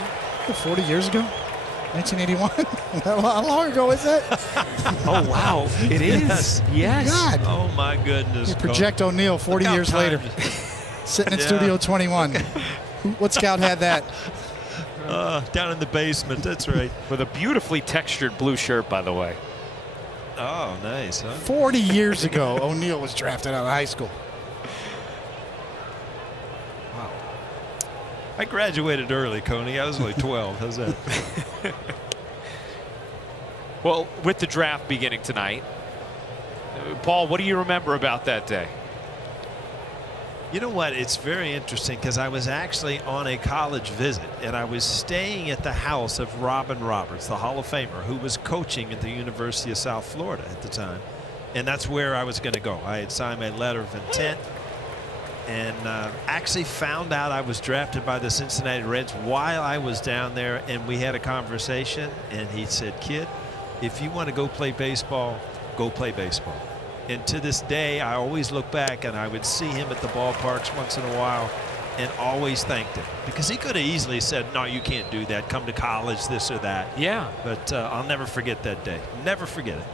40 years ago? 1981? How long ago is that? Oh, wow. It is. Yes. God. Oh, my goodness. You project O'Neill 40 years later. Sitting in Studio 21. What scout had that? Down in the basement. That's right. With a beautifully textured blue shirt, by the way. Oh, nice. Huh? 40 years ago, O'Neill was drafted out of high school. Wow. I graduated early, Coney. I was only 12. How's that? Well, with the draft beginning tonight, Paul, what do you remember about that day? You know what? It's very interesting because I was actually on a college visit and I was staying at the house of Robin Roberts, the Hall of Famer, who was coaching at the University of South Florida at the time. And that's where I was going to go. I had signed my letter of intent and actually found out I was drafted by the Cincinnati Reds while I was down there, and we had a conversation and he said, "Kid, if you want to go play baseball, go play baseball." And to this day, I always look back and I would see him at the ballparks once in a while and always thanked him, because he could have easily said, "No, you can't do that. Come to college, this or that." Yeah. But I'll never forget that day. Never forget it.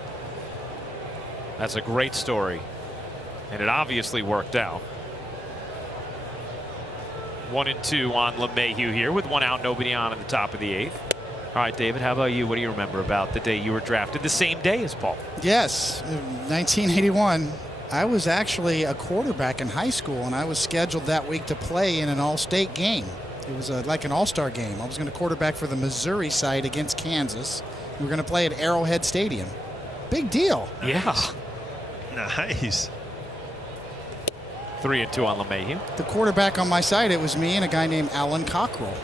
That's a great story. And it obviously worked out. 1-2 on LeMahieu here with 1 out, nobody on in the top of the 8th. All right, David, how about you? What do you remember about the day you were drafted? The same day as Paul. Yes, 1981. I was actually a quarterback in high school, and I was scheduled that week to play in an all-state game. It was like an all-star game. I was going to quarterback for the Missouri side against Kansas. We were going to play at Arrowhead Stadium. Big deal. Yeah. Nice. 3-2 on LeMahieu. The quarterback on my side, it was me and a guy named Alan Cockrell.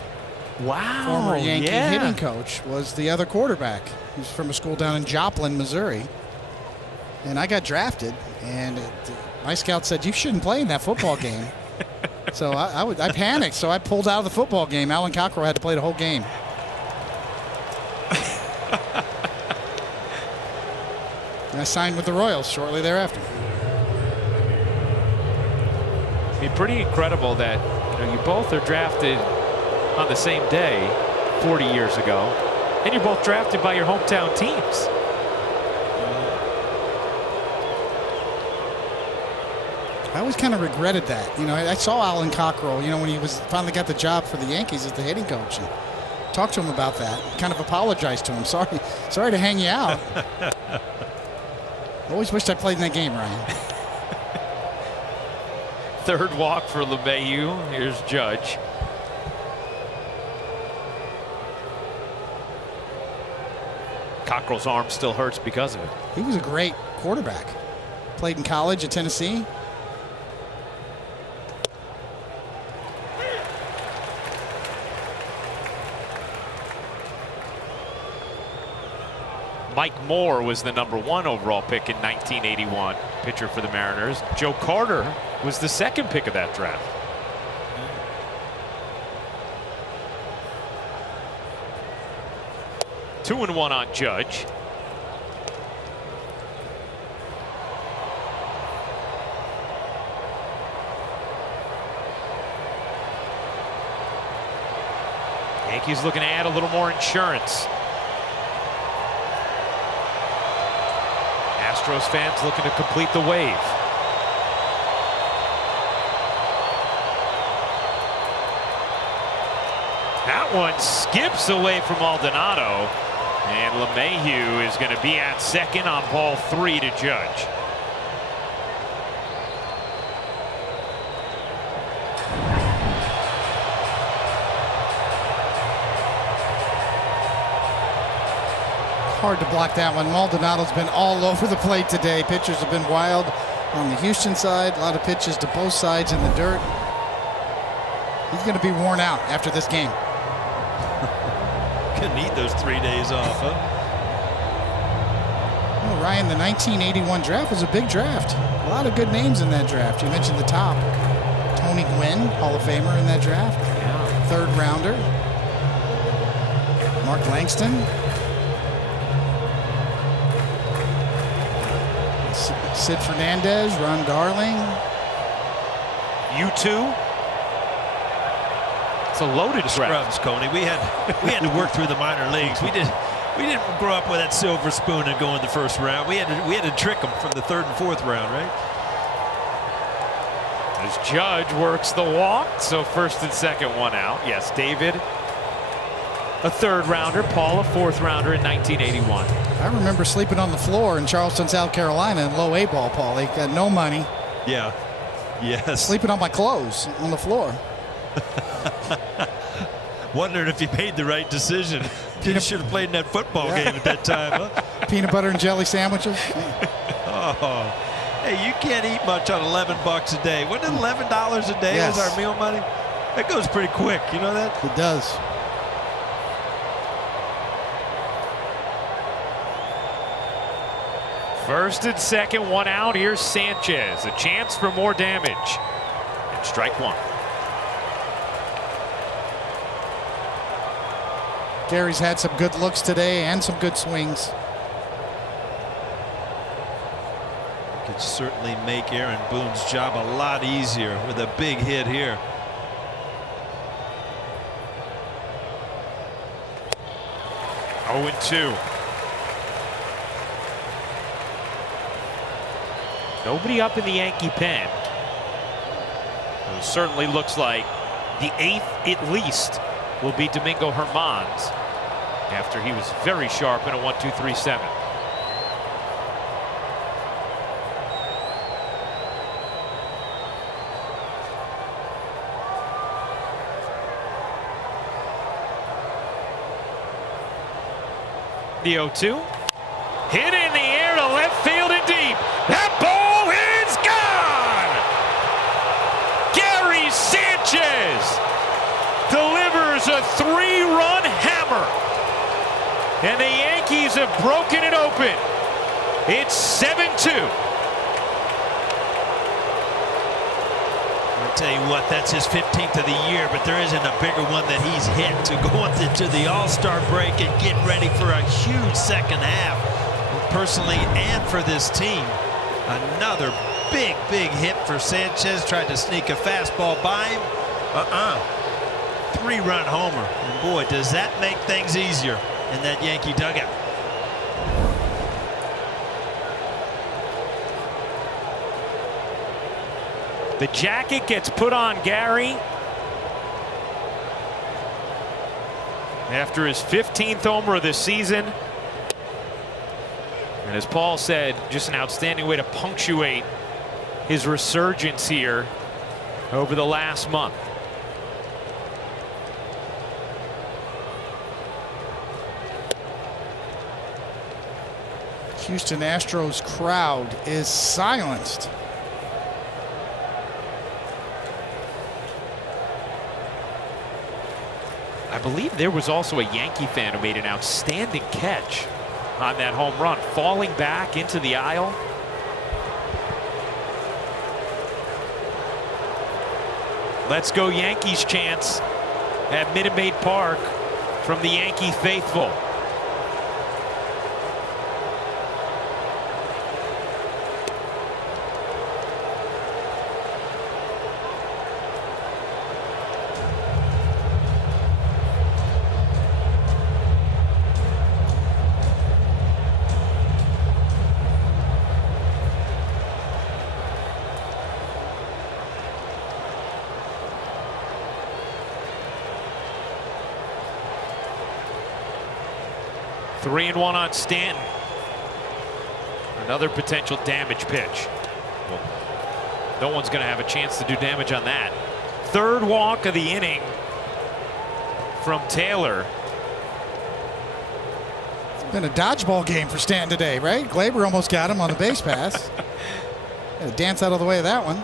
Wow. Former Yankee hitting coach was the other quarterback. He was from a school down in Joplin, Missouri. And I got drafted, and my scout said, you shouldn't play in that football game. So I panicked, so I pulled out of the football game. Alan Cockrell had to play the whole game. And I signed with the Royals shortly thereafter. I mean, pretty incredible that you both are drafted on the same day 40 years ago, and you're both drafted by your hometown teams. I always kind of regretted that. I saw Alan Cockrell, when he finally got the job for the Yankees as the hitting coach, and talked to him about that. Kind of apologized to him. Sorry to hang you out. Always wished I played in that game, Ryan. Third walk for LeMahieu. Here's Judge. Cockrell's arm still hurts because of it. He was a great quarterback. Played in college at Tennessee. Mike Moore was the #1 overall pick in 1981, pitcher for the Mariners. Joe Carter was the 2nd pick of that draft. Two and 1 on Judge. Yankees looking to add a little more insurance. Astros fans looking to complete the wave. That one skips away from Maldonado, and LeMahieu is going to be at second on ball 3 to Judge. Hard to block that one. Maldonado's been all over the plate today. Pitchers have been wild on the Houston side. A lot of pitches to both sides in the dirt. He's going to be worn out after this game. Couldn't need those 3 days off, huh? Well, Ryan, the 1981 draft was a big draft. A lot of good names in that draft. You mentioned the top. Tony Gwynn, Hall of Famer in that draft. Yeah. 3rd rounder. Mark Langston. Sid Fernandez, Ron Darling. You two. It's a loaded draft. Scrubs, Coney. We had to work through the minor leagues. We didn't grow up with that silver spoon and go in the 1st round. We had to trick them from the 3rd and 4th round, right? As Judge works the walk, so 1st and 2nd, 1 out. Yes, David, a 3rd rounder. Paul, a 4th rounder in 1981. I remember sleeping on the floor in Charleston, South Carolina in low A ball, Paul. They got no money. Yeah. Yes. Sleeping on my clothes on the floor. Wondering if he made the right decision. He should have played in that football game at that time, huh? Peanut butter and jelly sandwiches. Oh. Hey, you can't eat much on $11 a day. Wasn't it $11 a day Yes. was our meal money? That goes pretty quick. You know that? It does. First and 2nd, 1 out. Here's Sanchez. A chance for more damage. And strike 1. Gary's had some good looks today and some good swings. Could certainly make Aaron Boone's job a lot easier with a big hit here. Oh, 2. Nobody up in the Yankee pen. It certainly looks like The 8th at least will be Domingo Germán's after he was very sharp in a 1-2-3-7. The 0-2. Hit in the air to left field and deep. That ball is gone! Gary Sanchez delivers a 3-run hammer. And the Yankees have broken it open. It's 7-2. I'll tell you what, that's his 15th of the year, but there isn't a bigger one that he's hit to go into the All-Star break and get ready for a huge second half, personally and for this team. Another big hit for Sanchez. Tried to sneak a fastball by him. 3-run homer. And boy, does that make things easier in that Yankee dugout. The jacket gets put on Gary after his 15th homer of the season. And as Paul said, just an outstanding way to punctuate his resurgence here over the last month. Houston Astros crowd is silenced. I believe there was also a Yankee fan who made an outstanding catch on that home run, falling back into the aisle. Let's go Yankees chants at Minute Maid Park from the Yankee faithful. Three and one on Stanton. Another potential damage pitch. Well, no one's going to have a chance to do damage on that. Third walk of the inning from Taylor. It's been a dodgeball game for Stanton today, right? Glaber almost got him on the base pass. Had to dance out of the way of that one.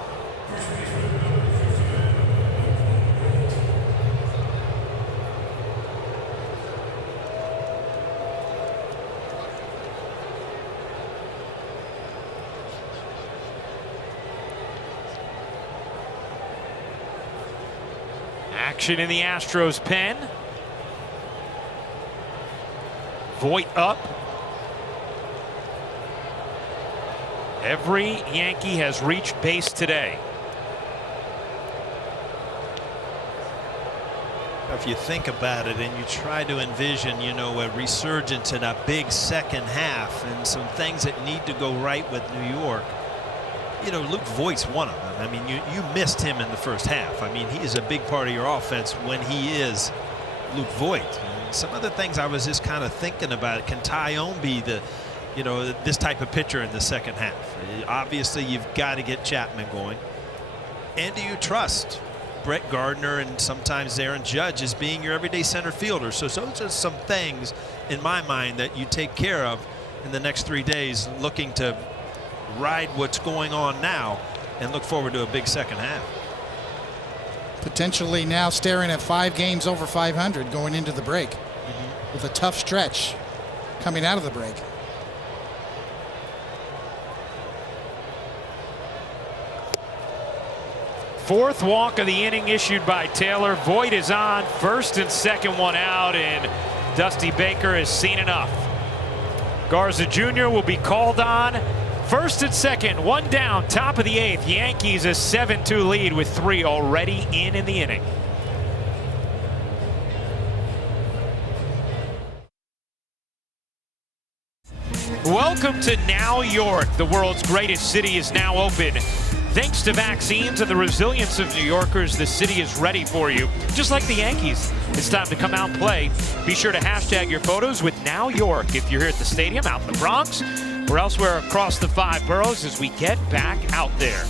Action in the Astros pen. Voit up. Every Yankee has reached base today. If you think about it and you try to envision, you know, a resurgence in a big second half and some things that need to go right with New York, you know, Luke Voit's one of them. I mean, you missed him in the first half. I mean, he is a big part of your offense when he is Luke Voit. And some of the things I was just kind of thinking about, can Tyone be the, you know, this type of pitcher in the second half? Obviously, you've got to get Chapman going. And do you trust Brett Gardner and sometimes Aaron Judge as being your everyday center fielder? So those are some things in my mind that you take care of in the next 3 days, looking to ride what's going on now and look forward to a big second half. Potentially now staring at 5 games over 500 going into the break, with a tough stretch coming out of the break. Fourth walk of the inning issued by Taylor. Voit is on, first and second one out, and Dusty Baker has seen enough. Garza Jr. will be called on. First and second, one down, top of the 8th. Yankees a 7-2 lead with 3 already in the inning. Welcome to Now York. The world's greatest city is now open Thanks to vaccines and the resilience of New Yorkers, the city is ready for you. Just like the Yankees, it's time to come out and play. Be sure to hashtag your photos with Now York if you're here at the stadium, out in the Bronx, or elsewhere across the 5 boroughs as we get back out there.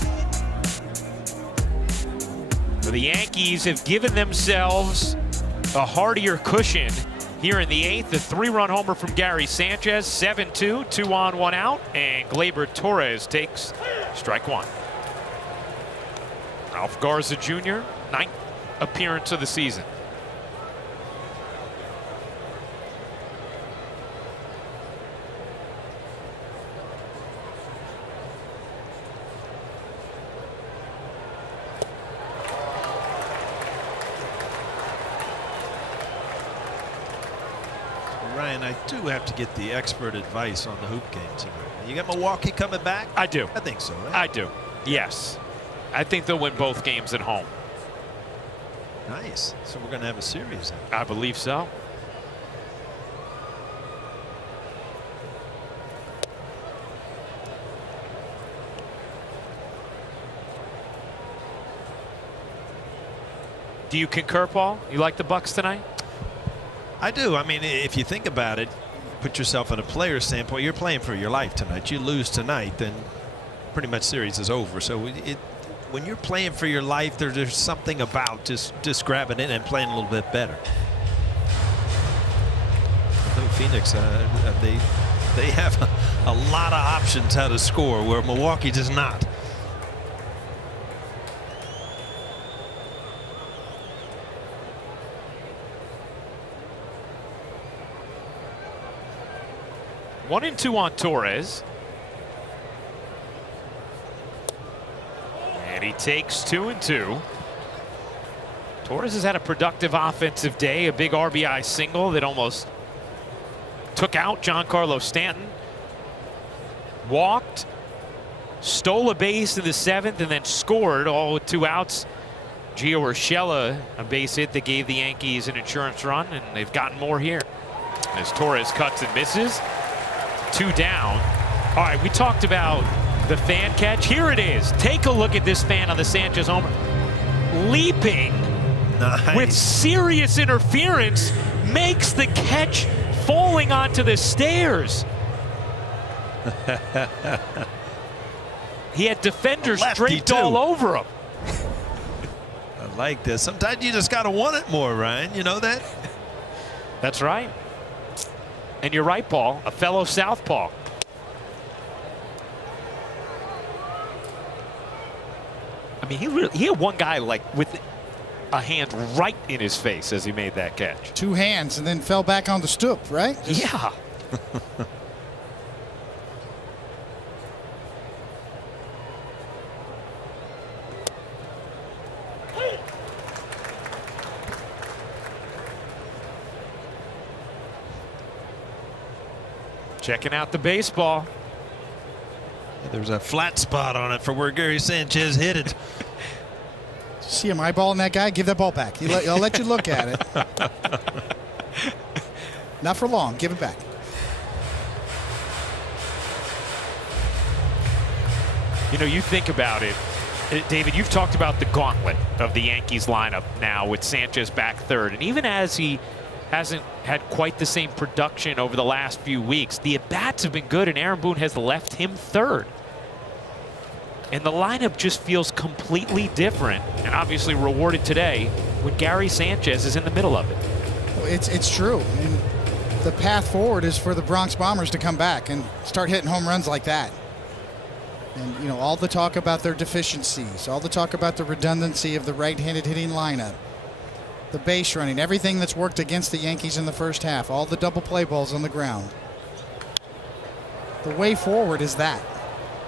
The Yankees have given themselves a hardier cushion here in the 8th. A 3-run homer from Gary Sanchez, 7-2, 2 on, 1 out, and Gleyber Torres takes strike 1. Ralph Garza Jr., 9th appearance of the season. Ryan, I do have to get the expert advice on the hoop game tonight. You got Milwaukee coming back? I do. I think so, right? I do. Yes. I think they'll win both games at home. Nice. So we're going to have a series then. I believe so. Do you concur, Paul? You like the Bucks tonight? I do. I mean, if you think about it, put yourself in a player's standpoint, you're playing for your life tonight. You lose tonight, then pretty much series is over. So when you're playing for your life, there's something about just grabbing it and playing a little bit better. Phoenix, they have a lot of options how to score, where Milwaukee does not. One and 2 on Torres. And he takes 2 and 2. Torres has had a productive offensive day, a big RBI single that almost took out Giancarlo Stanton. Walked, stole a base in the 7th, and then scored, all with 2 outs. Gio Urshela, a base hit that gave the Yankees an insurance run, and they've gotten more here. As Torres cuts and misses. 2 down. All right, we talked about the fan catch. Here it is. Take a look at this fan on the Sanchez homer. Leaping with serious interference, makes the catch falling onto the stairs. He had defenders draped all over him. I like this. Sometimes you just got to want it more, Ryan. You know that? That's right. And you're right, Paul, a fellow southpaw. I mean, he had one guy like with a hand right in his face as he made that catch. 2 hands and then fell back on the stoop, right? Yeah. Checking out the baseball. There's a flat spot on it for where Gary Sanchez hit it. See him eyeballing that guy? Give that ball back. I'll let you look at it. Not for long. Give it back. You know, you think about it, David, you've talked about the gauntlet of the Yankees lineup now with Sanchez back third. And even as he hasn't had quite the same production over the last few weeks, the at-bats have been good, and Aaron Boone has left him third. And the lineup just feels completely different, and obviously rewarded today when Gary Sanchez is in the middle of it. Well, it's true. And the path forward is for the Bronx Bombers to come back and start hitting home runs like that. And, you know, all the talk about their deficiencies, all the talk about the redundancy of the right-handed hitting lineup, the base running, everything that's worked against the Yankees in the first half, all the double play balls on the ground. The way forward is that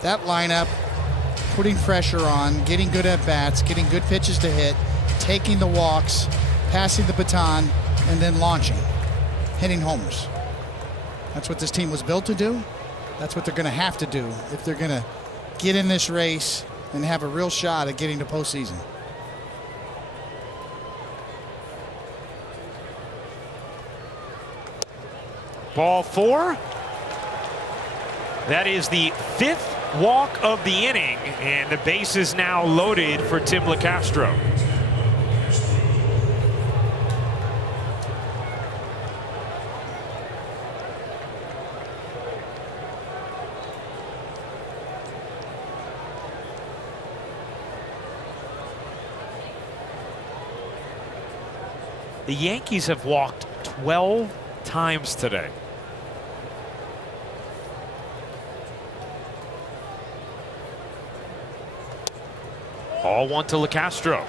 lineup, putting pressure on, getting good at bats, getting good pitches to hit, taking the walks, passing the baton, and then launching, hitting homers. That's what this team was built to do. That's what they're going to have to do if they're going to get in this race and have a real shot at getting to postseason. Ball 4. That is the 5th walk of the inning, and the base is now loaded for Tim LeCastro. The Yankees have walked 12 times today. All one to LeCastro.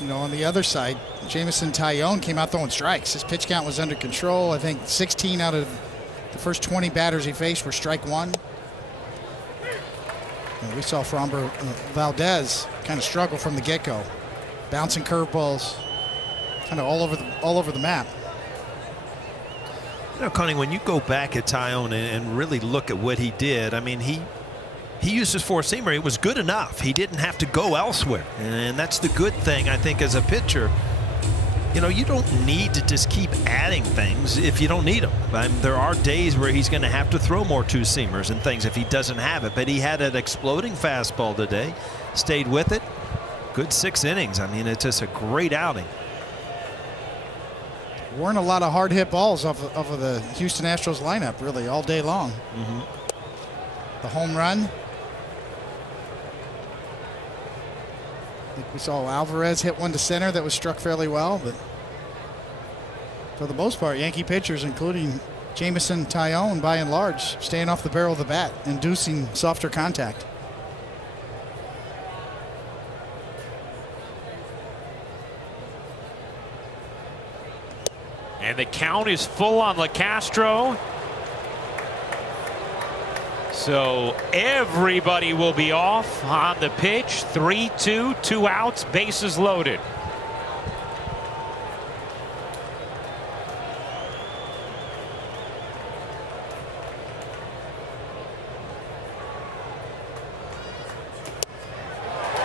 You know, on the other side, Jameson Taillon came out throwing strikes. His pitch count was under control. I think 16 out of the first 20 batters he faced were strike one. And we saw Framber Valdez kind of struggle from the get-go, bouncing curveballs, kind of all over the map. You know, Connie, when you go back at Taillon and really look at what he did, I mean, he used his four-seamer. It was good enough. He didn't have to go elsewhere, and that's the good thing, I think, as a pitcher. You know, you don't need to just keep adding things if you don't need them. I mean, there are days where he's going to have to throw more two-seamers and things if he doesn't have it, but he had an exploding fastball today, stayed with it. Good 6 innings. I mean, it's just a great outing. Weren't a lot of hard hit balls off of the Houston Astros lineup really all day long. The home run. I think we saw Alvarez hit one to center that was struck fairly well, but for the most part, Yankee pitchers, including Jameson Taillon, by and large, staying off the barrel of the bat, inducing softer contact. And the count is full on LeCastro. So everybody will be off on the pitch. 3-2, 2 outs, bases loaded.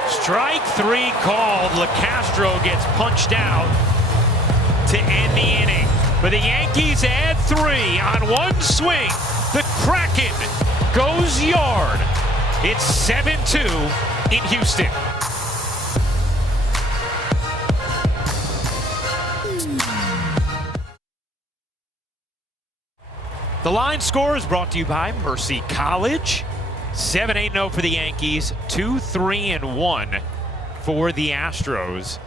Strike 3 called. LeCastro gets punched out to end the inning. But the Yankees add 3 on one swing. The Kraken goes yard. It's 7-2 in Houston. The line score is brought to you by Mercy College. 7-8-0 for the Yankees, 2-3-1 for the Astros.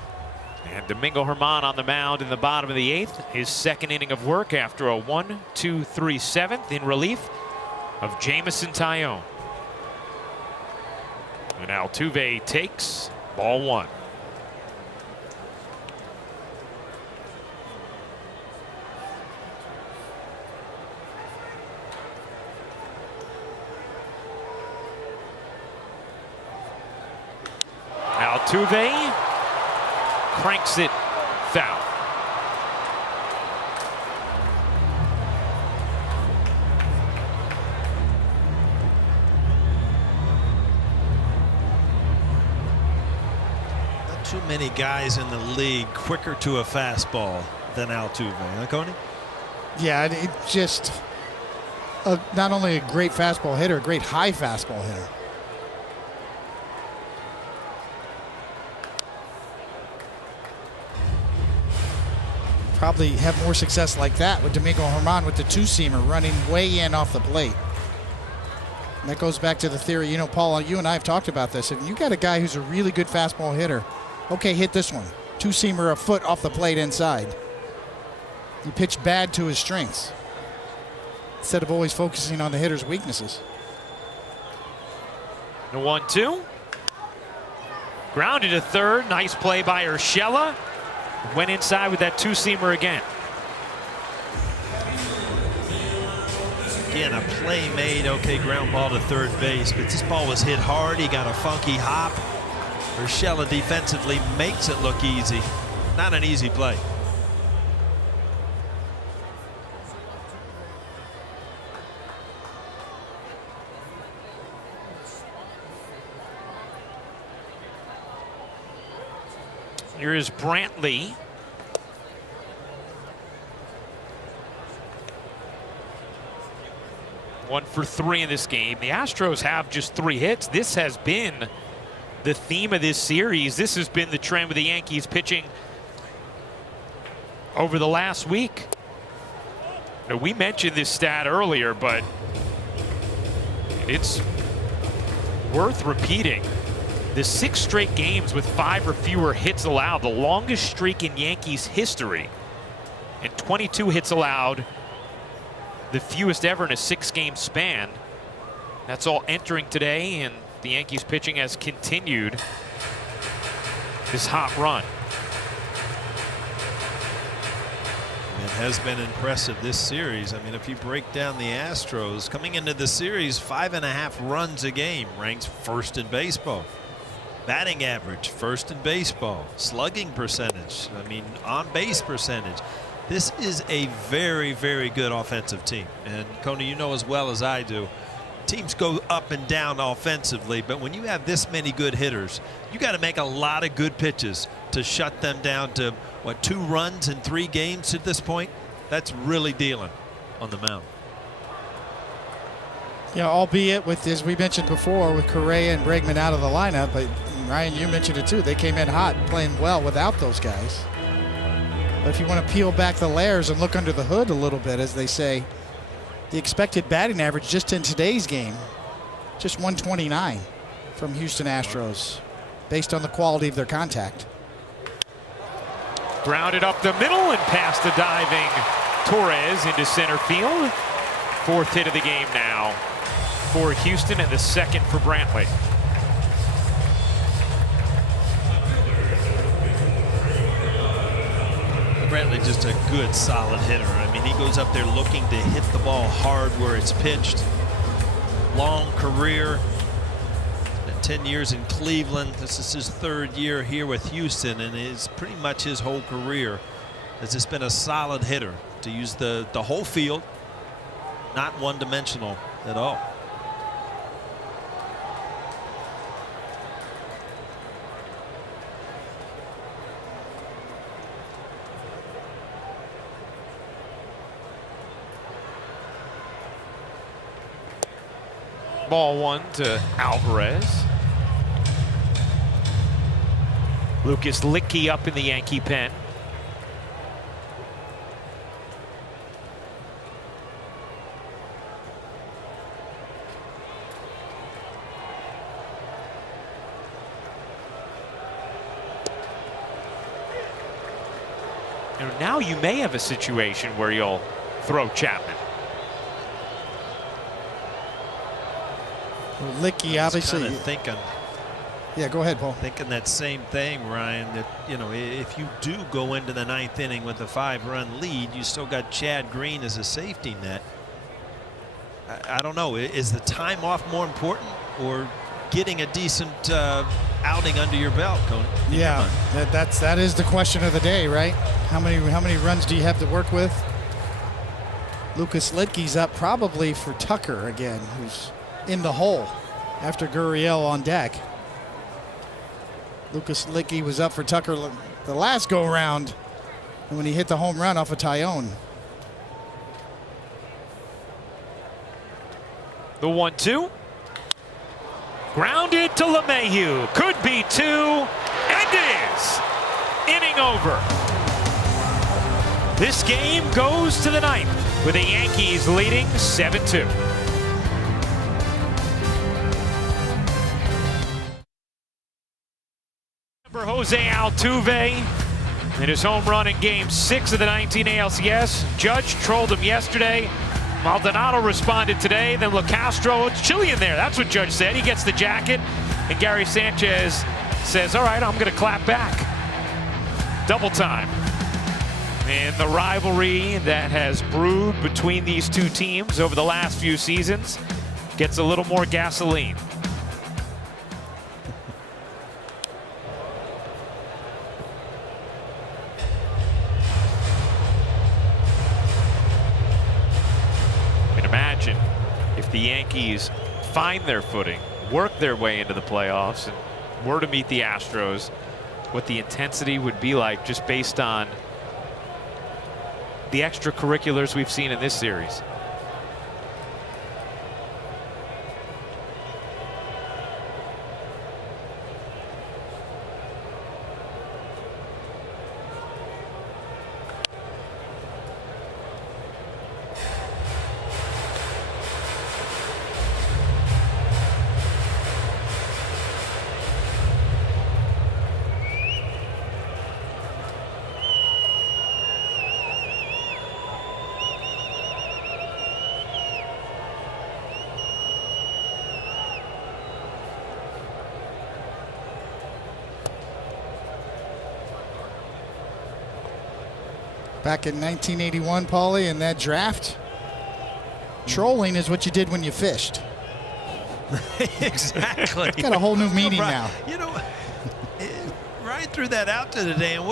And Domingo Germán on the mound in the bottom of the 8th. His second inning of work after a 1-2-3 7th in relief of Jameson Taillon. And Altuve takes ball 1. Altuve cranks it foul. Not too many guys in the league quicker to a fastball than Altuve, huh, Coney? Yeah, it just not only a great fastball hitter, a great high fastball hitter. Probably have more success like that with Domingo Germán with the two-seamer running way in off the plate. And that goes back to the theory, you know, Paul, you and I have talked about this. If you got a guy who's a really good fastball hitter, okay, hit this one. Two-seamer a foot off the plate inside. You pitch bad to his strengths instead of always focusing on the hitter's weaknesses. The 1-2. Grounded to third. Nice play by Urshela. Went inside with that two-seamer again. Again, a play made, okay, ground ball to third base, but this ball was hit hard. He got a funky hop. Urshela defensively makes it look easy. Not an easy play. Here is Brantley. 1 for 3 in this game. The Astros have just 3 hits. This has been the theme of this series. This has been the trend with the Yankees pitching over the last week. Now, we mentioned this stat earlier, but it's worth repeating. The 6 straight games with 5 or fewer hits allowed, the longest streak in Yankees history, and 22 hits allowed, the fewest ever in a 6-game span. That's all entering today, and the Yankees pitching has continued this hot run. It has been impressive this series. I mean, if you break down the Astros, coming into the series, 5.5 runs a game, ranks first in baseball. Batting average, first in baseball. Slugging percentage, I mean, on base percentage. This is a very, very good offensive team. And Coney, you know as well as I do, teams go up and down offensively, but when you have this many good hitters, you got to make a lot of good pitches to shut them down to, what, 2 runs in 3 games at this point? That's really dealing on the mound. Yeah, albeit with, as we mentioned before, with Correa and Bregman out of the lineup, but Ryan, you mentioned it too, they came in hot, playing well without those guys. But if you want to peel back the layers and look under the hood a little bit, as they say, the expected batting average just in today's game, just 129 from Houston Astros, based on the quality of their contact. Grounded up the middle and past the diving Torres into center field. 4th hit of the game now for Houston, and the 2nd for Brantley. Brantley just a good, solid hitter. I mean, he goes up there looking to hit the ball hard where it's pitched. Long career. 10 years in Cleveland. This is his 3rd year here with Houston, and it's pretty much his whole career has just been a solid hitter, to use the whole field, not one-dimensional at all. Ball 1 to Alvarez. Lucas Licky up in the Yankee pen. And now you may have a situation where you'll throw Chapman. Licky obviously thinking. Yeah, go ahead, Paul. Thinking that same thing, Ryan, that, you know, if you do go into the 9th inning with a 5-run lead, you still got Chad Green as a safety net. I don't know. Is the time off more important, or getting a decent outing under your belt, Coney? Yeah, that is the question of the day, right? How many runs do you have to work with? Lucas Lidke's up probably for Tucker again, who's in the hole after Gurriel on deck. Lucas Licky was up for Tucker the last go-round when he hit the home run off of Tyone. The 1-2. Grounded to LeMahieu. Could be 2, and it is. Inning over. This game goes to the 9th with the Yankees leading 7-2. Jose Altuve in his home run in Game 6 of the 19 ALCS. Judge trolled him yesterday. Maldonado responded today. Then LaCastro, it's chilly in there. That's what Judge said. He gets the jacket. And Gary Sanchez says, all right, I'm going to clap back. Double time. And the rivalry that has brewed between these two teams over the last few seasons gets a little more gasoline. Imagine if the Yankees find their footing, work their way into the playoffs, and were to meet the Astros, what the intensity would be like just based on the extracurriculars we've seen in this series. Back in 1981, Paulie, in that draft, trolling is what you did when you fished. Exactly. It's got a whole new meaning now. You know, Ryan threw that out to today, and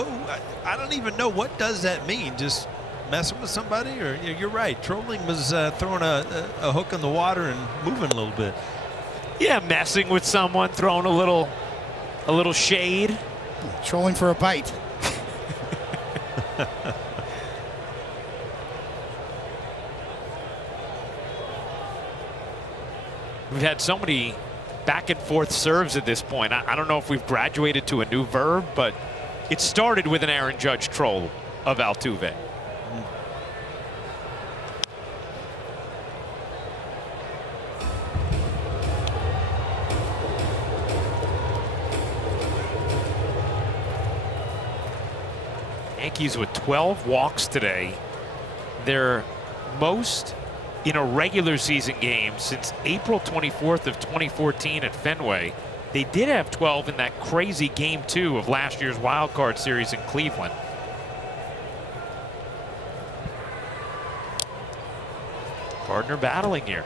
I don't even know what does that mean. Just messing with somebody, or you're right. Trolling was throwing a hook in the water and moving a little bit. Yeah, messing with someone, throwing a little shade. Trolling for a bite. We've had so many back and forth serves at this point. I don't know if we've graduated to a new verb, but it started with an Aaron Judge troll of Altuve. Yankees with 12 walks today. Their most in a regular season game since April 24th of 2014 at Fenway. They did have 12 in that crazy Game 2 of last year's wild card series in Cleveland. Gardner battling here.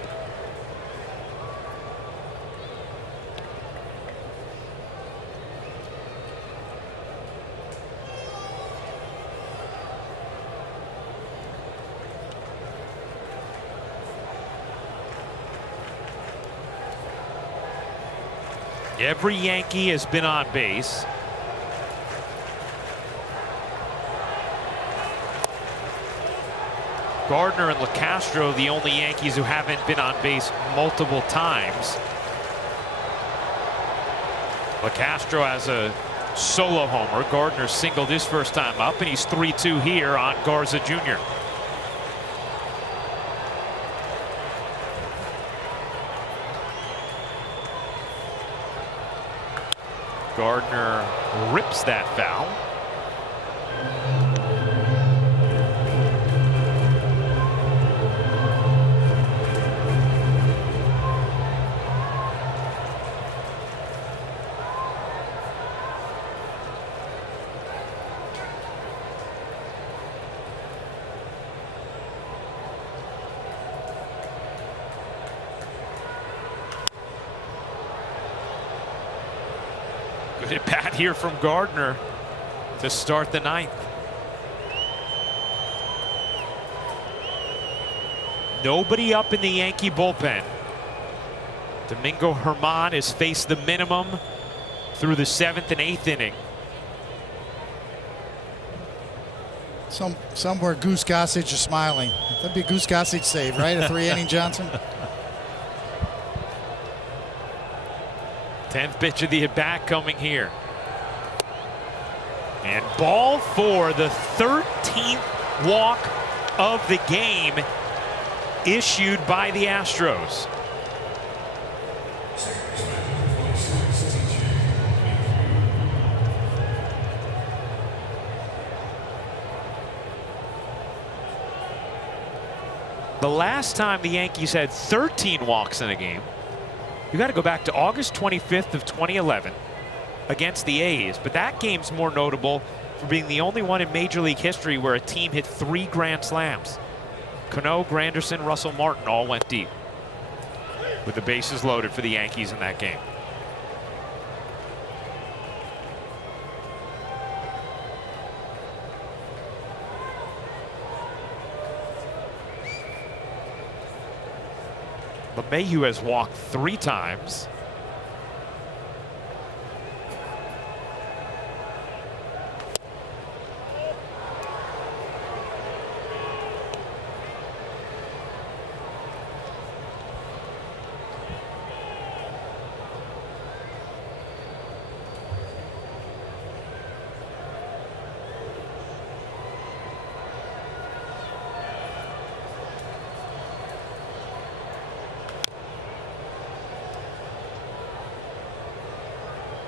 Every Yankee has been on base. Gardner and LeCastro, the only Yankees who haven't been on base multiple times. LeCastro has a solo homer. Gardner singled his first time up, and he's 3-2 here on Garza Jr. Gardner rips that foul. Good at bat here from Gardner to start the ninth. Nobody up in the Yankee bullpen. Domingo Germán has faced the minimum through the 7th and 8th inning. Somewhere Goose Gossage is smiling. That'd be a Goose Gossage save, right? A 3-inning Johnson. 10th pitch of the at-bat coming here. And ball 4, the 13th walk of the game issued by the Astros. The last time the Yankees had 13 walks in a game, you got to go back to August 25th of 2011 against the A's. But that game's more notable for being the only one in Major League history where a team hit 3 grand slams. Cano, Granderson, Russell Martin all went deep with the bases loaded for the Yankees in that game. LeMahieu has walked 3 times.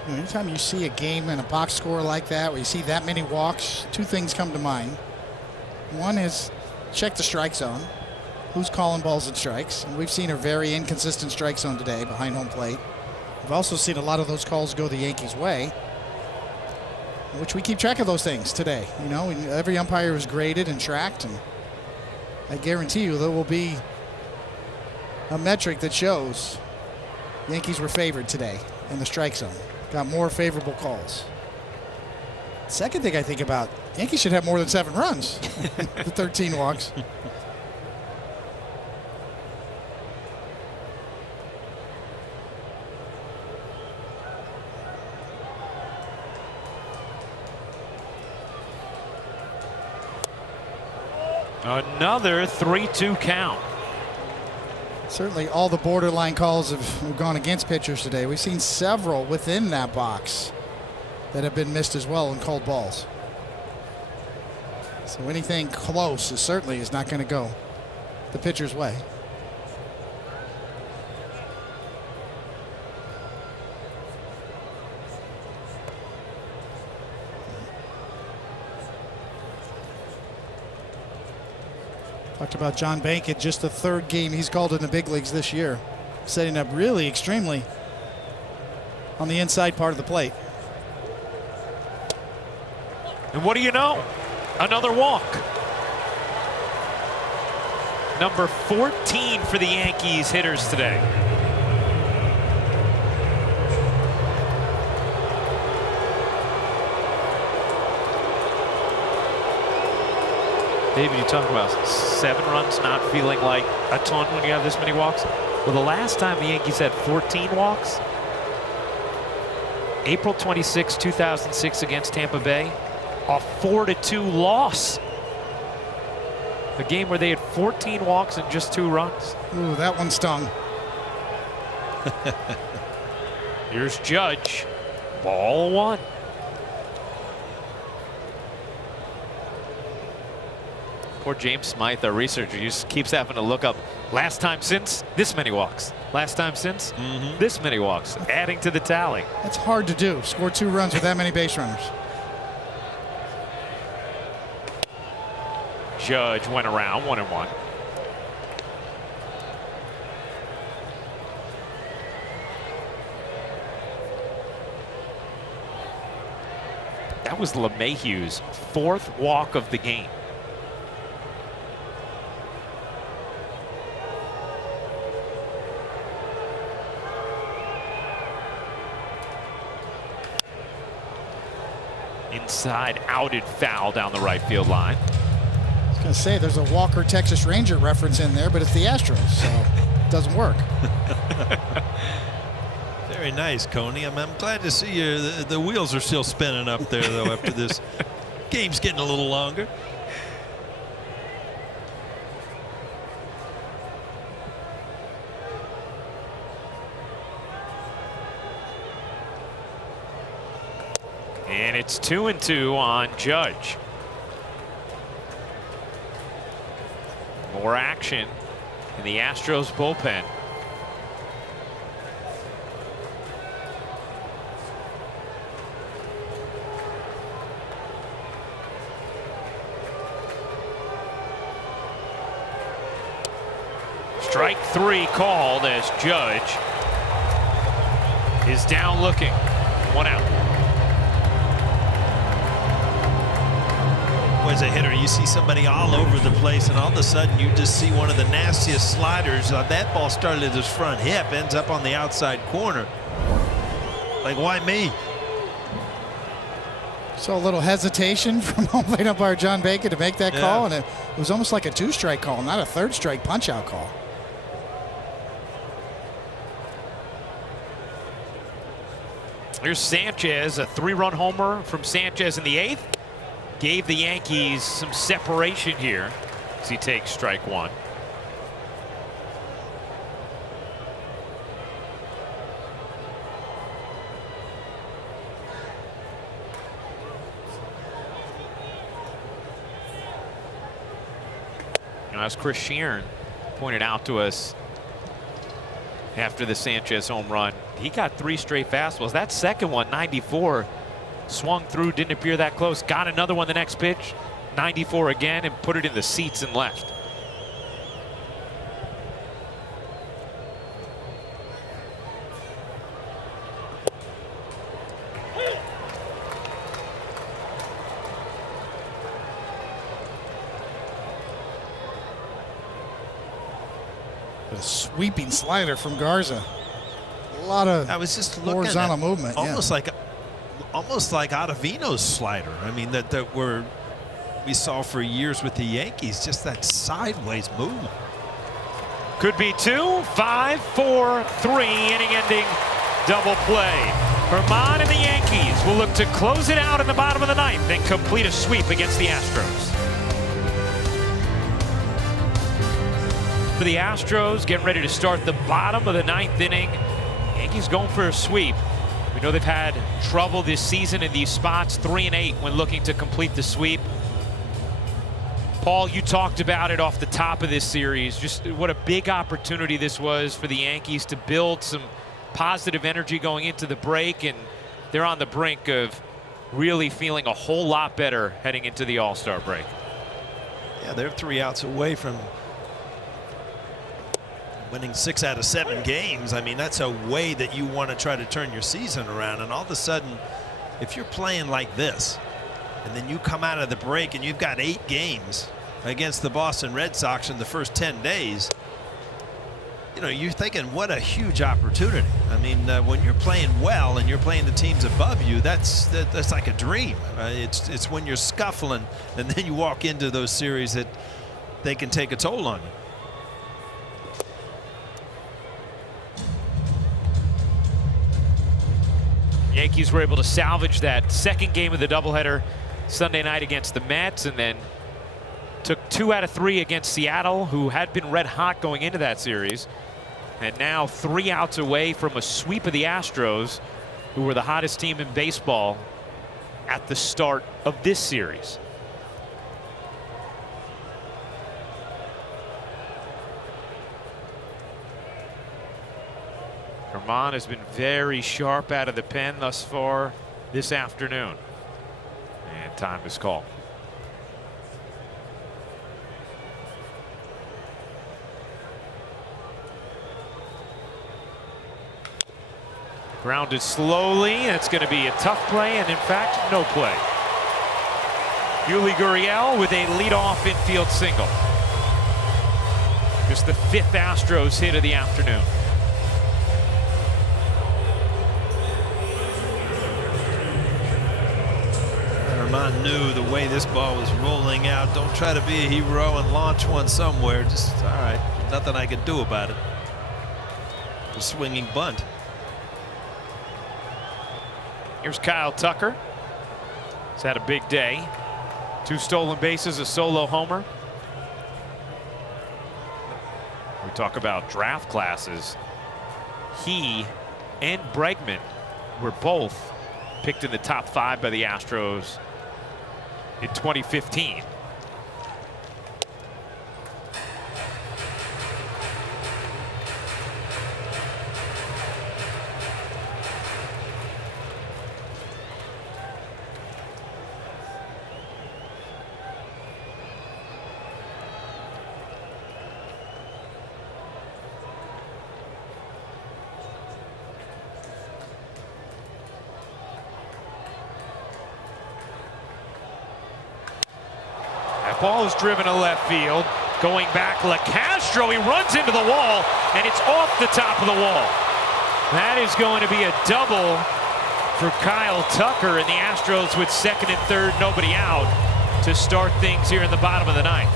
Anytime you see a game and a box score like that, where you see that many walks, 2 things come to mind. One is check the strike zone. Who's calling balls and strikes? And we've seen a very inconsistent strike zone today behind home plate. We've also seen a lot of those calls go the Yankees' way. which we keep track of those things today. You know, every umpire was graded and tracked, and I guarantee you there will be a metric that shows Yankees were favored today in the strike zone. Got more favorable calls. Second thing I think about, Yankees should have more than 7 runs. The 13 walks. Another 3-2 count. Certainly all the borderline calls have gone against pitchers today. We've seen several within that box that have been missed as well and called balls. So anything close certainly is not going to go the pitcher's way. Talked about John Bankett, just the 3rd game he's called in the big leagues this year, setting up really extremely on the inside part of the plate. And what do you know? Another walk. Number 14 for the Yankees hitters today. David, you talk about 7 runs not feeling like a ton when you have this many walks. Well, the last time the Yankees had 14 walks, April 26, 2006 against Tampa Bay, a 4-2 loss. A game where they had 14 walks and just 2 runs. Ooh, that one stung. Here's Judge. Ball 1. Poor James Smythe, our researcher, just keeps having to look up last time since this many walks. Last time since this many walks, adding to the tally. That's hard to do. Score 2 runs with that many base runners. Judge went around 1-1. That was LeMahieu's 4th walk of the game. Inside, outed foul down the right field line. I was going to say there's a Walker Texas Ranger reference in there, but it's the Astros, so it doesn't work. Very nice, Coney. I'm glad to see you. The wheels are still spinning up there, though, after this game's getting a little longer. And it's 2-2 on Judge. More action in the Astros bullpen. Strike 3 called as Judge is down looking. 1 out. As a hitter, you see somebody all over the place, and all of a sudden you just see one of the nastiest sliders. That ball started at his front hip, ends up on the outside corner. Like, why me? So a little hesitation from home plate umpire John Baker to make that call, and it was almost like a 2-strike call, not a 3rd strike punch-out call. Here's Sanchez, a 3-run homer from Sanchez in the 8th. Gave the Yankees some separation here as he takes strike 1. As Chris Sheeran pointed out to us after the Sanchez home run, he got 3 straight fastballs. That second one, 94, swung through, didn't appear that close. Got another one the next pitch, 94 again, and put it in the seats and left. A sweeping slider from Garza. A lot of I was just horizontal movement. Almost like Ottavino's slider. I mean, that we saw for years with the Yankees, just that sideways movement. Could be 2, 5, 4, 3, inning-ending double play. Herman and the Yankees will look to close it out in the bottom of the ninth and complete a sweep against the Astros. For the Astros, getting ready to start the bottom of the ninth inning. Yankees going for a sweep. We know they've had trouble this season in these spots, 3 and 8 when looking to complete the sweep. Paul, you talked about it off the top of this series, just what a big opportunity this was for the Yankees to build some positive energy going into the break, and they're on the brink of really feeling a whole lot better heading into the All-Star break. Yeah, they're 3 outs away from winning 6 out of 7 games. I mean, that's a way that you want to try to turn your season around. And all of a sudden, if you're playing like this, and then you come out of the break and you've got 8 games against the Boston Red Sox in the first 10 days, you know, you're thinking, what a huge opportunity. I mean, when you're playing well and you're playing the teams above you, that's like a dream. It's when you're scuffling and then you walk into those series that they can take a toll on you. Yankees were able to salvage that second game of the doubleheader Sunday night against the Mets, and then took 2 out of 3 against Seattle, who had been red hot going into that series, and now 3 outs away from a sweep of the Astros, who were the hottest team in baseball at the start of this series. Herman has been very sharp out of the pen thus far this afternoon. And time is called. Grounded slowly. It's going to be a tough play, and in fact, no play. Yuli Gurriel with a leadoff infield single. Just the 5th Astros hit of the afternoon. Herman knew the way this ball was rolling out. Don't try to be a hero and launch one somewhere. Just, all right, nothing I could do about it. A swinging bunt. Here's Kyle Tucker. He's had a big day. 2 stolen bases, a solo homer. We talk about draft classes. He and Bregman were both picked in the top 5 by the Astros in 2015. Ball is driven to left field. Going back, LaCastro, he runs into the wall, and it's off the top of the wall. That is going to be a double for Kyle Tucker, and the Astros with 2nd and 3rd, nobody out, to start things here in the bottom of the 9th.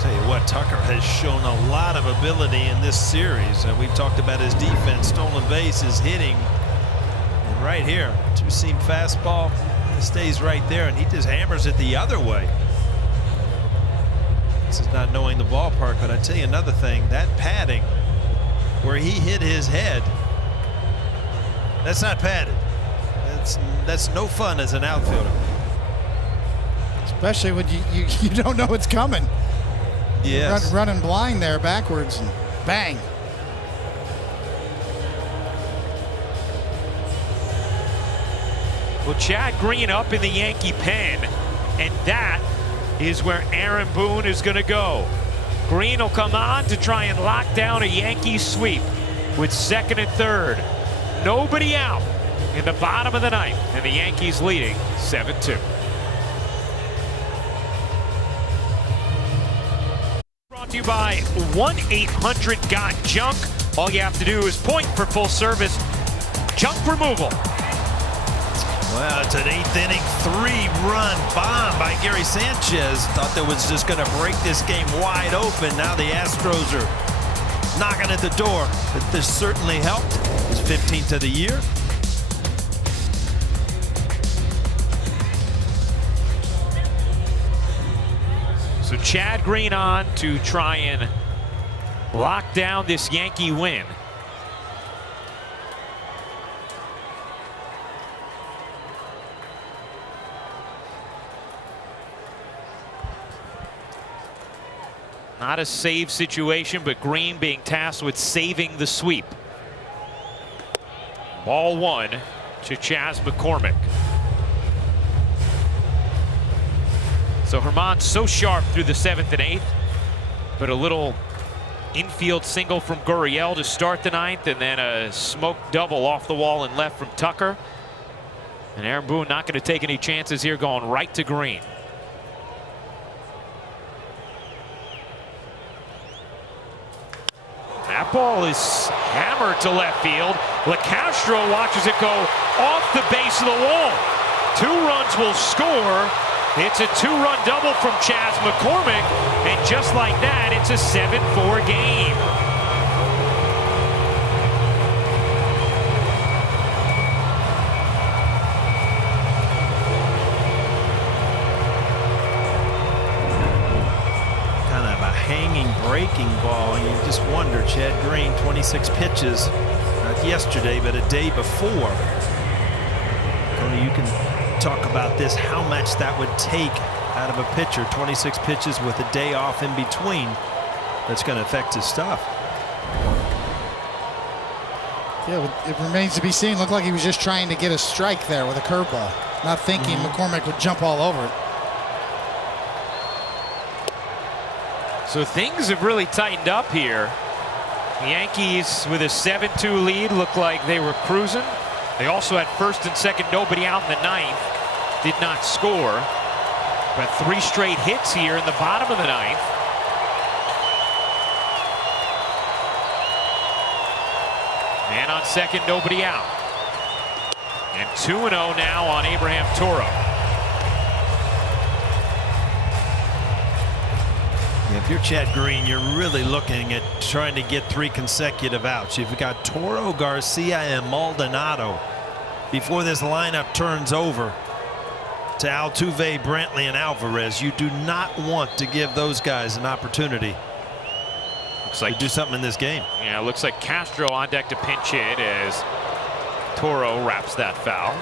Tell you what, Tucker has shown a lot of ability in this series. We've talked about his defense, stolen bases, hitting, and right here, 2-seam fastball. Stays right there, and he just hammers it the other way. This is not knowing the ballpark, but I tell you another thing, that padding where he hit his head, that's not padded. That's no fun as an outfielder. Especially when you don't know it's coming. Yes. Running blind there backwards, and bang. Well, Chad Green up in the Yankee pen, and that is where Aaron Boone is going to go. Green will come on to try and lock down a Yankee sweep with 2nd and 3rd. Nobody out in the bottom of the 9th, and the Yankees leading 7-2. Brought to you by 1-800-GOT-JUNK. All you have to do is point for full service junk removal. Well, it's an 8th inning, 3-run bomb by Gary Sanchez. Thought that was just going to break this game wide open. Now the Astros are knocking at the door. But this certainly helped. His 15th of the year. So Chad Green on to try and lock down this Yankee win. Not a save situation, but Green being tasked with saving the sweep. Ball 1 to Chas McCormick. So Herman's so sharp through the 7th and 8th, but a little infield single from Gurriel to start the 9th, and then a smoke double off the wall and left from Tucker. And Aaron Boone not going to take any chances here, going right to Green. That ball is hammered to left field. LeCastro watches it go off the base of the wall. 2 runs will score. It's a 2-run double from Chas McCormick, and just like that, it's a 7-4 game. Kind of a hanging, breaking ball, and you just wonder, Chad Green, 26 pitches, not yesterday, but a day before. Tony, you can talk about this, how much that would take out of a pitcher. 26 pitches with a day off in between. That's going to affect his stuff. Yeah, it remains to be seen. Looked like he was just trying to get a strike there with a curveball, not thinking McCormick would jump all over it. So things have really tightened up here. The Yankees with a 7-2 lead looked like they were cruising. They also had first and second, nobody out in the 9th. Did not score. But 3 straight hits here in the bottom of the 9th. And on second, nobody out. And 2-0 now on Abraham Toro. If you're Chad Green, you're really looking at trying to get 3 consecutive outs. You've got Toro, Garcia, and Maldonado before this lineup turns over to Altuve, Brantley, and Alvarez. You do not want to give those guys an opportunity to do something in this game. Yeah, it looks like Castro on deck to pinch hit as Toro wraps that foul.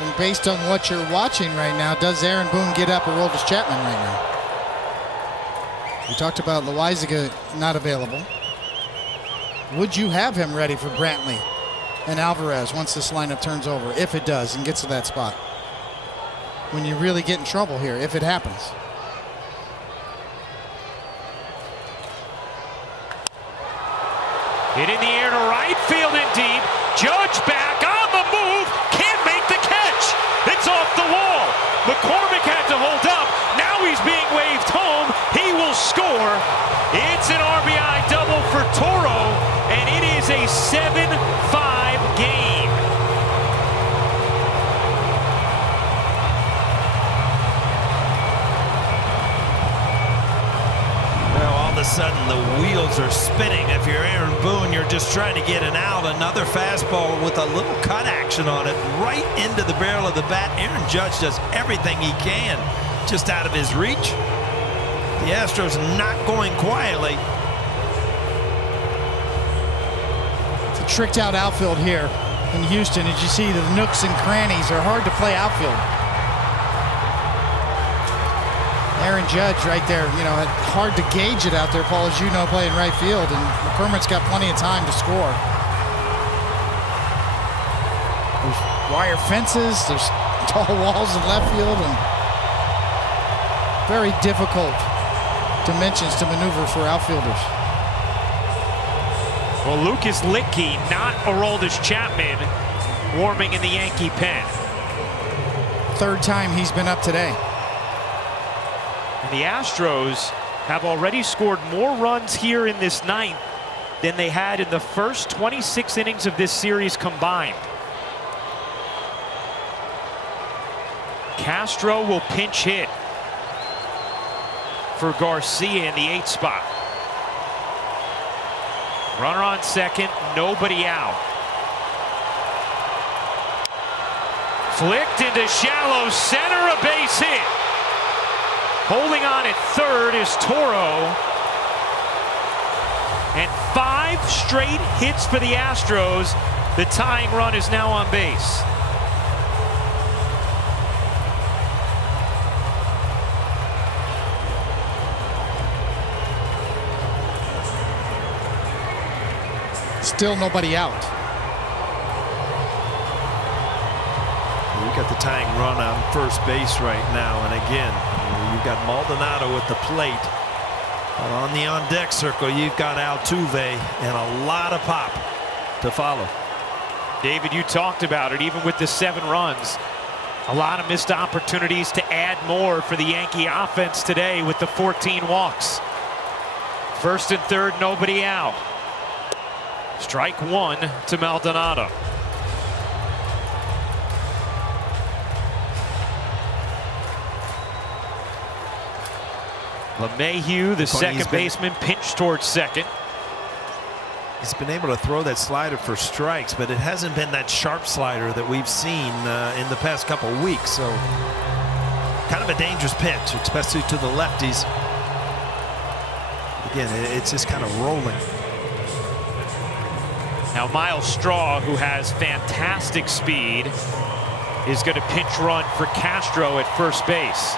And based on what you're watching right now, does Aaron Boone get up Aroldis Chapman right now? We talked about Loaizaga not available. Would you have him ready for Brantley and Alvarez once this lineup turns over, if it does and gets to that spot? When you really get in trouble here, if it happens. Hit in the air to right field and deep. Judge back on the move. Can't make the catch. It's off the wall. McCormick had to hold up. Now he's being waved home. He will score. It's an RBI double for Toro, and it is a 7-5 game. Well, all of a sudden the wheels are spinning. If you're Aaron Boone, you're just trying to get an out. Another fastball with a little cut action on it right into the barrel of the bat. Aaron Judge does everything he can just out of his reach. The Astros not going quietly. It's a tricked out outfield here in Houston. As you see, the nooks and crannies are hard to play outfield. Aaron Judge right there, you know, hard to gauge it out there, Paul, as you know, playing right field, and McCormick's got plenty of time to score. There's wire fences, there's tall walls in left field, and very difficult dimensions to maneuver for outfielders. Well, Lucas Litke, not Aroldis Chapman, warming in the Yankee pen. 3rd time he's been up today. And the Astros have already scored more runs here in this ninth than they had in the first 26 innings of this series combined. Castro will pinch hit for Garcia in the 8th spot. Runner on second, nobody out. Flicked into shallow center, a base hit. Holding on at third is Toro. And 5 straight hits for the Astros. The tying run is now on base. Still nobody out. We got the tying run on first base right now, and again, you've got Maldonado at the plate. But on the on-deck circle, you've got Altuve and a lot of pop to follow. David, you talked about it, even with the 7 runs. A lot of missed opportunities to add more for the Yankee offense today with the 14 walks. First and third, nobody out. Strike 1 to Maldonado. LeMahieu, the second baseman, pinched towards second. He's been able to throw that slider for strikes, but it hasn't been that sharp slider that we've seen in the past couple of weeks. So kind of a dangerous pitch, especially to the lefties. Again, it's just kind of rolling. Now Miles Straw, who has fantastic speed, is going to pinch run for Castro at first base.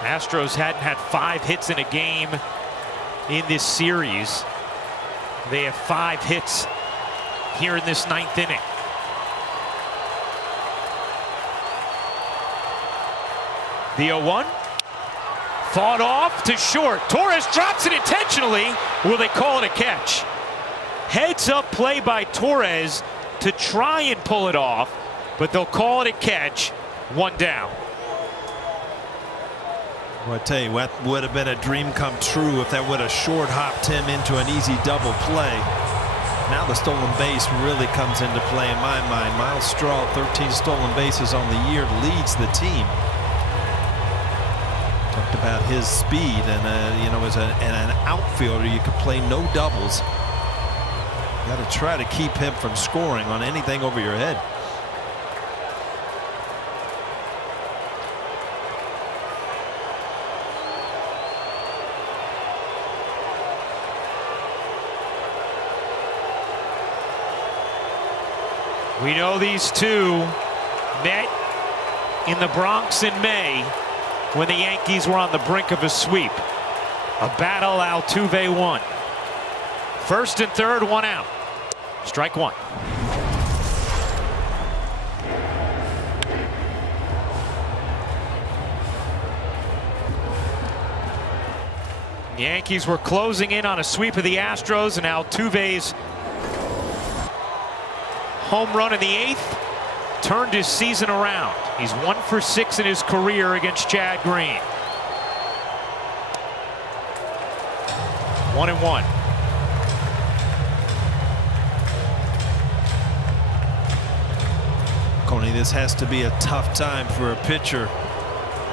Astros hadn't had 5 hits in a game in this series. They have 5 hits here in this 9th inning. The 0-1. Fought off to short. Torres drops it intentionally. Will they call it a catch? Heads up play by Torres to try and pull it off, but they'll call it a catch. 1 down. Well, I tell you, that would have been a dream come true if that would have short hopped him into an easy double play. Now the stolen base really comes into play in my mind. Miles Straw, 13 stolen bases on the year, leads the team. Talked about his speed, and you know, as an outfielder, you can play no doubles. You got to try to keep him from scoring on anything over your head. We know these two met in the Bronx in May when the Yankees were on the brink of a sweep. A battle Altuve won. First and third, 1 out. Strike 1. The Yankees were closing in on a sweep of the Astros, and Altuve's home run in the 8th turned his season around. He's 1 for 6 in his career against Chad Green. 1-1. Coney, this has to be a tough time for a pitcher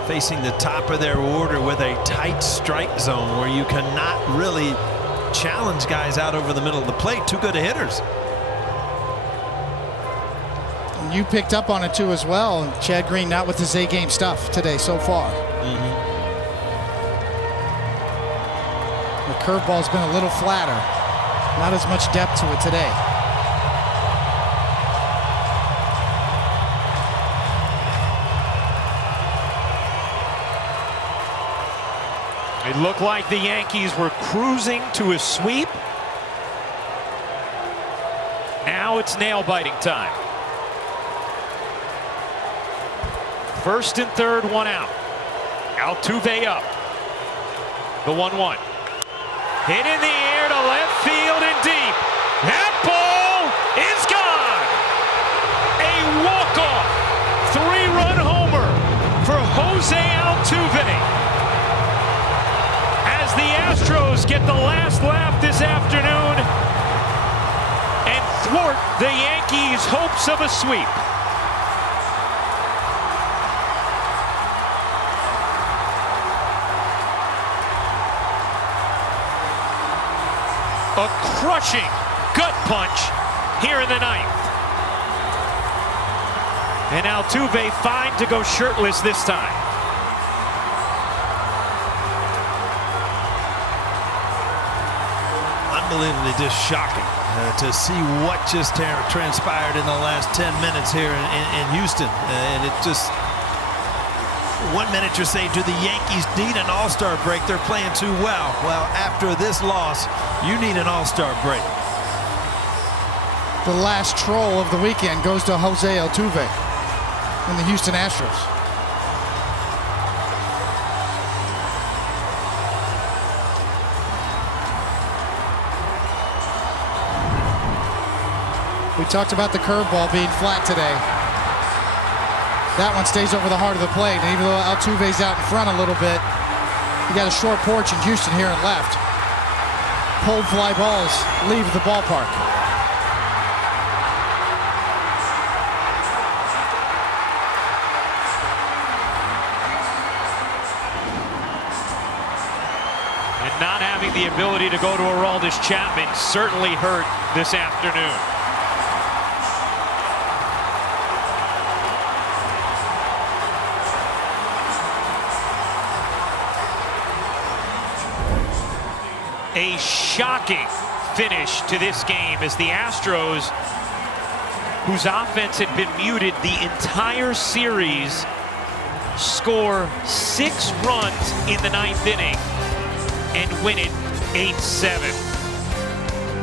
facing the top of their order with a tight strike zone where you cannot really challenge guys out over the middle of the plate. Too good of hitters. You picked up on it too as well. And Chad Green not with his A-game stuff today so far. The curveball's been a little flatter. Not as much depth to it today. It looked like the Yankees were cruising to a sweep. Now it's nail-biting time. First and third, 1 out. Altuve up. The 1-1. Hit in the air to left field and deep. That ball is gone. A walk-off 3-run homer for Jose Altuve. As the Astros get the last laugh this afternoon and thwart the Yankees' hopes of a sweep. A crushing gut punch here in the ninth. And Altuve fine to go shirtless this time. Unbelievably just shocking to see what just transpired in the last 10 minutes here in Houston. And it just, 1 minute you're saying, do the Yankees need an all-star break? They're playing too well. Well, after this loss, you need an all-star break. The last troll of the weekend goes to Jose Altuve and the Houston Astros. We talked about the curveball being flat today. That one stays over the heart of the plate, and even though Altuve's out in front a little bit, you got a short porch in Houston here and left. Pulled fly balls leave the ballpark. And not having the ability to go to Aroldis Chapman certainly hurt this afternoon. A shocking finish to this game as the Astros, whose offense had been muted the entire series, score 6 runs in the 9th inning and win it 8-7.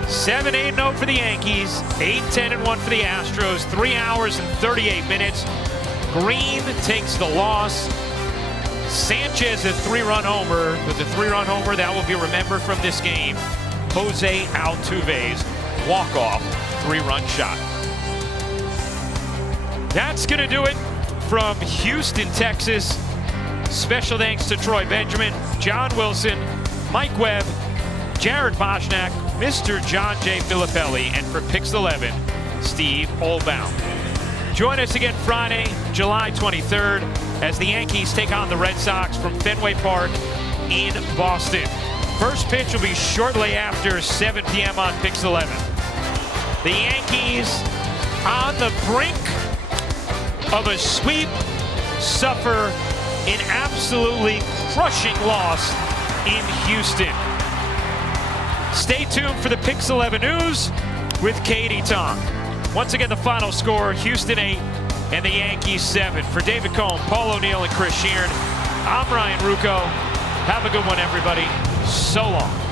7-8-0 for the Yankees, 8-10-1 for the Astros, 3 hours and 38 minutes. Green takes the loss. Sanchez a 3-run homer, but the 3-run homer that will be remembered from this game, Jose Altuve's walk-off 3-run shot. That's going to do it from Houston, Texas. Special thanks to Troy Benjamin, John Wilson, Mike Webb, Jared Boschnak, Mr. John J. Filippelli, and for Pix 11, Steve Olbaum. Join us again Friday, July 23rd, as the Yankees take on the Red Sox from Fenway Park in Boston. First pitch will be shortly after 7 p.m. on Pix 11. The Yankees on the brink of a sweep suffer an absolutely crushing loss in Houston. Stay tuned for the Pix 11 news with Katie Tong. Once again, the final score, Houston 8 and the Yankees 7. For David Cohn, Paul O'Neill, and Chris Sheeran, I'm Ryan Rucco. Have a good one, everybody. So long.